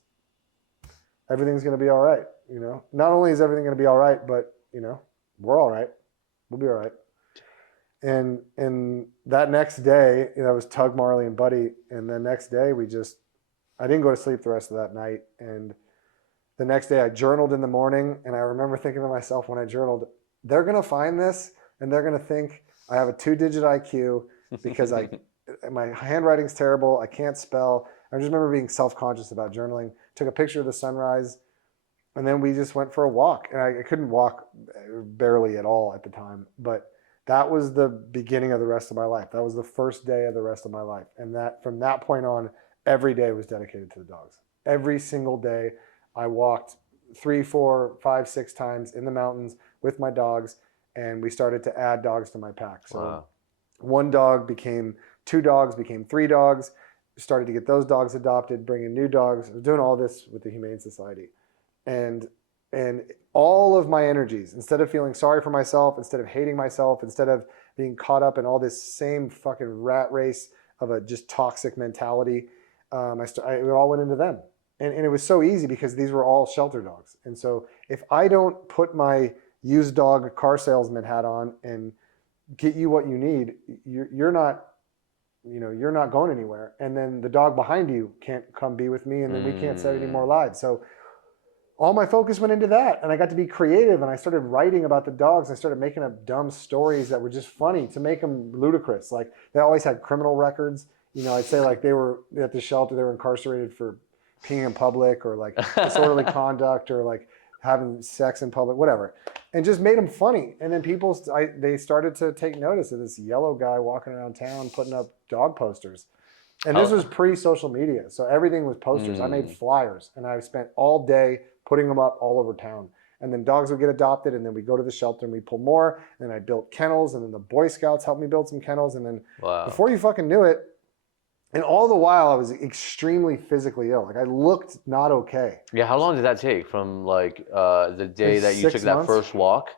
everything's going to be all right. You know, not only is everything going to be all right, but you know, we're all right. We'll be all right. And that next day, it was Tug, Marley, and Buddy. And the next day I didn't go to sleep the rest of that night. And the next day I journaled in the morning. And I remember thinking to myself when I journaled, they're going to find this and they're going to think I have a 2-digit IQ because my handwriting's terrible. I can't spell. I just remember being self-conscious about journaling. Took a picture of the sunrise. And then we just went for a walk. And I couldn't walk barely at all at the time. But that was the beginning of the rest of my life. That was the first day of the rest of my life. And that from that point on, every day was dedicated to the dogs. Every single day, I walked 3, 4, 5, 6 times in the mountains with my dogs. And we started to add dogs to my pack. So one dog became 2 dogs, became 3 dogs. Started to get those dogs adopted, bringing new dogs. I was doing all this with the Humane Society. And all of my energies, instead of feeling sorry for myself, instead of hating myself, instead of being caught up in all this same fucking rat race of a just toxic mentality, it all went into them. And it was so easy because these were all shelter dogs. And so if I don't put my used dog car salesman hat on and get you what you need, you're not going anywhere. And then the dog behind you can't come be with me, and then we can't save any more lives. So all my focus went into that, and I got to be creative, and I started writing about the dogs. I started making up dumb stories that were just funny to make them ludicrous. Like they always had criminal records. You know, I'd say like they were at the shelter, they were incarcerated for peeing in public or like disorderly conduct or like having sex in public, whatever, and just made them funny. And then they started to take notice of this yellow guy walking around town putting up dog posters. And this was pre-social media, so everything was posters. I made flyers, and I spent all day putting them up all over town. And then dogs would get adopted, and then we go to the shelter and we pull more. And then I built kennels, and then the Boy Scouts helped me build some kennels. And then before you fucking knew it, and all the while I was extremely physically ill. Like I looked not okay. Yeah, how long did that take from like the day that you took that first walk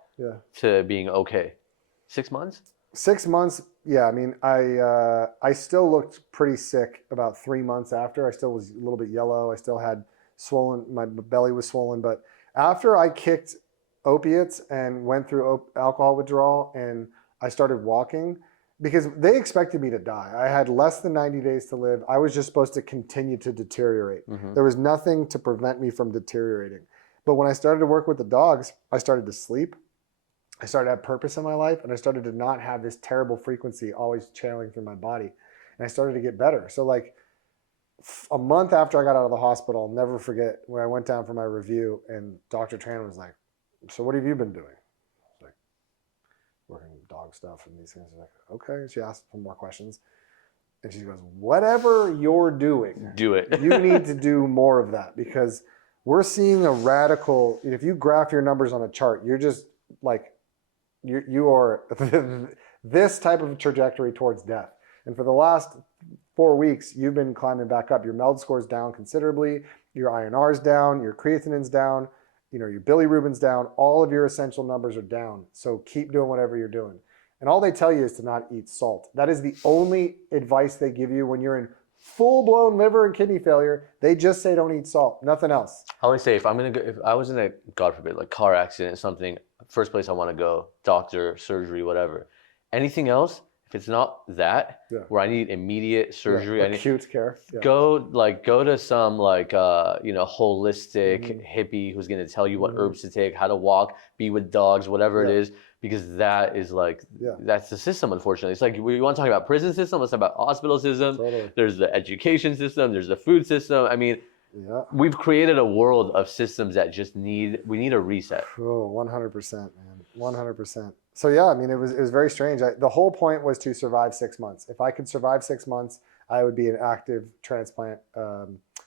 to being okay? 6 months? 6 months. Yeah, I mean, I still looked pretty sick about 3 months after. I still was a little bit yellow. I still had swollen, my belly was swollen. But after I kicked opiates and went through alcohol withdrawal and I started walking, because they expected me to die. I had less than 90 days to live. I was just supposed to continue to deteriorate. There was nothing to prevent me from deteriorating. But when I started to work with the dogs, I started to sleep. I started to have purpose in my life, and I started to not have this terrible frequency always channeling through my body. And I started to get better. So like a month after I got out of the hospital, I'll never forget when I went down for my review and Dr. Tran was like, so what have you been doing? I was like, working dog stuff and these things. I was like, okay. And she asked some more questions. And she goes, whatever you're doing, do it. You need to do more of that, because we're seeing a radical, if you graph your numbers on a chart, you're just like, you are this type of trajectory towards death. And for the last 4 weeks, you've been climbing back up. Your MELD score's down considerably. Your INR's down. Your creatinine's down. Your bilirubin's down. All of your essential numbers are down. So keep doing whatever you're doing. And all they tell you is to not eat salt. That is the only advice they give you when you're in full-blown liver and kidney failure. They just say don't eat salt. Nothing else. I always say if I was in a, God forbid, like car accident or something, first place I want to go, doctor, surgery, whatever. Anything else, if it's not that, where I need immediate surgery, acute care. Go to some holistic hippie who's gonna tell you what herbs to take, how to walk, be with dogs, whatever it is, because that is that's the system. Unfortunately, it's like we want to talk about prison system. Let's talk about hospital system. Totally. There's the education system. There's the food system. I mean, we've created a world of systems that just need a reset. Oh, 100%, man, 100%. So yeah, I mean, it was very strange. The whole point was to survive 6 months. If I could survive 6 months, I would be an active transplant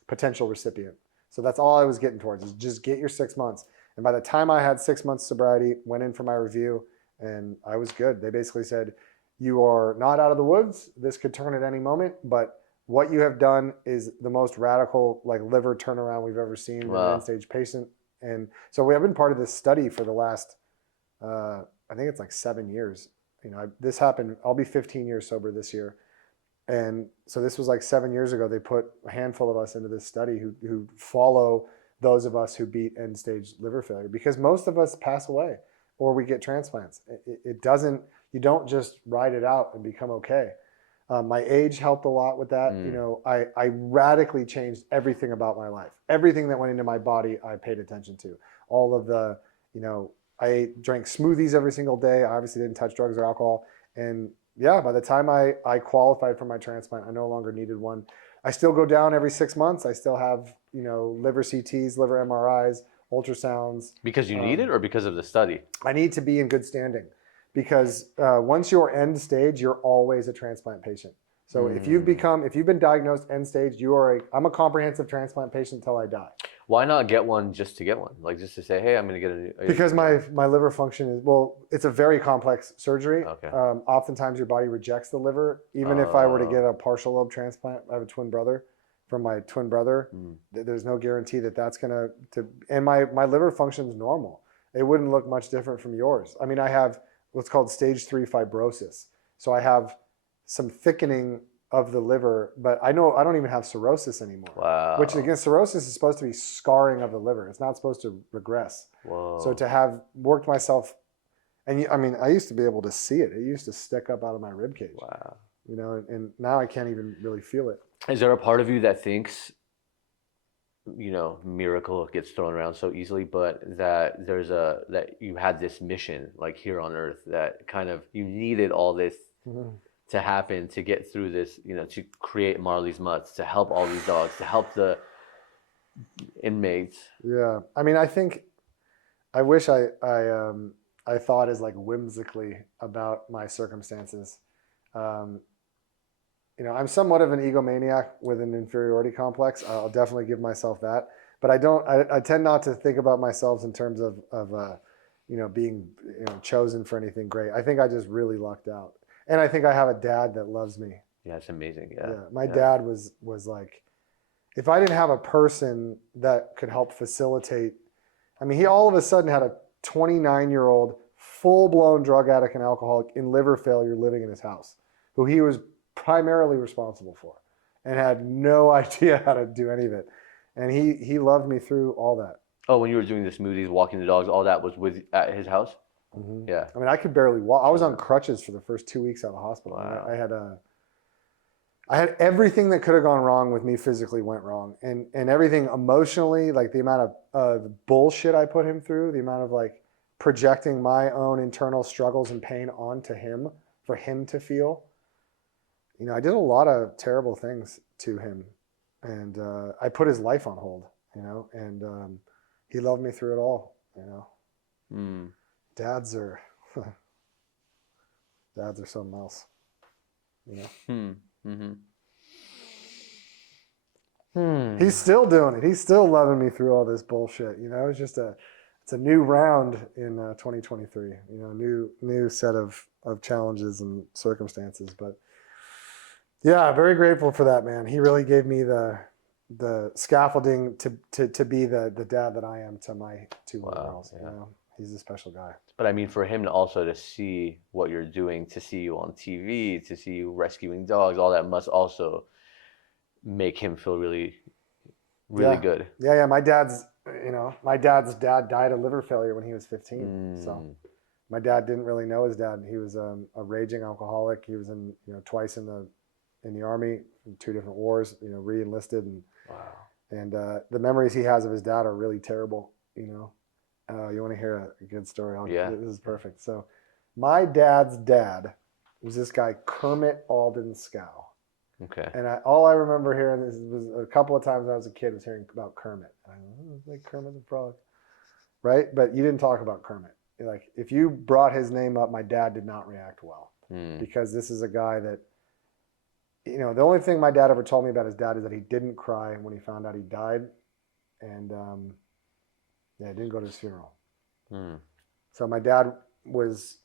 potential recipient. So that's all I was getting towards, is just get your 6 months. And by the time I had 6 months sobriety, went in for my review, and I was good. They basically said, you are not out of the woods. This could turn at any moment, but what you have done is the most radical liver turnaround we've ever seen in an end-stage patient. And so we have been part of this study for the last, I think it's 7 years. This happened, I'll be 15 years sober this year. And so this was 7 years ago. They put a handful of us into this study who follow those of us who beat end-stage liver failure, because most of us pass away or we get transplants. You don't just ride it out and become okay. My age helped a lot with that. I radically changed everything about my life. Everything that went into my body, I paid attention to. All of the, I drank smoothies every single day. I obviously didn't touch drugs or alcohol. And yeah, by the time I qualified for my transplant, I no longer needed one. I still go down every 6 months. I still have, liver CTs, liver MRIs, ultrasounds. Because you need it, or because of the study? I need to be in good standing, because once you're end stage, you're always a transplant patient. So if you've been diagnosed end stage, I'm a comprehensive transplant patient until I die. Why not get one just to get one? Just to say, hey, I'm going to get a new... Because my liver function is, it's a very complex surgery. Okay. Oftentimes your body rejects the liver. Even if I were to get a partial lobe transplant, I have a twin brother. From my twin brother, there's no guarantee that that's going to... And my liver functions normal. It wouldn't look much different from yours. I mean, I have what's called stage 3 fibrosis. So I have some thickening of the liver, but I don't even have cirrhosis anymore. Wow. Which again, cirrhosis is supposed to be scarring of the liver. It's not supposed to regress. Whoa. So to have worked myself, and I used to be able to see it. It used to stick up out of my rib cage. Wow. And now I can't even really feel it. Is there a part of you that thinks, miracle gets thrown around so easily, but that that you had this mission here on earth, that kind of you needed all this to happen to get through this, to create Marley's Mutts, to help all these dogs, to help the inmates? Yeah. I mean, I wish I thought as whimsically about my circumstances. I'm somewhat of an egomaniac with an inferiority complex. I'll definitely give myself that, but I tend not to think about myself in terms of being chosen for anything great. I think I just really lucked out. And I think I have a dad that loves me. Yeah, it's amazing. Yeah. My dad was like, if I didn't have a person that could help facilitate, he all of a sudden had a 29-year-old full-blown drug addict and alcoholic in liver failure living in his house, who he was primarily responsible for, and had no idea how to do any of it. And he loved me through all that. Oh, when you were doing the smoothies, walking the dogs, all that was at his house? Mm-hmm. Yeah. I could barely walk. I was on crutches for the first 2 weeks out of the hospital. Wow. I had everything that could have gone wrong with me physically went wrong. And everything emotionally, the amount of bullshit I put him through, the amount of projecting my own internal struggles and pain onto him for him to feel. I did a lot of terrible things to him, and I put his life on hold, and he loved me through it all, Dads are something else, Mm-hmm. He's still doing it. He's still loving me through all this bullshit. You know, it's a new round in 2023. You know, new set of challenges and circumstances. But yeah, very grateful for that, man. He really gave me the scaffolding to be the dad that I am to my two little girls. Yeah. You know, he's a special guy. But I mean, for him to see what you're doing, to see you on TV, to see you rescuing dogs, all that must also make him feel really good. Yeah. My dad's dad died of liver failure when he was 15. So my dad didn't really know his dad. He was a raging alcoholic. He was in, twice in the army, in 2 different wars, re-enlisted. And, and the memories he has of his dad are really terrible. You want to hear a good story? This is perfect. So my dad's dad was this guy, Kermit Alden Skow. Okay. And all I remember hearing this was a couple of times when I was a kid was hearing about Kermit. I was like, Kermit the Frog, right? But you didn't talk about Kermit. Like, if you brought his name up, my dad did not react well because this is a guy that, the only thing my dad ever told me about his dad is that he didn't cry when he found out he died, and didn't go to his funeral. So my dad was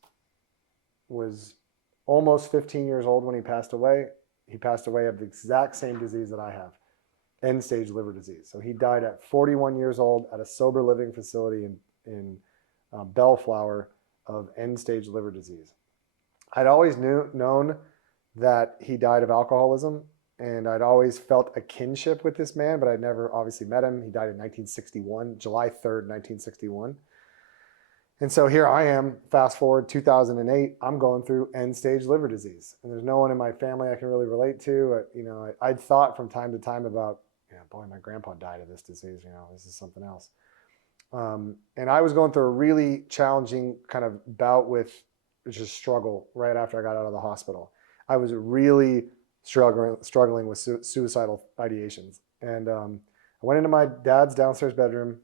almost 15 years old when he passed away. He passed away of the exact same disease that I have, end-stage liver disease. So he died at 41 years old at a sober living facility in Bellflower of end-stage liver disease. I'd always known that he died of alcoholism, and I'd always felt a kinship with this man, but I'd never obviously met him. He died in 1961, July 3rd, 1961. And so here I am, fast forward 2008, I'm going through end-stage liver disease. And there's no one in my family I can really relate to. I'd thought from time to time about, boy, my grandpa died of this disease, this is something else. And I was going through a really challenging kind of bout with just struggle right after I got out of the hospital. I was really struggling with suicidal ideations. And I went into my dad's downstairs bedroom,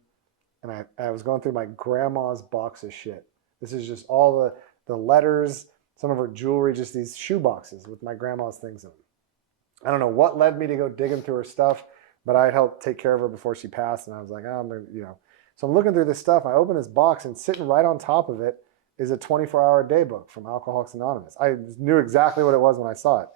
and I was going through my grandma's box of shit. This is just all the letters, some of her jewelry, just these shoe boxes with my grandma's things in them. I don't know what led me to go digging through her stuff, but I helped take care of her before she passed, and I was like, So I'm looking through this stuff. I open this box, and sitting right on top of it is a 24-hour day book from Alcoholics Anonymous. I knew exactly what it was when I saw it.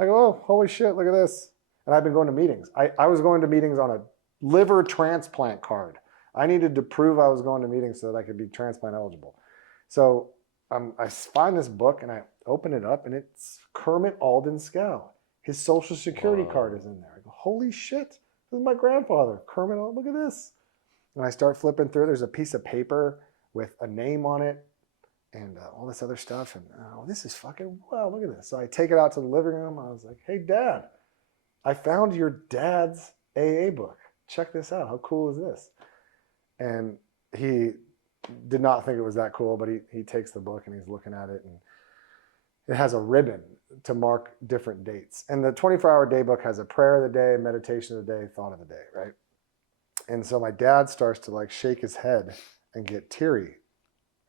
I go, oh, holy shit, look at this. And I've been going to meetings. I was going to meetings on a liver transplant card. I needed to prove I was going to meetings so that I could be transplant eligible. So I find this book, and I open it up, and it's Kermit Alden Skow. His social security card is in there. I go, holy shit, this is my grandfather, Kermit Alden, look at this. And I start flipping through. There's a piece of paper with a name on it and all this other stuff. And this is fucking, wow, look at this. So I take it out to the living room. I was like, hey, Dad, I found your dad's AA book. Check this out. How cool is this? And he did not think it was that cool, but he takes the book and he's looking at it, and it has a ribbon to mark different dates. And the 24-hour day book has a prayer of the day, meditation of the day, thought of the day, right? And so my dad starts to shake his head and get teary.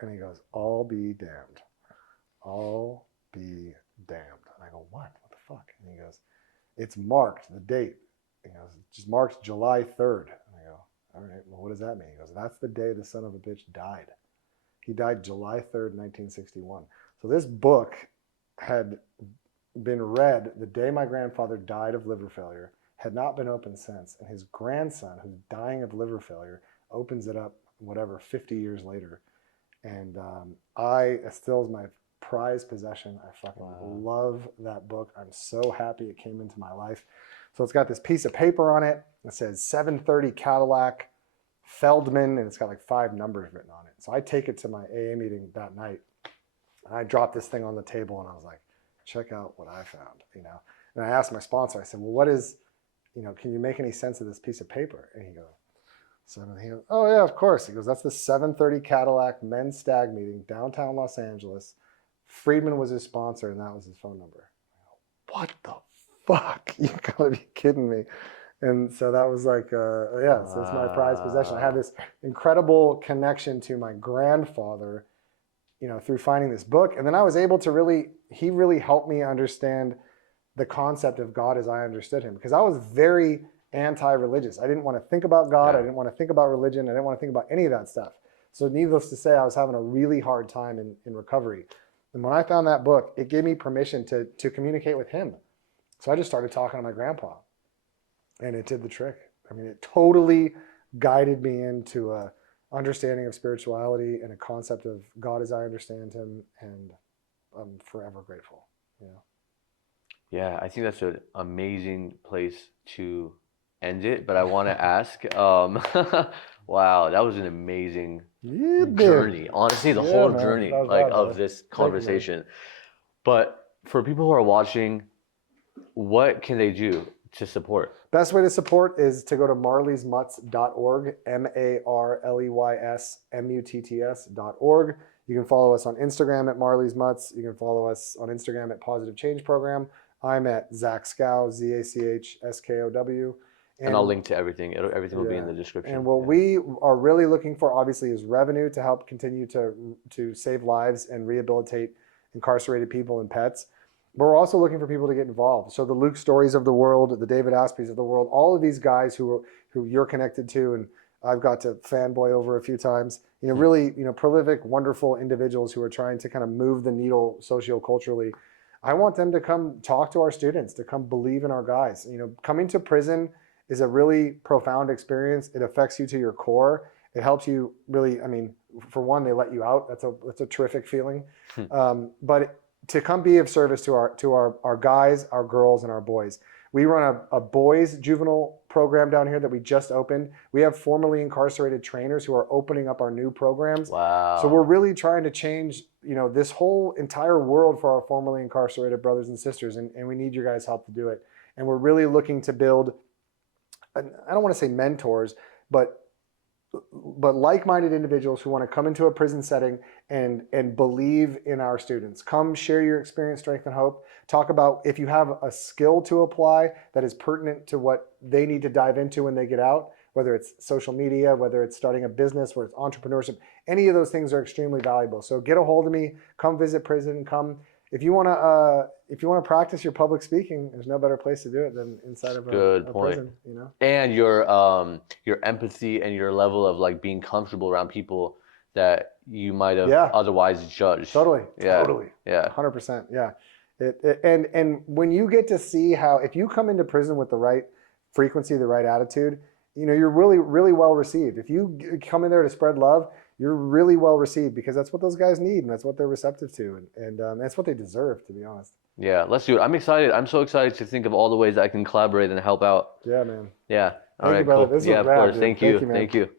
And he goes, I'll be damned. I'll be damned. And I go, what? What the fuck? And he goes, it's marked, the date. He goes, it just marks July 3rd. And I go, all right, well, what does that mean? He goes, that's the day the son of a bitch died. He died July 3rd, 1961. So this book had been read the day my grandfather died of liver failure, had not been opened since. And his grandson, who's dying of liver failure, opens it up, 50 years later. And it still is my prized possession. I fucking love that book. I'm so happy it came into my life. So it's got this piece of paper on it. It says 730 Cadillac Feldman, and it's got 5 numbers written on it. So I take it to my AA meeting that night. And I dropped this thing on the table, and I was like, check out what I found, And I asked my sponsor, I said, well, what is, can you make any sense of this piece of paper? And he goes, oh yeah, of course. He goes, that's the 730 Cadillac men's stag meeting, downtown Los Angeles. Friedman was his sponsor, and that was his phone number. I go, what the fuck? You gotta be kidding me. And so that was so it's my prized possession. I have this incredible connection to my grandfather, through finding this book. And then I was able to he really helped me understand the concept of God as I understood him. Because I was very anti-religious. I didn't want to think about God. Yeah. I didn't want to think about religion. I didn't want to think about any of that stuff. So needless to say, I was having a really hard time in recovery. And when I found that book, it gave me permission to communicate with him. So I just started talking to my grandpa, and it did the trick. I mean, it totally guided me into a understanding of spirituality and a concept of God as I understand him, and I'm forever grateful. Yeah, I think that's an amazing place to end it. But I want to ask, wow, that was an amazing journey. Honestly, the whole man. journey That was like rad, of brother. this Thank you, man. conversation. But for people who are watching, what can they do to support? Best way to support is to go to marleysmutts.org, MarleysMutts.org. You can follow us on Instagram at Marley's Mutts. You can follow us on Instagram at Positive Change Program. I'm at Zack Skow, ZACHSKOW. And I'll link to everything. Everything will be in the description. And what we are really looking for, obviously, is revenue to help continue to save lives and rehabilitate incarcerated people and pets. But we're also looking for people to get involved. So the Luke Stories of the world, the David Aspreys of the world, all of these guys who you're connected to, and I've got to fanboy over a few times, really, prolific, wonderful individuals who are trying to kind of move the needle socioculturally. I want them to come talk to our students, to come believe in our guys. Coming to prison is a really profound experience. It affects you to your core. It helps you really, for one, they let you out. That's a terrific feeling. But to come be of service to our guys, our girls, and our boys. We run a boys juvenile program down here that we just opened. We have formerly incarcerated trainers who are opening up our new programs. Wow. So we're really trying to change, this whole entire world for our formerly incarcerated brothers and sisters, and we need your guys' help to do it. And we're really looking to build, I don't want to say mentors, but like-minded individuals who want to come into a prison setting and believe in our students. Come share your experience, strength, and hope. Talk about if you have a skill to apply that is pertinent to what they need to dive into when they get out, whether it's social media, whether it's starting a business, whether it's entrepreneurship. Any of those things are extremely valuable. So get a hold of me. Come visit prison. Come. If you want to practice your public speaking, there's no better place to do it than inside of a prison. And your empathy and your level of like being comfortable around people that you might have otherwise judged. Totally. 100%. Yeah. And when you get to see how, if you come into prison with the right frequency, the right attitude, you're really, really well received. If you come in there to spread love, you're really well received, because that's what those guys need, and that's what they're receptive to, and that's what they deserve, to be honest. Yeah, let's do it. I'm excited. I'm so excited to think of all the ways that I can collaborate and help out. Yeah, man. Yeah. Thank you, brother. Cool. This was rad, of course. dude. Thank you. Man. Thank you.